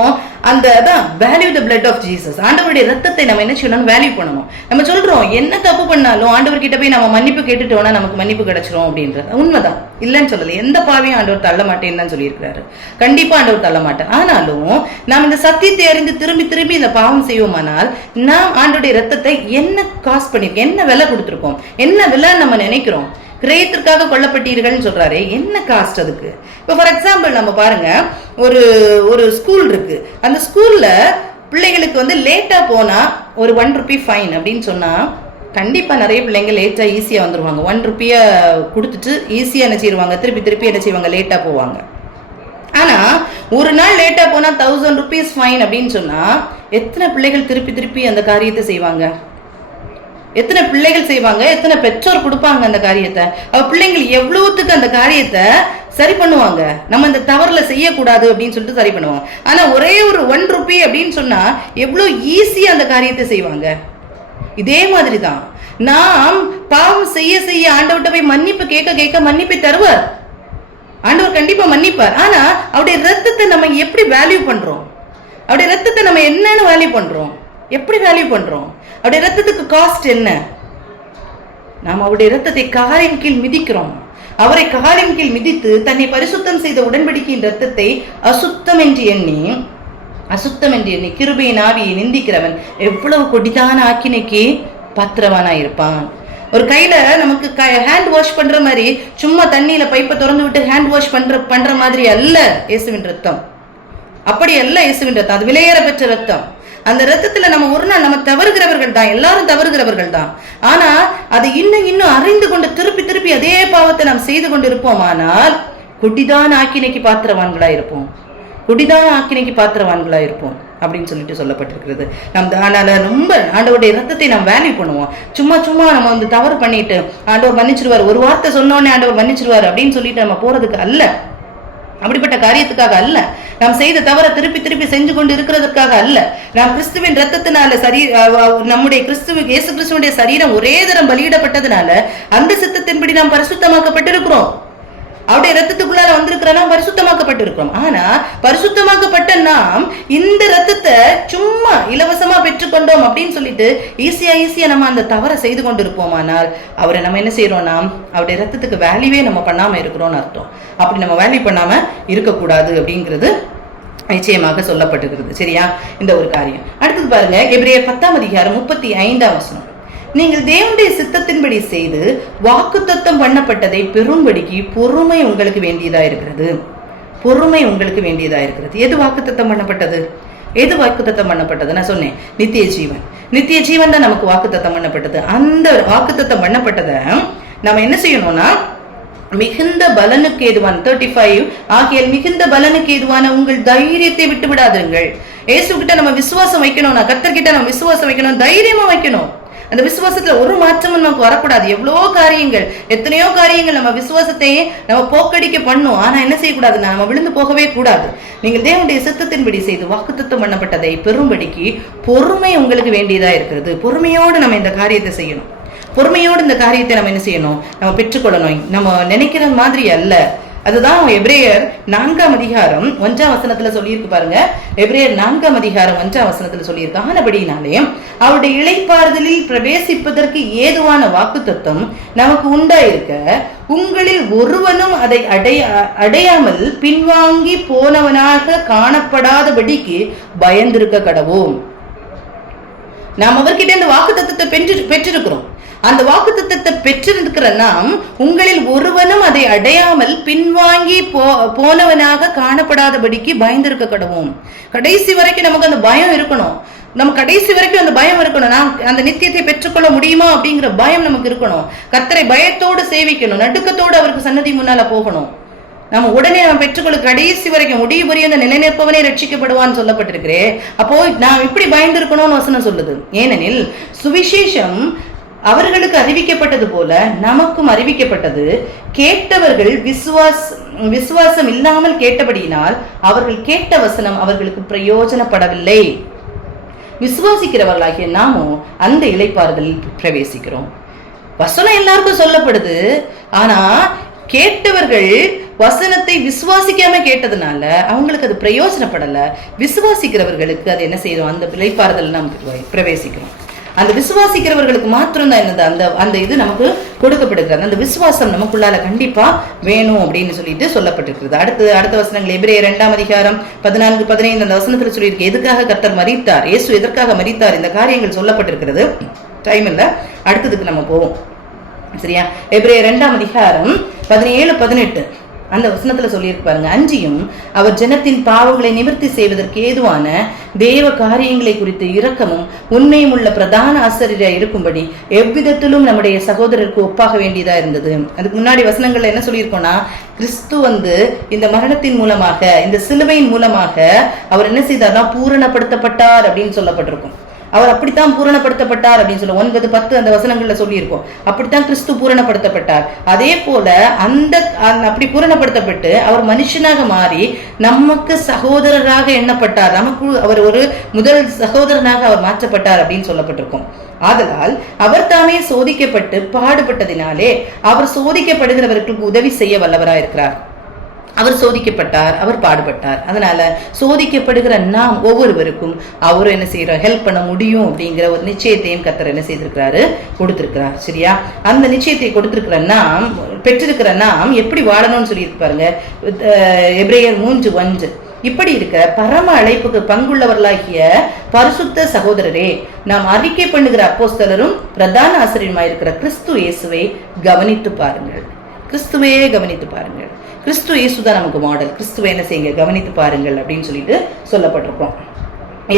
அந்த அதான் value the blood of Jesus. ஆண்டவருடைய ரத்தத்தை நம்ம என்ன செய்யணும், வேல்யூ பண்ணணும். நம்ம சொல்றோம் என்ன தப்பு பண்ணாலும் ஆண்டவர் கிட்ட போய் நம்ம மன்னிப்பு கேட்டுட்டோம்னா நமக்கு மன்னிப்பு கிடைச்சிரும் அப்படின்றது உண்மைதான், இல்லைன்னு சொல்லல. எந்த பாவையும் ஆண்டவர் தள்ள மாட்டேன்னு தான் சொல்லியிருக்கிறாரு. கண்டிப்பா ஆண்டவர் தள்ள மாட்டேன். ஆனாலும் நாம் இந்த சத்தியத்தை அறிந்து திரும்பி திரும்பி இந்த பாவம் செய்வோமானால் நாம் ஆண்டவருடைய ரத்தத்தை என்ன காஸ்ட் பண்ணிருக்கோம், என்ன விலை கொடுத்துருக்கோம், என்ன விலை நம்ம நினைக்கிறோம். கிரயத்திற்காக கொல்லப்பட்டீர்கள் சொல்றாரு, என்ன காஸ்ட் அதுக்கு? இப்போ ஃபார் எக்ஸாம்பிள் நம்ம பாருங்க, ஒரு ஒரு ஸ்கூல் இருக்கு. அந்த ஸ்கூல்ல பிள்ளைகளுக்கு வந்து லேட்டா போனா ஒரு 1 ரூபி ஃபைன் அப்படின்னு சொன்னா கண்டிப்பா நிறைய பிள்ளைங்க லேட்டா ஈஸியா வந்துருவாங்க. 1 ரூபிய கொடுத்துட்டு ஈஸியா என்ன செய்வாங்க, திருப்பி திருப்பி என்ன செய்வாங்க, லேட்டா போவாங்க. ஆனா ஒரு நாள் லேட்டா போனா 1000 ருபீஸ் ஃபைன் அப்படின்னு சொன்னா எத்தனை பிள்ளைகள் திருப்பி திருப்பி அந்த காரியத்தை செய்வாங்க? எத்தனை பிள்ளைகள் செய்வாங்க? எத்தனை பெற்றோர் கொடுப்பாங்க அந்த காரியத்தை? பிள்ளைங்கள் எவ்வளவுத்துக்கு அந்த காரியத்தை சரி பண்ணுவாங்க, நம்ம இந்த தவறுல செய்யக்கூடாது அப்படின்னு சொல்லிட்டு சரி பண்ணுவாங்க. ஆனா ஒரே ஒரு 1 ரூபி அப்படின்னு சொன்னா எவ்வளவு ஈஸியா அந்த காரியத்தை செய்வாங்க. இதே மாதிரிதான் நாம் பாவம் செய்ய செய்ய ஆண்டவர்கிட்ட போய் மன்னிப்பு கேட்க கேட்க மன்னிப்பை தருவார். ஆண்டவர் கண்டிப்பா மன்னிப்பார். ஆனா அவருடைய ரத்தத்தை நம்ம எப்படி வேல்யூ பண்றோம்? அவருடைய ரத்தத்தை நம்ம என்னன்னு வேல்யூ பண்றோம்? எப்படி வேல்யூ பண்றோம்? அவருடைய ரத்தத்துக்கு காஸ்ட் என்ன? நாம் அவருடைய ரத்தத்தை காலின் கீழ் மிதிக்கிறோம். அவரை காலின் கீழ் மிதித்து தன்னை பரிசுத்தம் செய்த உடன்படிக்கையின் ரத்தத்தை அசுத்தம் என்று எண்ணி கிருபையின் ஆவியை நிந்திக்கிறவன் எவ்வளவு கொடிதான ஆக்கினைக்கு பாத்திரவானா இருப்பான். ஒரு கையில நமக்கு ஹேண்ட் வாஷ் பண்ற மாதிரி சும்மா தண்ணியில பைப்பை திறந்து விட்டு ஹேண்ட் வாஷ் பண்ற மாதிரி அல்ல இயேசுவின் ரத்தம். அப்படி அல்ல இயேசுவின் ரத்தம். அது விலையேற பெற்ற ரத்தம். அந்த ரத்தத்துல நம்ம ஒரு நாள் நம்ம தவறுகிறவர்கள் தான், எல்லாரும் தவறுகிறவர்கள் தான். ஆனா அதை இன்னும் அறிந்து கொண்டு திருப்பி திருப்பி அதே பாவத்தை நாம் செய்து கொண்டு இருப்போமானால் குடிதான் ஆக்கினைக்கு பாத்திரவான்களா இருப்போம், குடிதான் ஆக்கினைக்கு பாத்திரவான்களா இருப்போம் அப்படின்னு சொல்லிட்டு சொல்லப்பட்டிருக்கிறது. அதனால ரொம்ப ஆண்டவருடைய ரத்தத்தை நாம் வேல்யூ பண்ணுவோம். சும்மா நம்ம வந்து தவறு பண்ணிட்டு ஆண்டவர் மன்னிச்சிருவார், ஒரு வார்த்தை சொன்னோடனே ஆண்டவர் மன்னிச்சிருவார் அப்படின்னு சொல்லிட்டு நம்ம போறதுக்கு அல்ல, அப்படிப்பட்ட காரியத்துக்காக அல்ல. நாம் செய்த தவற திருப்பி திருப்பி செஞ்சு கொண்டு இருக்கிறதுக்காக அல்ல. நாம் கிறிஸ்துவின் ரத்தத்தினால நம்முடைய இயேசு கிறிஸ்துவனுடைய சரீரம் ஒரே தரம் பலியிடப்பட்டதுனால அந்த சித்தத்தின்படி நாம் பரிசுத்தமாக்கப்பட்டிருக்கிறோம். அவருடைய ரத்தத்துக்குள்ளார வந்திருக்கிறோம், பரிசுத்தமாக்கப்பட்டிருக்கிறோம். ஆனா பரிசுத்தமாக்கப்பட்ட நாம் இந்த ரத்தத்தை சும்மா இலவசமா பெற்றுக்கொண்டோம் அப்படின்னு சொல்லிட்டு ஈஸியா நம்ம அந்த தவறை செய்து கொண்டு இருப்போமானால் அவரை நம்ம என்ன செய்யறோம்னா அவருடைய ரத்தத்துக்கு வேல்யூவே நம்ம பண்ணாம இருக்கிறோம்னு அர்த்தம். அப்படி நம்ம வேல்யூ பண்ணாம இருக்கக்கூடாது அப்படிங்கிறது நிச்சயமாக சொல்லப்பட்டிருக்கிறது. சரியா? இந்த ஒரு காரியம். அடுத்தது பாருங்க, எபிரேயர் 10ஆம் அதிகாரம் 35ஆம் வசனம். நீங்கள் தேவனுடைய சித்தத்தின்படி செய்து வாக்குத்தத்தம் பண்ணப்பட்டதை பெறும்படிக்கு பொறுமை உங்களுக்கு வேண்டியதா இருக்கிறது. பொறுமை உங்களுக்கு வேண்டியதா இருக்கிறது. எது வாக்குத்தத்தம் பண்ணப்பட்டது? எது வாக்குத்தத்தம் பண்ணப்பட்டது? நான் சொன்னேன், நித்திய ஜீவன். நித்திய ஜீவன் தான் நமக்கு வாக்குத்தத்தம் பண்ணப்பட்டது. அந்த வாக்குத்தத்தம் பண்ணப்பட்டதை நம்ம என்ன செய்யணும்னா மிகுந்த பலனுக்கு ஏதுவான 35 ஆகிய மிகுந்த பலனுக்கு ஏதுவான உங்கள் தைரியத்தை விட்டு விடாதுங்கள். இயேசு கிட்ட நம்ம விசுவாசம் வைக்கணும்னா, கர்த்தர்கிட்ட நம்ம விசுவாசம் வைக்கணும், தைரியமா வைக்கணும். அந்த விசுவாசத்துல ஒரு மாற்றமும் நமக்கு வரக்கூடாது. எத்தனையோ காரியங்கள் நம்ம விசுவாசத்தையே நம்ம போக்கடிக்க பண்ணும். ஆனா என்ன செய்யக்கூடாது, நம்ம விழுந்து போகவே கூடாது. நீங்கள் தேவனுடைய சித்தத்தின்படி செய்து வாக்குத்தத்தம் பண்ணப்பட்டதை பெறும்படிக்கு பொறுமை உங்களுக்கு வேண்டியதா இருக்கிறது. பொறுமையோடு நம்ம இந்த காரியத்தை செய்யணும். பொறுமையோடு இந்த காரியத்தை நம்ம என்ன செய்யணும், நம்ம பெற்றுக்கொள்ளணும். நம்ம நினைக்கிற மாதிரி அல்ல. அதுதான் எபிரேயர் 4ஆம் அதிகாரம் 1ஆம் வசனத்துல சொல்லியிருக்கு பாருங்க. எபிரேயர் 4ஆம் அதிகாரம் 1ஆம் வசனத்துல சொல்லியிருக்கு, ஆனபடினாலே அவருடைய இளைப்பாறுதலில் பிரவேசிப்பதற்கு ஏதுவான வாக்குத்தத்தம் நமக்கு உண்டாயிருக்க உங்களில் ஒருவனும் அதை அடையாமல் பின்வாங்கி போனவனாக காணப்படாதபடிக்கு பயந்திருக்க கடவோம். நாம் அவர்கிட்ட இந்த வாக்குத்தத்தத்தை பெற்றிருக்கிறோம். அந்த வாக்குத்தத்தத்தை பெற்றிருக்கிற நாம் உங்களில் ஒருவனும் அதை அடையாமல் பின்வாங்கி போனவனாக காணப்படாதபடிக்கு பயந்திருக்க கடவோம். கடைசி வரைக்கும் நமக்கு அந்த பயம் இருக்கணும். நம்ம கடைசி வரைக்கும் அந்த பயம் இருக்கணும். நாம் அந்த நித்தியத்தை பெற்றுக்கொள்ள முடியுமா அப்படிங்கிற பயம் நமக்கு இருக்கணும். கர்த்தரை பயத்தோடு சேவிக்கணும், நடுக்கத்தோடு அவருக்கு சன்னதி முன்னால போகணும். நம்ம உடனே நம்ம பெற்றுக்கொள்ள கடைசி வரைக்கும் முடிவு புரிய நிலைநிற்பவனே ரட்சிக்கப்படுவான்னு சொல்லப்பட்டிருக்கிறேன். அப்போ நாம் இப்படி பயந்திருக்கணும்னு வசனம் சொல்லுது. ஏனெனில் சுவிசேஷம் அவர்களுக்கு அறிவிக்கப்பட்டது போல நமக்கும் அறிவிக்கப்பட்டது. கேட்டவர்கள் விசுவாசம் இல்லாமல் கேட்டபடியினால் அவர்கள் கேட்ட வசனம் அவர்களுக்கு பிரயோஜனப்படவில்லை. விசுவாசிக்கிறவர்களாகிய நாமும் அந்த இளைப்பாறுதலில் பிரவேசிக்கிறோம். வசனம் எல்லாருக்கும் சொல்லப்படுது. ஆனா கேட்டவர்கள் வசனத்தை விசுவாசிக்காம கேட்டதுனால அவங்களுக்கு அது பிரயோஜனப்படல. விசுவாசிக்கிறவர்களுக்கு அது என்ன செய்யும், அந்த இளைப்பாறுதல் நாம் பிரவேசிக்கிறோம். அந்த விசுவாசிக்கிறவர்களுக்கு மாத்திரம் தான் என்னது, அந்த அந்த இது நமக்கு கொடுக்கப்படுகிறது. அந்த விசுவாசம் நமக்குள்ளால கண்டிப்பா வேணும் அப்படின்னு சொல்லிட்டு சொல்லப்பட்டிருக்கிறது. அடுத்த வசனங்கள் எபிரேயர் 2ஆம் அதிகாரம் 14-15 அந்த வசனத்துல சொல்லியிருக்கு, எதுக்காக கர்த்தர் மரித்தார், இயேசு எதற்காக மரித்தார், இந்த காரியங்கள் சொல்லப்பட்டிருக்கிறது. டைம் இல்ல, அடுத்ததுக்கு நம்ம போவோம். சரியா? எபிரேயர் 2ஆம் அதிகாரம் 17-18 அந்த வசனத்துல சொல்லியிருக்கு பாருங்க. அஞ்சியும் அவர் ஜனத்தின் பாவங்களை நிவர்த்தி செய்வதற்கு ஏதுவான தேவ காரியங்களை குறித்து இரக்கமும் உண்மையும் உள்ள பிரதான ஆசிரியராக இருக்கும்படி எவ்விதத்திலும் நம்முடைய சகோதரருக்கு ஒப்பாக வேண்டியதா இருந்தது. அதுக்கு முன்னாடி வசனங்கள்ல என்ன சொல்லியிருக்கோம்னா, கிறிஸ்து இந்த மரணத்தின் மூலமாக, இந்த சிலுவையின் மூலமாக அவர் என்ன செய்தார்னா பூரணப்படுத்தப்பட்டார் அப்படின்னு சொல்லப்பட்டிருக்கும். அவர் அப்படித்தான் பூரணப்படுத்தப்பட்டார் அப்படின்னு சொல்ல 9-10 அந்த வசனங்கள்ல சொல்லியிருக்கோம். அப்படித்தான் கிறிஸ்து பூரணப்படுத்தப்பட்டார். அதே போல அப்படி பூரணப்படுத்தப்பட்டு அவர் மனுஷனாக மாறி நமக்கு சகோதரராக எண்ணப்பட்டார். நமக்கு அவர் ஒரு முதல் சகோதரனாக அவர் மாற்றப்பட்டார் அப்படின்னு சொல்லப்பட்டிருக்கும். ஆதலால் அவர் தாமே சோதிக்கப்பட்டு பாடுபட்டதினாலே அவர் சோதிக்கப்படுகிறவர்களுக்கு உதவி செய்ய வல்லவராயிருக்கிறார். அவர் சோதிக்கப்பட்டார், அவர் பாடுபட்டார். அதனால சோதிக்கப்படுகிற நாம் ஒவ்வொருவருக்கும் அவர் என்ன செய்யறோம், ஹெல்ப் பண்ண முடியும் அப்படிங்கிற ஒரு நிச்சயத்தையும் கர்த்தர் என்ன செய்திருக்கிறாரு, கொடுத்திருக்கிறார். சரியா? அந்த நிச்சயத்தை கொடுத்திருக்கிற நாம், பெற்றிருக்கிற நாம் எப்படி வாழணும்னு சொல்லியிருக்கு பாருங்க. எபிரேயர் 3:1 இப்படி இருக்க பரம அழைப்புக்கு பங்குள்ளவர்களாகிய பரிசுத்த சகோதரரே, நாம் அறிக்கை பண்ணுகிற அப்போஸ்தலரும் பிரதான ஆசிரியருமாயிருக்கிற கிறிஸ்து இயேசுவை கவனித்து பாருங்கள். கிறிஸ்துவே கவனித்து பாருங்கள். கிறிஸ்து இயேசுதான் நமக்கு மாடல். கிறிஸ்துவை என்ன செய்யுங்க, கவனித்து பாருங்கள் அப்படின்னு சொல்லிட்டு சொல்லப்பட்டிருக்கோம்.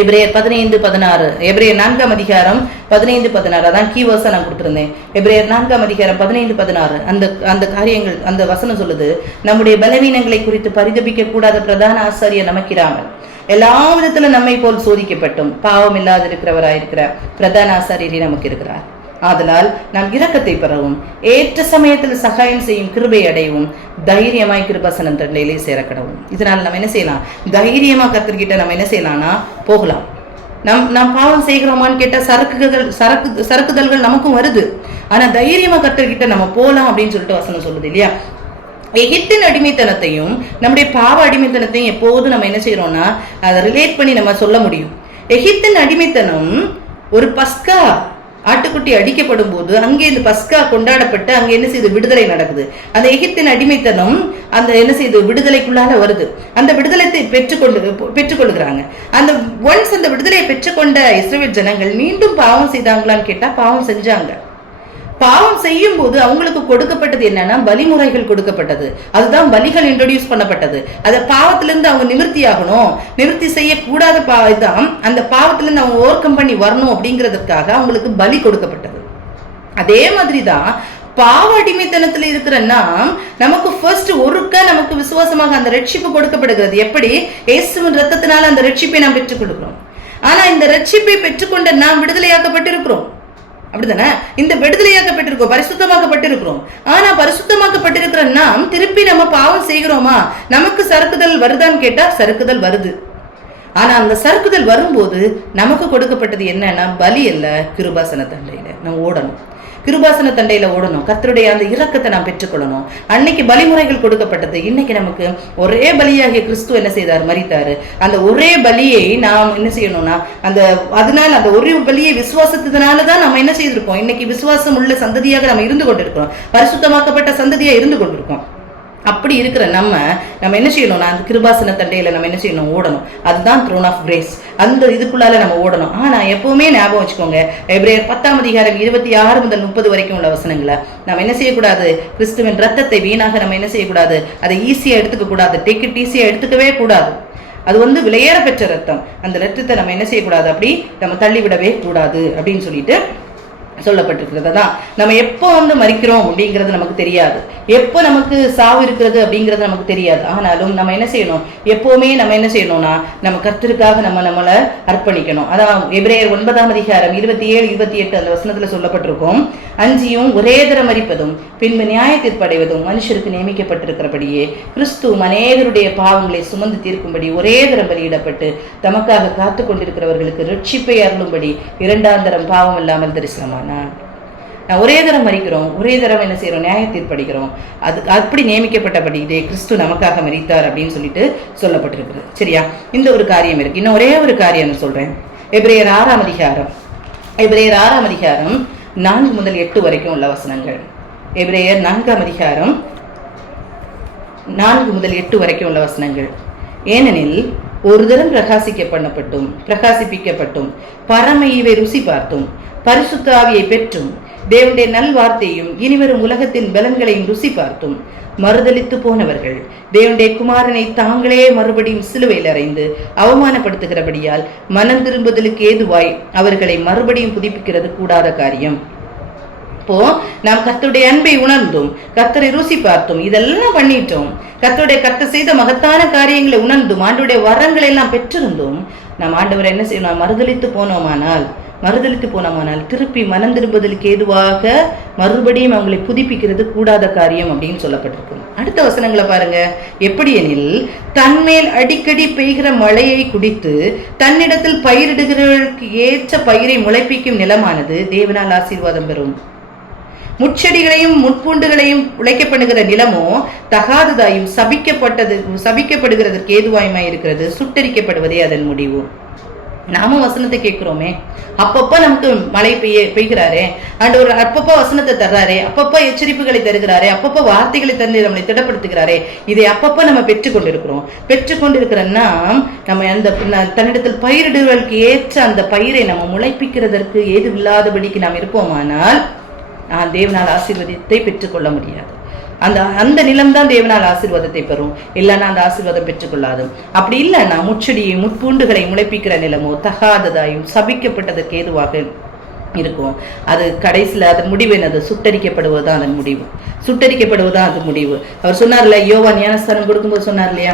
எபிரேயர் 15-16 எபிரேயர் 4ஆம் அதிகாரம் 15-16 அதான் கீவர்ஸா நான் கொடுத்திருந்தேன். எபிரேயர் 4ஆம் அதிகாரம் 15-16 அந்த காரியங்கள், அந்த வசனம் சொல்லுது, நம்முடைய பலவீனங்களை குறித்து பரிதபிக்க கூடாத பிரதான ஆசாரியர் நமக்கிராமல் எல்லா விதத்துல நம்மை போல் சோதிக்கப்பட்டும் பாவம் இல்லாத இருக்கிறவராயிருக்கிற பிரதான ஆசாரியரே நமக்கு இருக்கிறார். ஆதலால் நாம் இரக்கத்தை பெறவும் ஏற்ற சமயத்தில் சகாயம் செய்யும் கிருபை அடையவும் தைரியமாய் கிருபாசனம் தண்டையிலே சேரக்கடவும். இதனால நம்ம என்ன செய்யலாம், தைரியமா கர்த்தர்கிட்ட நம்ம என்ன செய்யலாம்னா போகலாம். நாம் பாவம் செய்கிறோமான்னு கேட்டா சறுக்குதல்கள் நமக்கும் வருது. ஆனா தைரியமா கர்த்தர்கிட்ட நம்ம போலாம் அப்படின்னு சொல்லிட்டு வசனம் சொல்லுது இல்லையா? எகிப்தின் அடிமைத்தனத்தையும் நம்முடைய பாவ அடிமைத்தனத்தையும் எப்போதும் நம்ம என்ன செய்யறோம்னா அதை ரிலேட் பண்ணி நம்ம சொல்ல முடியும். எகிப்தின் அடிமைத்தனம் ஒரு பஸ்கா ஆட்டுக்குட்டி அடிக்கப்படும் போது அங்கே இந்த பஸ்கா கொண்டாடப்பட்டு அங்க என்ன செய்து விடுதலை நடக்குது. அந்த எகிப்தின் அடிமைத்தனம் அந்த என்ன செய்து விடுதலைக்குள்ளால வருது. அந்த விடுதலை பெற்றுக்கொள்ளுகிறாங்க. அந்த ஒன்ஸ் அந்த விடுதலையை பெற்றுக்கொண்ட இஸ்ரவேல் ஜனங்கள் மீண்டும் பாவம் செய்தாங்களான்னு கேட்டா பாவம் செஞ்சாங்க. பாவம் செய்யும் போது அவங்களுக்கு கொடுக்கப்பட்டது என்னன்னா பலிமுறைகள் கொடுக்கப்பட்டது. அதுதான் பலிகள் இன்ட்ரோடியூஸ் பண்ணப்பட்டது. அந்த பாவத்திலிருந்து அவங்க நிவர்த்தி ஆகணும், நிவர்த்தி செய்யக்கூடாத தான் அந்த பாவத்திலிருந்து அவங்க ஓவர் கம் பண்ணி வரணும் அப்படிங்கிறதுக்காக அவங்களுக்கு பலி கொடுக்கப்பட்டது. அதே மாதிரிதான் பாவ அடிமைத்தனத்துல இருக்கிற நாம் நமக்கு ஃபர்ஸ்ட் ஒருக்க நமக்கு விசுவாசமாக அந்த ரட்சிப்பு கொடுக்கப்படுகிறது. எப்படி? இயேசுவின் ரத்தத்தினால அந்த ரட்சிப்பை நாம் பெற்றுக் கொடுக்கிறோம். ஆனா இந்த ரட்சிப்பை பெற்றுக்கொண்ட நாம் விடுதலையாக்கப்பட்டிருக்கிறோம். அப்படித்தானே? இந்த விடுதலையாக்கப்பட்டிருக்கோம், பரிசுத்தமாக்கப்பட்டிருக்கிறோம். ஆனா பரிசுத்தமாக்கப்பட்டிருக்கிற நாம் திருப்பி நம்ம பாவம் செய்கிறோமா? நமக்கு சறுக்குதல் வருதான்னு கேட்டா சறுக்குதல் வருது. ஆனா அந்த சறுக்குதல் வரும்போது நமக்கு கொடுக்கப்பட்டது என்னன்னா பலி அல்ல, கிருபாசன தண்டையில நம்ம ஓடணும். கிருபாசன தண்டையில ஓடணும். கர்த்தருடைய அந்த இரக்கத்தை நாம் பெற்றுக்கொள்ளணும். அன்னைக்கு பலிமுறைகள் கொடுக்கப்பட்டது. இன்னைக்கு நமக்கு ஒரே பலியாகிய கிறிஸ்து என்ன செய்தார், மரித்தாரு. அந்த ஒரே பலியை நாம் என்ன செய்யணும்னா அதனால அந்த ஒரு பலியை விசுவாசத்தினாலதான் நம்ம என்ன செய்திருக்கோம், இன்னைக்கு விசுவாசம் உள்ள சந்ததியாக நம்ம இருந்து கொண்டிருக்கிறோம், பரிசுத்தமாக்கப்பட்ட சந்ததியா இருந்து கொண்டிருக்கோம். அப்படி இருக்கிற நம்ம என்ன செய்யணும்னா அந்த கிருபாசன தண்டையில நம்ம என்ன செய்யணும், ஓடணும். அதுதான் த்ரோன் ஆஃப் கிரேஸ். அந்த இதுக்குள்ளால நம்ம ஓடணும். ஆனா எப்பவுமே ஞாபகம் வச்சுக்கோங்க, எபிரேயர் 10ஆம் அதிகாரம் 26 முதல் 30 வரைக்கும் உள்ள வசனங்களை நம்ம என்ன செய்யக்கூடாது, கிறிஸ்துவின் ரத்தத்தை வீணாக நம்ம என்ன செய்யக்கூடாது, அதை ஈஸியா எடுத்துக்க கூடாது, டேக் இட் ஈஸியா எடுத்துக்கவே கூடாது. அது விலையேற பெற்ற ரத்தம். அந்த ரத்தத்தை நம்ம என்ன செய்யக்கூடாது, அப்படி நம்ம தள்ளிவிடவே கூடாது அப்படின்னு சொல்லிட்டு சொல்லப்பட்டிருக்கிறது. தான் நம்ம எப்போ மரிக்கிறோம் அப்படிங்கிறது நமக்கு தெரியாது, எப்போ நமக்கு சாவு இருக்கிறது அப்படிங்கிறது நமக்கு தெரியாது. ஆனாலும் நம்ம என்ன செய்யணும், எப்பவுமே நம்ம என்ன செய்யணும்னா நம்ம கர்த்தருக்காக நம்மளை அர்ப்பணிக்கணும். அதான் எபிரேயர் 9ஆம் அதிகாரம் 27-28 அந்த வசனத்துல சொல்லப்பட்டிருக்கும். அஞ்சியும் ஒரே தரம் மரிப்பதும் பின்பு நியாயத்தீர்ப்படைவதும் மனுஷருக்கு நியமிக்கப்பட்டிருக்கிறபடியே கிறிஸ்து அநேகருடைய பாவங்களை சுமந்து தீர்க்கும்படி ஒரே தரம் பலியிடப்பட்டு தமக்காக காத்து கொண்டிருக்கிறவர்களுக்கு ரட்சிப்பை அருளும்படி 2ஆம் தரம் பாவம் இல்லாமல் தரிசனமானார். ஒரே தரம் மரிக்கிறோம், ஒரே தரம் என்ன செய்யறோம், நியாய தீர்ப்படிக்கிறோம். அது அப்படி நியமிக்கப்பட்டபடி இதே கிறிஸ்து நமக்காக மரித்தார் அப்படின்னு சொல்லிட்டு சொல்லப்பட்டிருக்கு. சரியா? இந்த ஒரு காரியம் இருக்கு. இன்னும் ஒரே ஒரு காரியம் சொல்றேன். எபிரேயர் 6ஆம் அதிகாரம், எபிரேயர் 6ஆம் அதிகாரம் 4 முதல் 8 வரைக்கும் உள்ள வசனங்கள். எபிரேயர் 4ஆம் அதிகாரம் 4 முதல் 8 வரைக்கும் உள்ள வசனங்கள். ஏனெனில் ஒரு தரம் பிரகாசிப்பிக்கப்பட்டும் பரம ஈவை ருசி பார்த்தும் பரிசுத்த ஆவியை பெற்றும் தேவனுடைய நல்வார்த்தையும் இனிவரும் உலகத்தின் பலன்களையும் ருசி பார்த்தும் மறுதலித்து போனவர்கள் தேவனுடைய குமாரனை தாங்களே மறுபடியும் சிலுவையில் அறைந்து அவமானப்படுத்துகிறபடியால் மனம் திரும்புதலுக்கு ஏதுவாய் அவர்களை மறுபடியும் புதுப்பிக்கிறது கூடாத காரியம். இப்போ நாம் கர்த்தருடைய அன்பை உணர்ந்தும் கர்த்தரை ருசி பார்த்தோம், இதெல்லாம் பண்ணிட்டோம், கர்த்தர் செய்த மகத்தான காரியங்களை உணர்ந்தும் ஆண்டவருடைய வரங்களை எல்லாம் பெற்றிருந்தோம். நாம் ஆண்டவரை என்ன செய்யணும், மறுதலித்து போனோமானால் திருப்பி மனம் திரும்புதலுக்கு ஏதுவாக மறுபடியும் அவங்களை புதுப்பிக்கிறது கூடாத காரியம் அப்படின்னு சொல்லப்பட்டிருக்கு. அடுத்த வசனங்களை பாருங்க. எப்படி எனில் தன்மேல் அடிக்கடி பெய்கிற மழையை குடித்து தன்னிடத்தில் பயிரிடுகிறவர்களுக்கு ஏற்ற பயிரை முளைப்பிக்கும் நிலமானது தேவனால் ஆசீர்வாதம் பெறும். முட்செடிகளையும் முட்பூண்டுகளையும் உழைக்கப்படுகிற நிலமோ தகாததாயும் சபிக்கப்படுகிறதற்கு ஏதுவாயுமாய் இருக்கிறது, சுட்டரிக்கப்படுவதே அதன் முடிவு. நாம வசனத்தை கேட்கிறோமே, அப்பப்ப நமக்கு மழை பெய்கிறாரே, ஆண்டவர் அப்பப்ப வசனத்தை தர்றாரே, அப்பப்ப எச்சரிப்புகளை தருகிறாரே, அப்பப்ப வார்த்தைகளை தந்து நம்மளை திடப்படுத்துகிறாரே, இதை அப்பப்ப நம்ம பெற்றுக்கொண்டிருக்கிறோம்னா நம்ம அந்த தன்னிடத்தில் பயிரிடுவதற்கு ஏற்ற அந்த பயிரை நம்ம முளைப்பிக்கிறதற்கு ஏது இல்லாதபடிக்கு நாம் இருப்போமானால் தேவனால் ஆசீர்வாதத்தை பெற்றுக்கொள்ள முடியாது. அந்த நிலம்தான் தேவனால் ஆசீர்வாதத்தை பெறும், இல்லைன்னா அந்த ஆசீர்வாதம் பெற்றுக்கொள்ளாது. அப்படி இல்லைன்னா முட்செடியை முட்பூண்டுகளை முளைப்பிக்கிற நிலமோ தகாததாயும் சபிக்கப்பட்டதற்கு ஏதுவாக இருக்கும். அது கடைசியில் அதன் முடிவு என்னது, சுட்டரிக்கப்படுவதுதான் அதன் முடிவு. அவர் சொன்னார்ல, யோவான் ஞானஸ்தானம் கொடுக்கும்போது சொன்னார் இல்லையா,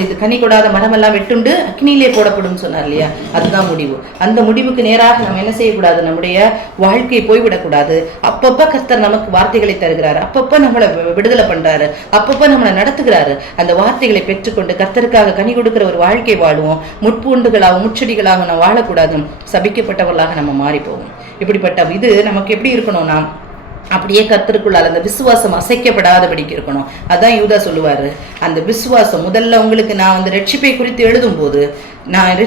இது கனி கொடாத மரம் எல்லாம் வெட்டுண்டு அக்னியிலே போடப்படும் சொன்னார் இல்லையா, அதுதான் முடிவு. அந்த முடிவுக்கு நேராக நம்ம என்ன செய்யக்கூடாது, நம்முடைய வாழ்க்கையை போய்விடக்கூடாது. அப்பப்ப கர்த்தர் நமக்கு வார்த்தைகளை தருகிறாரு, அப்பப்ப நம்மளை விடுதலை பண்றாரு, அப்பப்ப நம்மளை நடத்துகிறாரு. அந்த வார்த்தைகளை பெற்றுக்கொண்டு கர்த்தருக்காக கனி கொடுக்கிற ஒரு வாழ்க்கை வாழுவோம். முட்பூண்டுகளாகவும் முட்செடிகளாகவும் நம்ம வாழக்கூடாது, சபிக்கப்பட்டவர்களாக நம்ம மாறி போவோம். இப்படிப்பட்ட இது நமக்கு எப்படி இருக்கணும், நாம் அப்படியே கர்த்தருக்குள்ளால் அந்த விசுவாசம் அசைக்கப்படாதபடிக்கு இருக்கணும். அதான் யூதா சொல்லுவாரு, அந்த விசுவாசம் முதல்ல உங்களுக்கு நான் அந்த ரட்சிப்பை குறித்து எழுதும் போது, நான்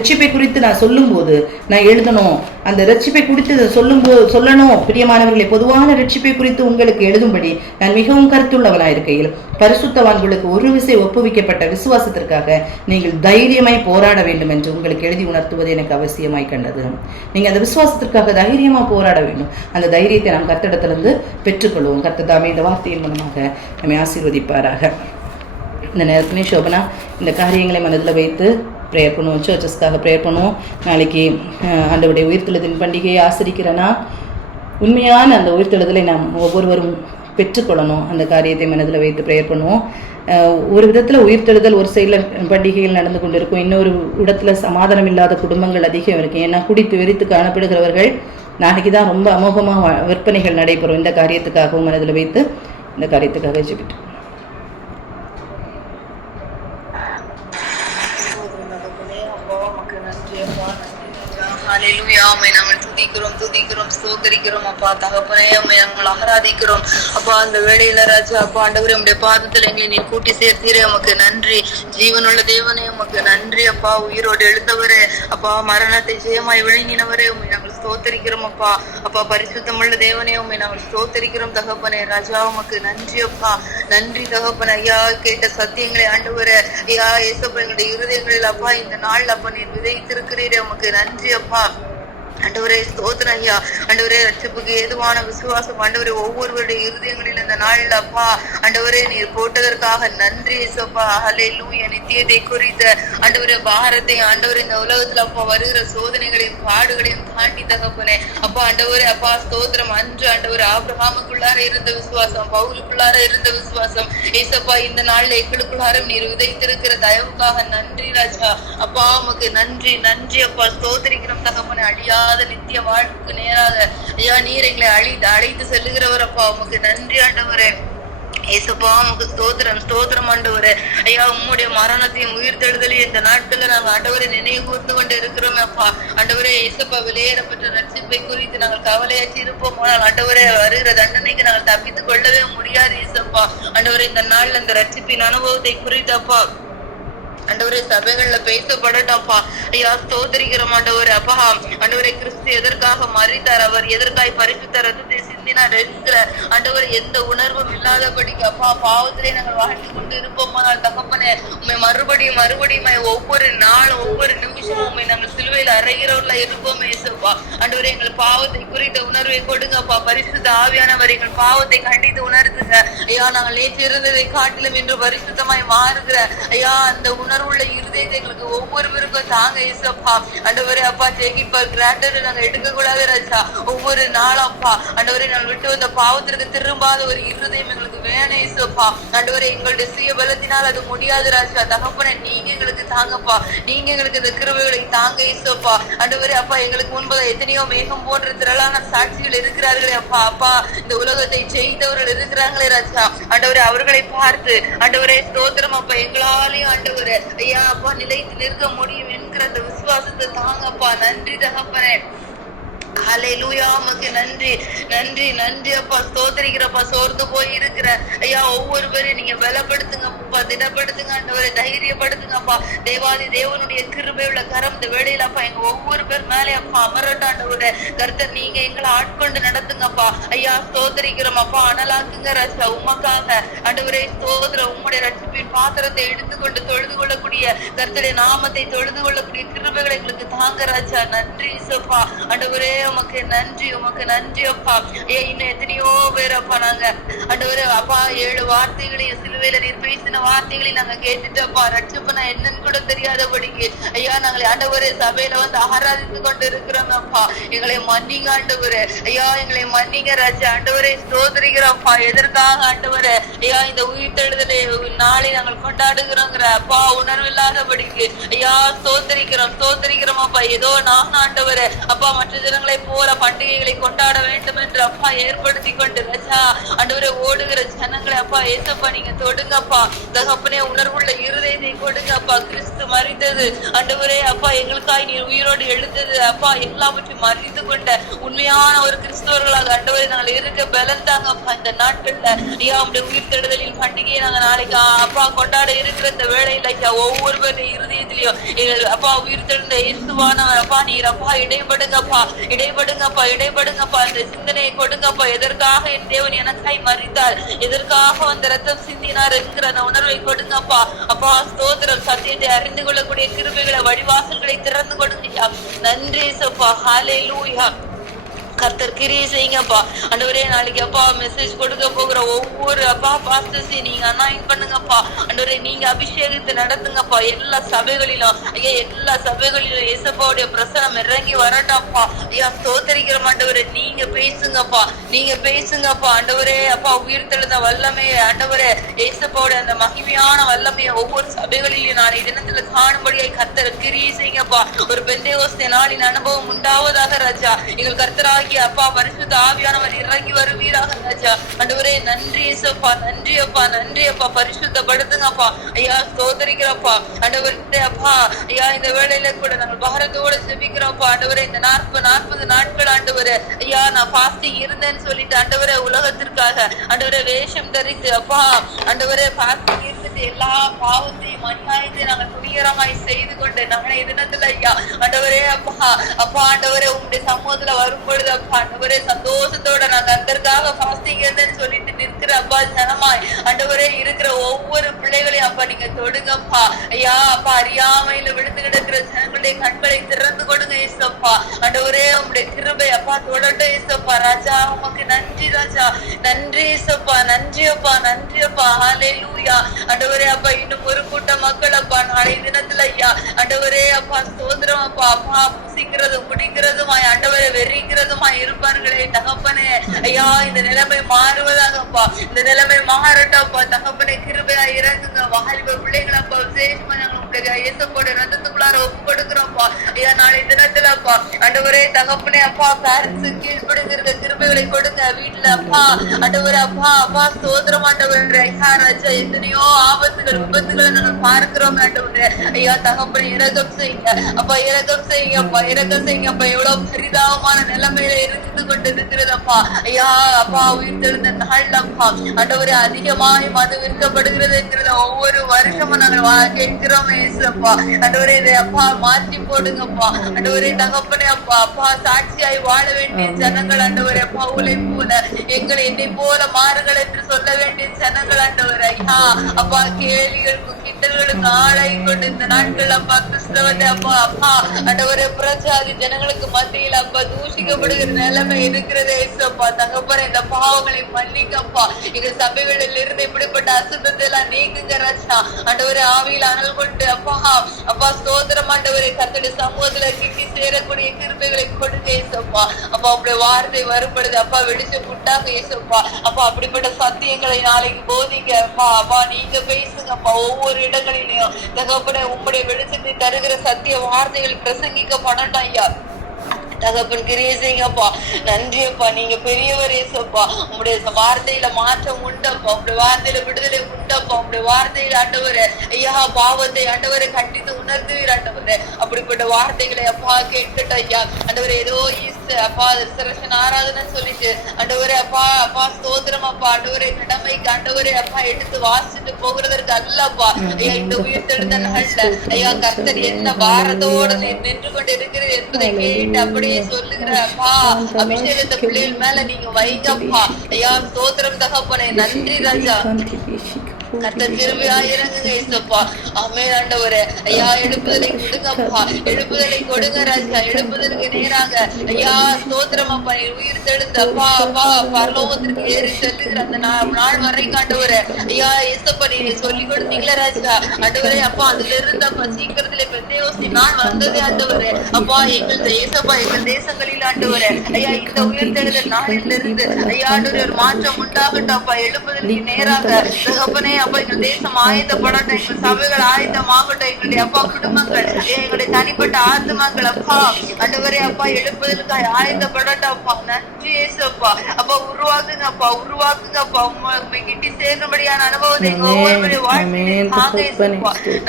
சொல்லும் போது நான் எழுதணும், அந்த ரட்சிப்பை குறித்து சொல்லணும். பிரியமானவர்களை, பொதுவான ரட்சிப்பை குறித்து உங்களுக்கு எழுதும்படி நான் மிகவும் கருத்துள்ளவனாக இருக்கையில் பரிசுத்தவான்களுக்கு ஒரு விசை ஒப்புவிக்கப்பட்ட விசுவாசத்திற்காக நீங்கள் தைரியமாய் போராட வேண்டும் என்று உங்களுக்கு எழுதி உணர்த்துவது எனக்கு அவசியமாய் கண்டது. நீங்க அந்த விசுவாசத்திற்காக தைரியமா போராட வேண்டும். அந்த தைரியத்தை நாம் கர்த்தரிடத்திலிருந்து பெற்றுக்கொள்வோம். கர்த்தர் தாமே இந்த வார்த்தையின் மூலமாக நம்மை ஆசீர்வதிப்பாராக. இந்த நேரத்திலே சோபனா இந்த காரியங்களை மனதில் வைத்து ப்ரேயர் பண்ணுவோம். சர்ச்சஸ்க்காக ப்ரேயர் பண்ணுவோம். நாளைக்கு ஆண்டவருடைய உயிர்த்தெழுதலின் பண்டிகையை ஆசரிக்கிறேன்னா உண்மையான அந்த உயிர்த்தெழுதலை நாம் ஒவ்வொருவரும் பெற்றுக்கொள்ளணும். அந்த காரியத்தை மனதில் வைத்து ப்ரேயர் பண்ணுவோம். ஒரு விதத்தில் உயிர்த்தெழுதல் ஒரு சைடில் பண்டிகைகள் நடந்து கொண்டு இருக்கும், இன்னொரு இடத்துல சமாதானம் இல்லாத குடும்பங்கள் அதிகம் இருக்கு. ஏன்னா குடித்து வெறித்து காணப்படுகிறவர்கள் நாளைக்கு தான் ரொம்ப அமோகமாக விற்பனைகள் நடைபெறும். இந்த காரியத்துக்காகவும் மனதில் வைத்து இந்த காரியத்துக்காக ஜெபிட்டு துதிக்கிறோம் ஸ்தோத்திரிக்கிறோம் அப்பா. தகப்பனே, உம்மை நாங்கள் ஆராதிக்கிறோம் அப்பா. அந்த வேளையில ராஜா அப்பா ஆண்டவரே, உம்முடைய பாதத்தில் எங்களை நீ கூட்டி சேர்த்தீரே, உமக்கு நன்றி. ஜீவனுள்ள தேவனே, உமக்கு நன்றி அப்பா. உயிரோடு எழுந்தவரே அப்பா, மரணத்தை ஜெயமாய் விழுங்கினவரே, உம்மை நாங்கள் ஸ்தோத்திரிக்கிறோம் அப்பா. அப்பா, பரிசுத்தமுள்ள தேவனே, உம்மை நாங்கள் ஸ்தோத்திரிக்கிறோம் தகப்பனே. ராஜா, உமக்கு நன்றி அப்பா. நன்றி தகப்பனே. ஐயா, கேட்ட சத்தியங்களை ஆண்டவரே, ஐயா ஏசப்பா, எங்களுடைய இருதயங்களில் அப்பா இந்த நாள் அப்பா நீர் விதைத்திருக்கிறீரே, உமக்கு நன்றி அப்பா. ஆண்டவரே ஸ்தோத்திரம் ஐயா. ஆண்டவரே, ரட்சிப்புக்கு ஏதுவான விசுவாசம் ஆண்டவரே ஒவ்வொருவருடைய இருதயங்களில் இந்த நாளில் அப்பா ஆண்டவரே நீர் போட்டதற்காக நன்றி ஏசப்பா. ஹல்லேலூயா. நித்தியத்தை குறித்த ஆண்டவரே பாரத்தை ஆண்டவரே இந்த உலகத்துல அப்பா வருகிற சோதனைகளையும் பாடுகளையும் தாண்டி தகப்பனே அப்பா ஆண்டவரே அப்பா ஸ்தோத்திரம். அன்று ஆண்டவரே ஆபிரகாமுக்குள்ளார இருந்த விசுவாசம், பவுலுக்குள்ளார இருந்த விசுவாசம் ஏசப்பா இந்த நாள்ல எங்களுக்குள்ளாரும் நீர் விதைத்திருக்கிற தயவுக்காக நன்றி ராஜா அப்பா. உமக்கு நன்றி நன்றி அப்பா. ஸ்தோத்திரிக்கிறோம் தகப்பனே. அழியா நித்திய வாழ்வுக்கு நேராக ஐயா நீர் எங்களை அழைத்து செல்லுகிறவர் அப்பா. உமக்கு நன்றி ஆண்டவரே. ஏசப்பா உமக்கு ஸ்தோத்திரம் ஸ்தோத்திரம் ஆண்டவரே. ஐயா உம்முடைய மரணத்தையும் உயிர்த்தெழுதலையும் இந்த நாட்கள்ல நாங்க ஆண்டவரை நினைவு கூர்ந்து கொண்டு இருக்கிறோம் அப்பா. ஆண்டவரே ஏசப்பா வெளியேறப்பட்ட ரட்சிப்பை குறித்து நாங்கள் கவலையாற்றி இருப்போம். ஆனால் ஆண்டவரே வருகிற தண்டனைக்கு நாங்கள் தப்பித்துக் கொள்ளவே முடியாது ஏசப்பா. ஆண்டவரே இந்த நாள்ல இந்த ரட்சிப்பின் அனுபவத்தை குறித்தப்பா ஆண்டவரே சபைகள்ல பேசப்படட்டப்பா. ஐயா ஸ்தோத்திரிக்கிறோம் ஆண்டவரே. அப்பா ஆண்டவரே கிறிஸ்து எதற்காக மரித்தார், அவர் எதற்காய் பரிசுத்த ரத்தத்தை சிந்தினார் என்கிற ஆண்டவரை எந்த உணர்வும் இல்லாதபடிக்கு அப்பா பாவத்திலே நாங்கள் வாழ்ந்து கொண்டு இருப்போமானால் தகப்பனே உண்மை மறுபடியும் ஒவ்வொரு நாளும் ஒவ்வொரு நிமிஷமும் உண்மை நாங்கள் சிலுவையில் அறைகிறவர்களா இருப்போம் ஏசப்பா. ஆண்டவரே எங்கள் பாவத்தை குறித்த உணர்வை கொடுங்கப்பா. பரிசுத்த ஆவியானவர் எங்கள் பாவத்தை கண்டித்து உணர்த்துங்க ஐயா. நாங்கள் நேற்று இருந்ததை காட்டிலும் இன்று பரிசுத்தமாய் மாறுகிற ஐயா அந்த உணர்வுள்ள இருதயத்தை எங்களுக்கு ஒவ்வொருவருக்கும் தாங்க ஏசப்பா. ஆண்டவரே அப்பா டேக் இட் ஃபார் கிராண்டட் நாங்க எடுக்க கூடாது ராஜா. ஒவ்வொரு நாளும் அப்பா ஆண்டவரே நாங்கள் விட்டு வந்த பாவத்திற்கு திரும்பாத ஒரு இருதயம் எங்களுக்கு வேணும் ஏசப்பா. ஆண்டவரே எங்களுடைய சுய பலத்தினால் அது முடியாது ராஜா. தகப்பனே நீங்க எங்களுக்கு தாங்கப்பா. நீங்க எங்களுக்கு இந்த கிருபைகளை தாங்க ஏசப்பா. ஆண்டவரே அப்பா எங்களுக்கு முன்பதாக எத்தனையோ மேகம் போன்ற திரளான சாட்சிகள் இருக்கிறார்களே அப்பா. அப்பா இந்த உலகத்தை செய்தவர்கள் இருக்கிறாங்களே ராஜா. ஆண்டவரே அவர்களை பார்த்து ஆண்டவரே ஸ்தோத்திரம் அப்பா எங்களாலையும் ஆண்டவரே ஐயா அப்பா நிலைத்து நிற்க முடியும் என்கிற அந்த விசுவாசத்தை தாங்கப்பா. நன்றி தகப்பனே. ஹல்லேலூயா உமக்கு நன்றி நன்றி நன்றி அப்பா. ஸ்தோத்திரிக்கிறப்பா. சோர்ந்து போய் இருக்கிற ஐயா ஒவ்வொருவரையும் நீங்க பலப்படுத்துங்கப்பா, திடப்படுத்துங்க ஆண்டவரை, தைரியப்படுத்துங்கப்பா. தேவாதி தேவனுடைய கிருபை உள்ள கரம் இந்த வேளையில அப்பா எங்க ஒவ்வொரு பேர் மேலே அப்பா அமரட்டாண்டவரே. கர்த்தர் நீங்க எங்களை ஆட்கொண்டு நடத்துங்கப்பா ஐயா. ஸ்தோத்திரிக்கிறோம் அப்பா. அனலாக்குங்க ராஜா உமக்காக ஆண்டவரே. ஸ்தோத்திரம் உம்முடைய ரட்சிப்பின் பாத்திரத்தை எடுத்துக்கொண்டு தொழுது கொள்ளக்கூடிய கர்த்தருடைய நாமத்தை தொழுது கொள்ளக்கூடிய கிருபைகளை எங்களுக்கு தாங்க ராஜா. நன்றி சப்பா ஆண்டவரே. உமக்கு நன்றி உமக்கு நன்றி அப்பா. இன்னும் எத்தனையோ பேர் அப்பா நாங்க ஆண்டவரே அப்பா 7 வார்த்தைகளையும் சிலுவையில நீர் பேசின வார்த்தைகளையும் நாங்க கேட்டுட்டப்பா. ரட்சிப்புனா என்னன்னு கூட தெரியாதபடிக்கு ஐயா நாங்களை ஆண்டவரே சபையில வந்து ஆராதித்து கொண்டு இருக்கிறோம் அப்பா. எங்களை மன்னிங்க ஆண்டவரே ஐயா. எங்களை மன்னிங்க ராஜா. ஆண்டவரே ஸ்தோத்திரிக்கிறோம்ப்பா. எதற்காக ஆண்டவரே ஐயா இந்த உயிர்த்தெழுதலை நாளை நாங்கள் கொண்டாடுகிறோங்கிற அப்பா உணர்வு இல்லாதபடிக்கு ஐயா ஸ்தோத்திரிக்கிறோம் அப்பா. ஏதோ நான் ஆண்டவரே அப்பா மற்ற ஜனங்களை போல பண்டிகைகளை கொண்டாட வேண்டும் என்று அப்பா ஏற்படுத்தி கொண்டு ராஜா ஆண்டவரே ஓடுகிற ஜனங்களை அப்பா ஏசப்பா நீங்க தொடுங்கப்பா. தகப்பனே உணர்வுள்ள இருதயத்தை கொடுங்கப்பா. கிறிஸ்து மரித்தது ஆண்டவரே அப்பா எங்களுக்காய் நீர் உயிரோடு எழுந்தது அப்பா. எல்லாவற்றையும் மறித்து கொண்ட உண்மையான ஒரு கிறிஸ்தவர்களாக ஆண்டவரே நாங்கள் இருக்க பலந்தாங்கப்பா. இந்த நாட்கள்ல ஐயா உடைய உயிர் தேடுதலின் பண்டிகையை நாங்க நாளைக்கு அப்பா கொண்டாட இருக்கிற இந்த வேளையில ஐயா ஒவ்வொருவருடைய இருதயத்திலையும் எங்கள் அப்பா உயிர் தெழுந்த இயேசுவானவர் அப்பா நீர் அப்பா இடைபடுங்கப்பா. அந்த சிந்தனையை கொடுங்கப்பா. எதற்காக என் தேவன் எனக்காய் மரித்தார், எதற்காக அந்த ரத்தம் சிந்தினார் என்கிற அந்த உணர்வை கொடுங்கப்பா. அப்பா ஸ்தோத்திரம். சத்தியத்தை அறிந்து கொள்ளக்கூடிய கிருபைகளை வழிவாசல்களை திறந்து கொடுங்க. நன்றி சப்பா. ஹல்லேலூயா. கர்த்தர் கிரியை செய்யுங்கப்பா. ஆண்டவரே நாளைக்கு அப்பா மெசேஜ் கொடுக்க போகிற ஒவ்வொரு அப்பா பாஸ்டர்ஸையும் நீங்க அனாயின் பண்ணுங்கப்பா. ஆண்டவரே நீங்க அபிஷேகத்தை நடத்துங்கப்பா. எல்லா சபைகளிலும் ஐயா எல்லா சபைகளிலும் இயேசுவோடைய பிரசனம் இறங்கி வரட்டாப்பா. ஐயா ஸ்தோத்திரிக்கிற ஆண்டவரே நீங்க பேசுங்கப்பா. ஆண்டவரே அப்பா உயிர் தெழுந்த வல்லமையை ஆண்டவரே இயேசுவோட அந்த மகிமையான வல்லமையை ஒவ்வொரு சபைகளிலும் நாளை தினத்துல காணும்படியாய் கர்த்தர் கிரியை செய்யுங்கப்பா. ஒரு பெந்தேகோஸ்தே நாளின் அனுபவம் உண்டாவதாக ராஜா. எங்கள் கர்த்தரா அப்பா பரிசுத்த ஆவியானவர் இறங்கி வருவீராக ராஜா. ஆண்டவரே நன்றி ஏசப்பா. நன்றி அப்பா. பரிசுத்தப்படுத்துங்கப்பா ஐயா. ஸ்தோத்திரிக்கிறப்பா ஆண்டவரே அப்பா ஐயா. இந்த வேளையில கூட நாங்கள் பாரத்தோட செபிக்கிறோம்ப்பா. ஆண்டவரே இந்த 40 நாட்கள் ஆண்டவரே ஐயா நான் பாஸ்டிங் இருந்தேன்னு சொல்லிட்டு ஆண்டவரே உலகத்திற்காக ஆண்டவரே வேஷம் தரித்து அப்பா ஆண்டவரே பாஸ்டிங் இருந்துட்டு எல்லா பாவத்தையும் அநியாயத்தையும் நாங்கள் துணிகரமாய் செய்து கொண்டு நாங்களே தினத்துல ஐயா ஆண்டவரே அப்பா ஆண்டவரே உங்களுடைய சமூகத்துல வரும்பொழுது அப்பா ஆண்டவரே சந்தோஷத்தோட நான் கர்த்தருக்காக ஃபாஸ்டிங் இருந்தேன்னு சொல்லிட்டு நிற்கிற அப்பா ஜனமாய் ஆண்டவரே இருக்கிற ஒவ்வொரு பிள்ளைகளையும் அப்பா நீங்க தொடுங்கப்பா ஐயா. அப்பா அறியாமையில விழுந்து கிடக்கிற ஜனங்களுடைய கண்களை திறந்து கொடுங்க ஏசப்பா. ஆண்டவரே உங்களுடைய கிருபை அப்பா தொடட்டும் ஏசப்பா. ராஜா உமக்கு நன்றி ராஜா. நன்றி ஏசப்பா. நன்றி அப்பா. ஹல்லேலூயா. ஆண்டவரே அப்பா இன்னும் ஒரு கூட்ட மக்கள் அப்பா நாளை தினத்துல ஐயா ஆண்டவரே அப்பா ஸ்தோத்திரம் அப்பா புசிக்கிறதும் குடிக்கிறதுமாய் ஆண்டவரை வெறிக்கிறதுமாய் இருப்பார்களே தகப்பனே ஐயா. இந்த நிலைமை மாறுவதாகப்பா. இந்த நிலைமை மாறட்டப்பா தகப்பனே. கிருபையா இறங்குங்க. வாலிப பிள்ளைகள் அப்பா விசேஷமா நாங்கள் உங்களுடைய இயேசுவோட ரத்தத்துக்குள்ளார ஒப்பு கொடுக்கிறோம்ப்பா ஐயா. நாளை தினத்துல அப்பா ஆண்டவரே தகப்பனே அப்பா பேரண்ட்ஸு கீழ்ப்படுகிற கிருபைகளை கொடுங்க வீட்டுல அப்பா ஆண்டவரே அப்பா அப்பா ஸ்தோத்திரம் ஆண்டவரே ஐயா ராஜா எத்தனையோ ஆபத்துகள் விபத்துகளை நாங்கள் பார்க்கிறோம் ஆண்டவரே ஐயா தகப்பனே இரக்கம் செய்யுங்க அப்பா இரக்கம் செய்யுங்க அப்பா இரக்கம் செய்யுங்க அப்பா எவ்வளவு பரிதாபமான நிலைமையில இருந்து கொண்டு இருக்கிறதப்பா ஐயா அப்பா உயிர் தெழுந்த நாள் அப்பா ஆண்டவரே அதிகமாய் மது விற்கப்படுகிறது என்கிறத ஒவ்வொரு வருஷமும் நாங்கள் கேட்கிறோம் ஏசப்பா ஆண்டவரே இதை அப்பா மாற்றி போடுங்கப்பா ஆண்டவரே தகப்பனே அப்பா அப்பா சாட்சியாய் வாழ வேண்டிய ஜனங்கள் ஆண்டவரே பவுலை போல எங்களை என்னை போல மாறுகள் என்று சொல்ல வேண்டிய ஜனங்கள் ஆண்டவரே ஐயா அப்பா கேலிகளுக்கும் கிண்டல்களுக்கு ஆளாய் கொண்டு இந்த நாட்கள் அப்பா கிறிஸ்தவத்தை அப்பா அப்பா ஆண்டவரே புறஜாதி ஜனங்களுக்கு மத்தியில் அப்பா தூஷிக்கப்படுகிற நிலைமை இருக்கிறதே ஏசப்பா தகப்பனே இந்த பாவங்களை மன்னிக்கப்பா எங்க சபைகளில் இருந்து இப்படிப்பட்ட அசுத்தத்தை எல்லாம் நீக்குங்க ராஜா ஆண்டவரே ஆவியில் அனல் கொண்டு அப்பா அப்பா ஸ்தோத்திரம் ஆண்டவரே கர்த்தருடைய சமூகத்துல கிட்டி சேரக்கூடிய கிருபைகளை கொடுங்க ஏசப்பா அப்பா அப்படியே வார்த்தை வரும்படுது அப்பா வெடிச்சு புட்டாக ஏசப்பா அப்பா அப்படிப்பட்ட சத்தியங்களை நாளைக்கு போதிங்க அப்பா அப்பா நீங்க பேசுங்கப்பா ஒவ்வொரு இடங்களிலையும் தகப்பனே உம்முடைய வெளிச்சத்தை தருகிற சத்திய வார்த்தைகள் பிரசங்கிக்கப்படட்டும் ஐயா தகப்பன் கிரியை செய்யுங்கப்பா நன்றியப்பா நீங்க பெரியவர் ஏசப்பா உங்களுடைய வார்த்தையில மாற்றம் உண்டப்பா உங்களுடைய வார்த்தையில விடுதலை உண்டப்பா உங்களுடைய வார்த்தையில ஆண்டவரே ஐயா பாவத்தை ஆண்டவரை கண்டித்து உணர்த்துவீர் ஆண்டவரே அப்படிப்பட்ட வார்த்தைகளை அப்பா கேட்கட்டும் ஐயா ஆண்டவரே ஏதோ அப்பா ரிசர்வேஷன் ஆராதனை சொல்லிட்டு ஆண்டவரே அப்பா அப்பா ஸ்தோத்திரம் அப்பா ஆண்டவரே கடமைக்கு ஆண்டவரே அப்பா எடுத்து வாசிட்டு போகிறதற்கு அல்லப்பா ஐயா இந்த உயிர் தெழுந்த நாள்ல ஐயா கர்த்தர் என்ன பாரத்தோடு நின்று கொண்டு இருக்கிறது என்பதை கேட்டு அப்படியே சொல்லுகிற அப்பா அபிஷேகத்தை பிள்ளைகள் மேல நீங்க வைங்கப்பா ஐயா ஸ்தோத்திரம் தகப்பனே நன்றி ராஜா கர்த்தர் கிருபையா இறங்குங்க ஏசப்பா ஆமென் ஆண்டவரே ஐயா எழுப்புதலை கொடுங்கப்பா எழுப்புதலை கொடுங்க ராஜா எழுப்புதலுக்கு நேராக ஐயா ஸ்தோத்திரம் அப்பா உயிர் தெழுந்து அப்பா அப்பா பரலோகத்திற்கு ஏறி செல்லுகிற அந்த நாள் வரை ஆண்டவரே ஐயா ஏசப்பா நீங்க சொல்லி கொடுத்தீங்களா ராஜா ஆண்டவரே அப்பா அதுல இருந்து அப்பா சீக்கிரத்துல பெந்தேகோஸ்தே நாள் வந்ததே ஆண்டவரே அப்பா எங்கள் ஏசப்பா எங்கள் தேசங்களில் ஆண்டவரே ஐயா இந்த உயிர் தெழுந்த நாளில் இருந்து ஐயா ஆண்டவரே ஒரு மாற்றம் உண்டாகட்டும் அப்பா எழுப்புதலுக்கு நேராக தகப்பனே அப்பா எங்கள் தேசம் ஆயத்தப்படட்டும் எங்கள் சபைகள் ஆயத்தமாகட்டும் எங்களுடைய அப்பா குடும்பங்கள் எங்களுடைய தனிப்பட்ட ஆத்மாக்கள் அப்பா ஆண்டவரே அப்பா எழுப்புதலுக்கு ஆயத்தப்படட்டும் அப்பா நன்றி ஏசப்பா அப்பா உருவாக்குங்கப்பா உருவாக்குங்கப்பா உண்மை கிட்டி சேர்ந்தபடியான அனுபவத்தை ஒவ்வொருவருடைய வாழ்க்கையில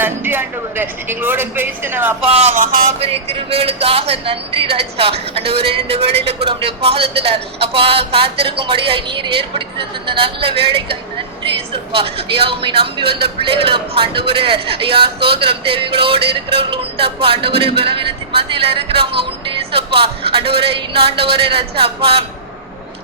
நன்றி ஆண்டவரே எங்களோட பேசின அப்பா மகாபெரிய கிருபைகளுக்காக நன்றி ராஜா ஆண்டவரே இந்த வேளையில கூட உடைய பாதத்துல அப்பா காத்திருக்கும்படியா நீர் ஏற்படுத்தி தந்த நல்ல வேலைக்கு நன்றி ஏசப்பா ஐயா உண்மை நம்பி வந்த பிள்ளைகளை ஆண்டவரே ஐயா சோதரம் தேவைகளோடு இருக்கிறவர்கள் உண்டப்பா ஆண்டவரே பலவீனத்தின் மத்தியில இருக்கிறவங்க உண்டு ஏசப்பா ஆண்டவரே இன்னும் ஆண்டவரே ராஜா அப்பா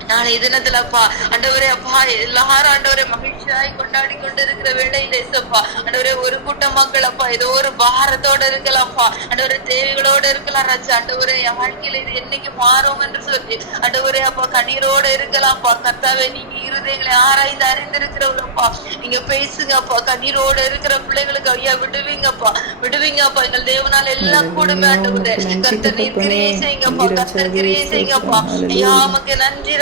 நாளை தினத்துல அப்பா ஆண்டவரே அப்பா எல்லாரும் ஆண்டவரே மகிழ்ச்சியாய் கொண்டாடி கொண்டு இருக்கிற வேளையில ஏசப்பா ஆண்டவரே ஒரு கூட்டம் மக்கள் அப்பா ஏதோ ஒரு பாரத்தோட இருக்கலாம்ப்பா ஆண்டவரே தேவைகளோட இருக்கலாம் ராஜா ஆண்டவரே என் வாழ்க்கையில இது என்னைக்கு மாறும் என்று சொல்லி ஆண்டவரே அப்பா கண்ணீரோட இருக்கலாம்ப்பா கர்த்தாவே நீங்க இருதயங்களை ஆராய்ந்து அறிந்திருக்கிறவங்கப்பா நீங்க பேசுங்கப்பா கண்ணீரோட இருக்கிற பிள்ளைகளுக்கு ஐயா விடுவீங்கப்பா விடுவீங்கப்பா எங்கள் தேவனால எல்லாம் கூடுமே ஆண்டவரே கர்த்தர் நீர் கிரியை செய்யுங்கப்பா கர்த்தர் கிரியை செய்யுங்கப்பா ஐயா நமக்கு நன்றி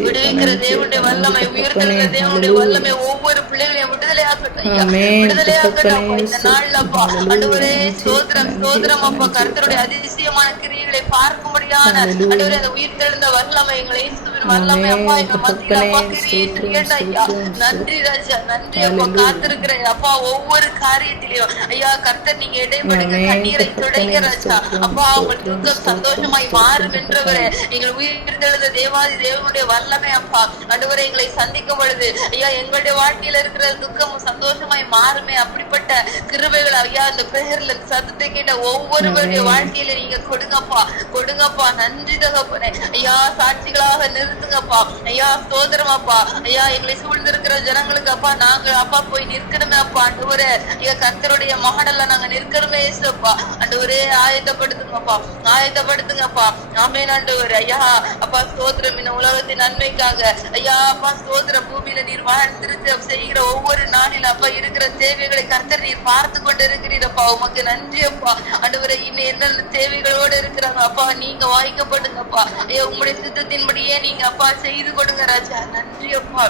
விடுவிக்கிற தேவனுடைய வல்லமை உயர்த்துகிற தேவனுடைய வல்லமை ஒவ்வொரு பிள்ளைகளையும் விடுதலையாக்கட்டும் இந்த நாள்ல அப்பா ஆண்டவரே ஸ்தோத்திரம் ஸ்தோத்திரம் அப்பா கர்த்தருடைய அதிசயமான கிரியைகளை பார்க்கும்படியான ஆண்டவரே அந்த உயிர் தெழுந்த வல்லமை எங்களை வல்லமை அப்பா எங்க மத்தியில அப்பா கிரியை செய்யட்டும் ஐயா நன்றி ராஜா நன்றி அப்பா காத்திருக்கிற அப்பா ஒவ்வொரு காரியத்திலையும் ஐயா கர்த்தர் நீங்க இடைப்படுங்க கண்ணீரை தொடங்க ராஜா அப்பா உங்கள் துக்கம் சந்தோஷமாய் மாறும் என்றவரே எங்கள் உயிர் தெழுந்த தேவாதி தேவனுடைய வல்லமை அப்பா ஆண்டவரே எங்களை சந்திக்கும் பொழுது ஐயா எங்களுடைய வாழ்க்கையில இருக்கிற துக்கமும் சந்தோஷமாய் மாறுமே அப்படிப்பட்ட கிருபைகள் ஐயா அந்த பெயர்ல சத்தத்தை கேட்ட ஒவ்வொருவருடைய வாழ்க்கையில நீங்க கொடுங்கப்பா கொடுங்கப்பா நன்றி தகப்பனே ஐயா சாட்சிகளாக நிறுத்துங்கப்பா ஐயா ஸ்தோத்திரம் அப்பா ஐயா எங்களை சூழ்ந்திருக்கிற ஜனங்களுக்கு அப்பா நாங்க அப்பா போய் நிற்கணுமே அப்பா ஆண்டவரே ஐயா கர்த்தருடைய மகனல்ல நாங்க நிற்கணுமே ஏசப்பா ஆண்டவரே ஆயத்தப்படுத்துங்கப்பா ஆயத்தப்படுத்துங்கப்பா ஆமென் ஆண்டவரே ஐயா அப்பா ஸ்தோத்திரம் இந்த உலகத்தின் நன்மைக்காக ஐயா அப்பா ஸ்தோத்திரம் பூமியில நீர் வாழ்ந்திருக்க செய்கிற ஒவ்வொரு நாளில் அப்பா இருக்கிற தேவைகளை கர்த்தர் நீர் பார்த்து கொண்டு இருக்கிறீரப்பா உமக்கு நன்றி அப்பா ஆண்டவரே இன்னும் என்னென்ன தேவைகளோடு இருக்கிறாங்க அப்பா நீங்க வாய்க்கப்படுங்கப்பா ஐயா உங்களுடைய சித்தத்தின்படியே நீங்க அப்பா செய்து கொடுங்க ராஜா நன்றி அப்பா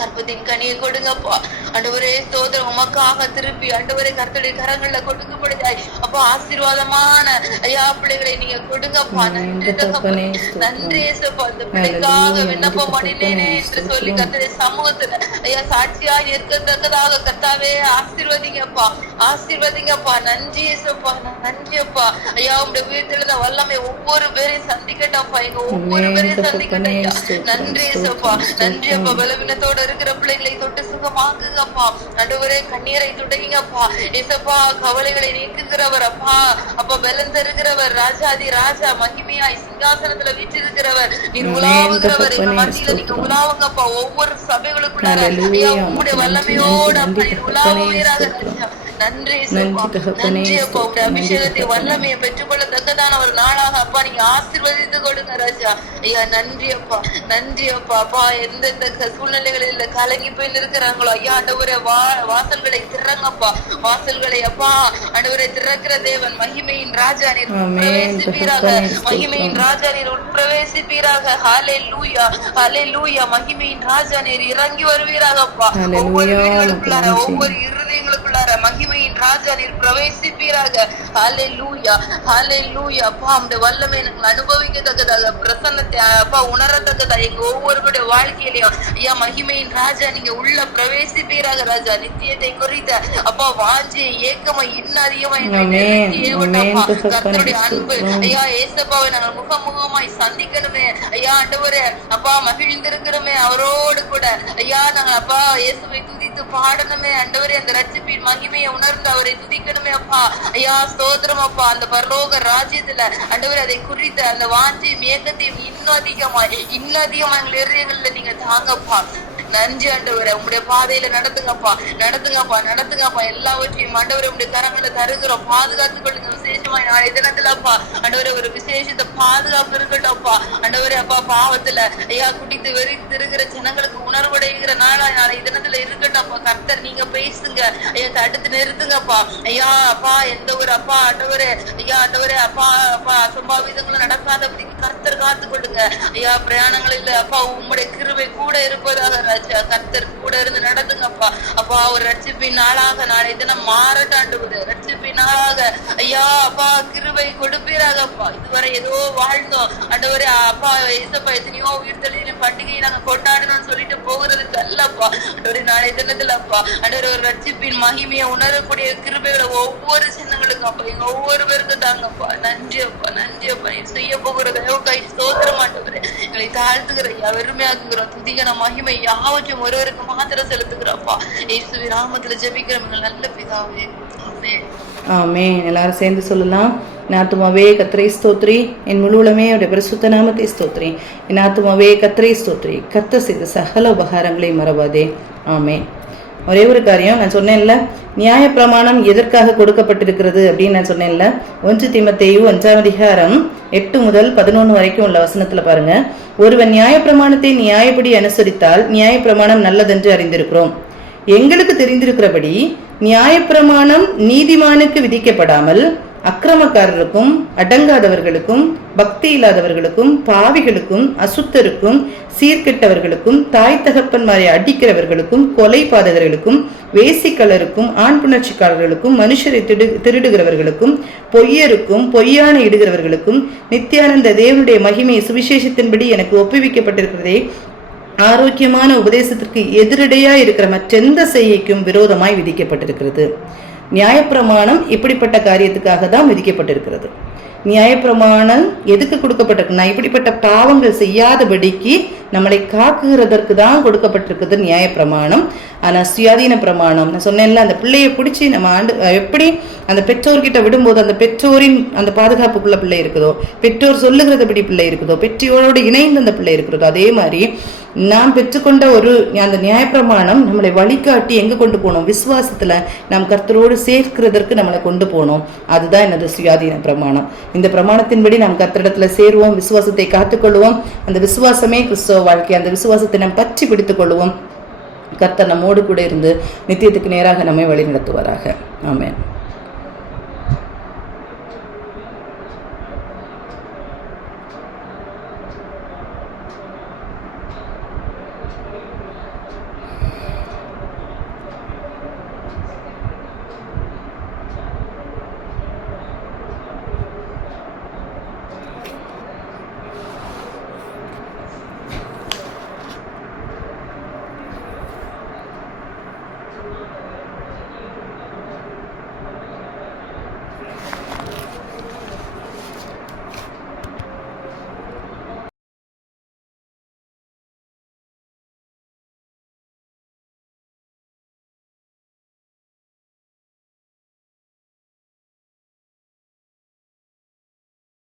கற்பத்தின் கனியை கொடுங்கப்பா. ஆண்டவரே ஸ்தோத்திரம். உமக்காக திருப்பி ஆண்டவரே கர்த்தருடைய கரங்கள்ல கொடுக்கப்படுதாய் அப்பா. ஆசீர்வாதமான ஐயா பிள்ளைகளை நீங்க கொடுங்கப்பா. நன்றி தகப்பனே, நன்றி இயேசுப்பா. இந்த பிள்ளைக்காக விண்ணப்பம் பண்ணினேனே என்று சொல்லி கர்த்தருடைய சமூகத்துல ஐயா சாட்சியா இருக்கத்தக்கதாக கர்த்தாவே ஆசீர்வதிங்கப்பா, ஆசீர்வதிங்கப்பா. நன்றி இயேசுப்பா, நன்றி அப்பா. ஐயா உங்களுடைய உயிர்த்தெழுந்த வல்லமை ஒவ்வொரு பேரையும் சந்திக்கட்டப்பா, எங்க ஒவ்வொரு பேரையும் சந்திக்கட்டும் ஐயா. நன்றி இயேசுப்பா, நன்றி அப்பா. பலவீனத்தோட இருக்கிற பிள்ளைகளை தொட்டு சுகமாக்குங்கப்பா. ஆண்டவரே கண்ணீரை துடைங்கப்பா. இயேசுப்பா கவலைகளை நீக்குகிறவர் அப்பா. அப்பா பலன் தருகிறவர், ராஜாதி ராஜா, மகிமையாய் சிங்காசனத்துல வீற்றிருக்கிறவர், நீர் உலாவுகிறவர். எங்க மத்தியில நீங்க உலாவுங்கப்பா. ஒவ்வொரு சபைகளுக்குள்ளார ஐயா உங்களுடைய வல்லமையோடு அப்பா நீர் உலாவுவீராக. நன்றி நன்றி அப்பா. உங்களுடைய அபிஷேகத்தை வல்லமையை பெற்றுக்கொள்ளத்தக்கதான ஒரு நாளாக அப்பா நீங்க ஆசீர்வதித்து கொடுங்க ராஜா. ஐயா நன்றி அப்பா, நன்றி அப்பா. அப்பா எந்தெந்த சூழ்நிலைகளில் கலங்கி போய் நிற்கிறாங்களோ ஐயா ஆண்டவரே வாசல்களை திறங்கப்பா, வாசல்களை அப்பா ஆண்டவரே திறக்கிற தேவன். மகிமையின் ராஜா நீர் பிரவேசிப்பீராக, மகிமையின் ராஜா நீர் உட்பிரவேசிப்பீராக. ஹல்லேலூயா, ஹல்லேலூயா. மகிமையின் ராஜா நீர் இறங்கி வருவீராக அப்பா. ஒவ்வொரு வீடுகளுக்குள்ளார, ஒவ்வொரு இருதயங்களுக்குள்ளார மகிமையின் ராஜா நீர் பிரவேசிப்பீராக. ஹல்லேலூயா, ஹல்லேலூயா. அப்பா உம்முடைய வல்லமை நாங்கள் அனுபவிக்கத்தக்கதாக, பிரசன்னத்தை அப்பா உணரத்தக்கதாக எங்க ஒவ்வொருவருடைய வாழ்க்கையிலையும் ஐயா மகிமையின் ராஜா நீங்க உள்ள பிரவேசிப்பீராக ராஜா. நித்தியத்தை குறித்த அப்பா வாஞ்சியை ஏக்கமா இன்னும் அதிகமா ஏவட்டப்பா. கர்த்தருடைய அன்பு ஐயா ஏசப்பாவை நாங்கள் முகமுகமாய் சந்திக்கணுமே ஐயா. ஆண்டவரே அப்பா மகிழ்ந்திருக்கிறோமே அவரோடு கூட ஐயா. நாங்கள் அப்பா இயேசுவை துதித்து பாடணுமே ஆண்டவரே. அந்த ரட்சிப்பின் மகிமையை உணர்ந்து அவரை துதிக்கணுமே அப்பா. ஐயா ஸ்தோத்திரம் அப்பா. அந்த பரலோக ராஜ்யத்துல ஆண்டவரே அதை குறித்த அந்த வாஞ்சியும் ஏக்கத்தையும் இன்னும் அதிகமா எங்கள் இருதயங்கள்ல நீங்க தாங்கப்பா. நன்றி ஆண்டவரே. உங்களுடைய பாதையில நடத்துங்கப்பா, நடத்துங்கப்பா, நடத்துங்கப்பா. எல்லாவற்றையும் ஆண்டவரே உங்களுடைய கரங்களை தருகிறோம். பாதுகாத்துக் கொள்ளுங்க. விசேஷமாய் நாளை தினத்துல அப்பா ஆண்டவரே ஒரு விசேஷத்தை பாதுகாப்பு இருக்கட்டும்ப்பா. ஆண்டவரே அப்பா பாவத்துல ஐயா குடித்து வெறித்து இருக்கிற ஜனங்களுக்கு உணர்வடைகிற நாளா நாளை தினத்துல இருக்கட்டும் அப்பா. கர்த்தர் நீங்க பேசுங்க ஐயா, தடுத்து நிறுத்துங்கப்பா ஐயா. அப்பா எந்த ஒரு அப்பா ஆண்டவரே ஐயா ஆண்டவரே அப்பா அப்பா அசம்பாவிதங்களும் நடக்காதபடிக்கு கர்த்தர் காத்து கொள்ளுங்க ஐயா. பிரயாணங்களில் அப்பா உம்முடைய கிருபை கூட இருப்பதாக ராஜா. கர்த்தர் கூட இருந்து நடந்துங்கப்பா. அப்பா ஒரு ரட்சிப்பின் நாளாக நாளை தினம் மாறட்டாண்டுவது ரட்சிப்பின் நாளாக ஐயா அப்பா கிருபை கொடுப்பீராக அப்பா. இதுவரை ஏதோ வாழ்ந்தோம் ஆண்டவரே அப்பா ஏசப்பா. எத்தனையோ உயிர்த்தெழுதலின் பண்டிகையை நாங்க கொண்டாடணும்னு சொல்லிட்டு போகிறதுக்கு அல்லப்பா ஆண்டவரே. நாளை தினத்துல அப்பா ஆண்டவரே ஒரு ரட்சிப்பின் மகிமையை உணரக்கூடிய கிருபைகளை ஒவ்வொரு சின்னங்களுக்கும் அப்பா எங்க ஒவ்வொரு பேருக்கு தாங்கப்பா. நன்றி அப்பா, நன்றி அப்பா. நீ செய்ய போகிறது கை ஸ்தோத்திரம் ஆண்டவரே. எங்களை தாழ்த்துகிற ஐயா, வெறுமையாக்குகிறோம். துதிகன மகிமை யாவற்றையும் ஒருவருக்கு மாத்திரம் செலுத்துகிறப்பா. இயேசுவின் நாமத்துல ஜெபிக்கிறோம் எங்கள் நல்ல பிதாவே, ஆமென். ஆமென். எல்லாரும் சேர்ந்து சொல்லலாம். என் ஆத்துமாவே கர்த்தரை ஸ்தோத்திரி, என் முழு உளமே அவருடைய பரிசுத்த நாமத்தை ஸ்தோத்திரி. என் ஆத்துமாவே கர்த்தரை ஸ்தோத்திரி, கர்த்தர் செய்த சகல உபகாரங்களை மறவாதே. ஆமென். ஒரே ஒரு காரியம் நான் சொன்னேன்ல, நியாயப்பிரமாணம் எதற்காக கொடுக்கப்பட்டிருக்கிறது அப்படின்னு நான் சொன்னேன்ல. 1 தீமோத்தேயு 5ஆம் அதிகாரம் 8 முதல் 11 வரைக்கும் உள்ள வசனத்துல பாருங்க. ஒருவன் நியாயப்பிரமாணத்தை நியாயப்படி அனுசரித்தால் நியாயப்பிரமாணம் நல்லதென்று அறிந்திருக்கிறோம். எங்களுக்கு தெரிந்திருக்கிறபடி நியாயப்பிரமாணம் நீதிமானுக்கு விதிக்கப்படாமல் அக்கிரமக்காரருக்கும் அடங்காதவர்களுக்கும் பக்தி இல்லாதவர்களுக்கும் பாவிகளுக்கும் அசுத்தருக்கும் சீர்கெட்டவர்களுக்கும் தாய் தகப்பன்மாரை அடிக்கிறவர்களுக்கும் கொலைபாதகர்களுக்கும் வேசிக்கலருக்கும் ஆண் புணர்ச்சிக்காரர்களுக்கும் மனுஷரை திருடுகிறவர்களுக்கும் பொய்யருக்கும் பொய்யான இடுகிறவர்களுக்கும் நித்தியானந்த தேவனுடைய மகிமை சுவிசேஷத்தின்படி எனக்கு ஒப்புவிக்கப்பட்டிருக்கிறதே ஆரோக்கியமான உபதேசத்திற்கு எதிரடையா இருக்கிற மற்றெந்த செய்கைக்கும் விரோதமாய் விதிக்கப்பட்டிருக்கிறது. நியாயப்பிரமாணம் இப்படிப்பட்ட காரியத்துக்காக தான் விதிக்கப்பட்டிருக்கிறது. நியாயப்பிரமாணம் எதுக்கு கொடுக்கப்பட்டிருக்குன்னா இப்படிப்பட்ட பாவங்கள் செய்யாதபடிக்கு நம்மளை காக்குகிறதற்கு தான் கொடுக்கப்பட்டிருக்குது நியாயப்பிரமாணம். ஆனா சுயாதீன பிரமாணம் நான் சொன்னேன்ல, அந்த பிள்ளையை பிடிச்சி நம்ம எப்படி அந்த பெற்றோர்கிட்ட விடும்போது அந்த பெற்றோரின் அந்த பாதுகாப்புக்குள்ள பிள்ளை இருக்குதோ, பெற்றோர் சொல்லுகிறதபடி பிள்ளை இருக்குதோ, பெற்றோரோடு இணைந்து அந்த பிள்ளை இருக்கிறதோ, அதே மாதிரி நாம் பெற்றுக்கொண்ட ஒரு அந்த நியாயப்பிரமாணம் நம்மளை வழிகாட்டி எங்க கொண்டு போனோம், விசுவாசத்துல நாம் கர்த்தரோடு சேர்க்கிறதற்கு நம்மளை கொண்டு போனோம். அதுதான் எனது சுயாதீன பிரமாணம். இந்த பிரமாணத்தின்படி நாம் கர்த்தரிடத்துல சேருவோம், விசுவாசத்தை காத்துக்கொள்வோம். அந்த விசுவாசமே கிறிஸ்தவ வாழ்க்கை. அந்த விசுவாசத்தை நாம் பற்றி பிடித்துக் கொள்வோம். கர்த்தர் நம்மோடு கூட இருந்து நித்தியத்துக்கு நேராக நம்மை வழி நடத்துவாராக. ஆமென்.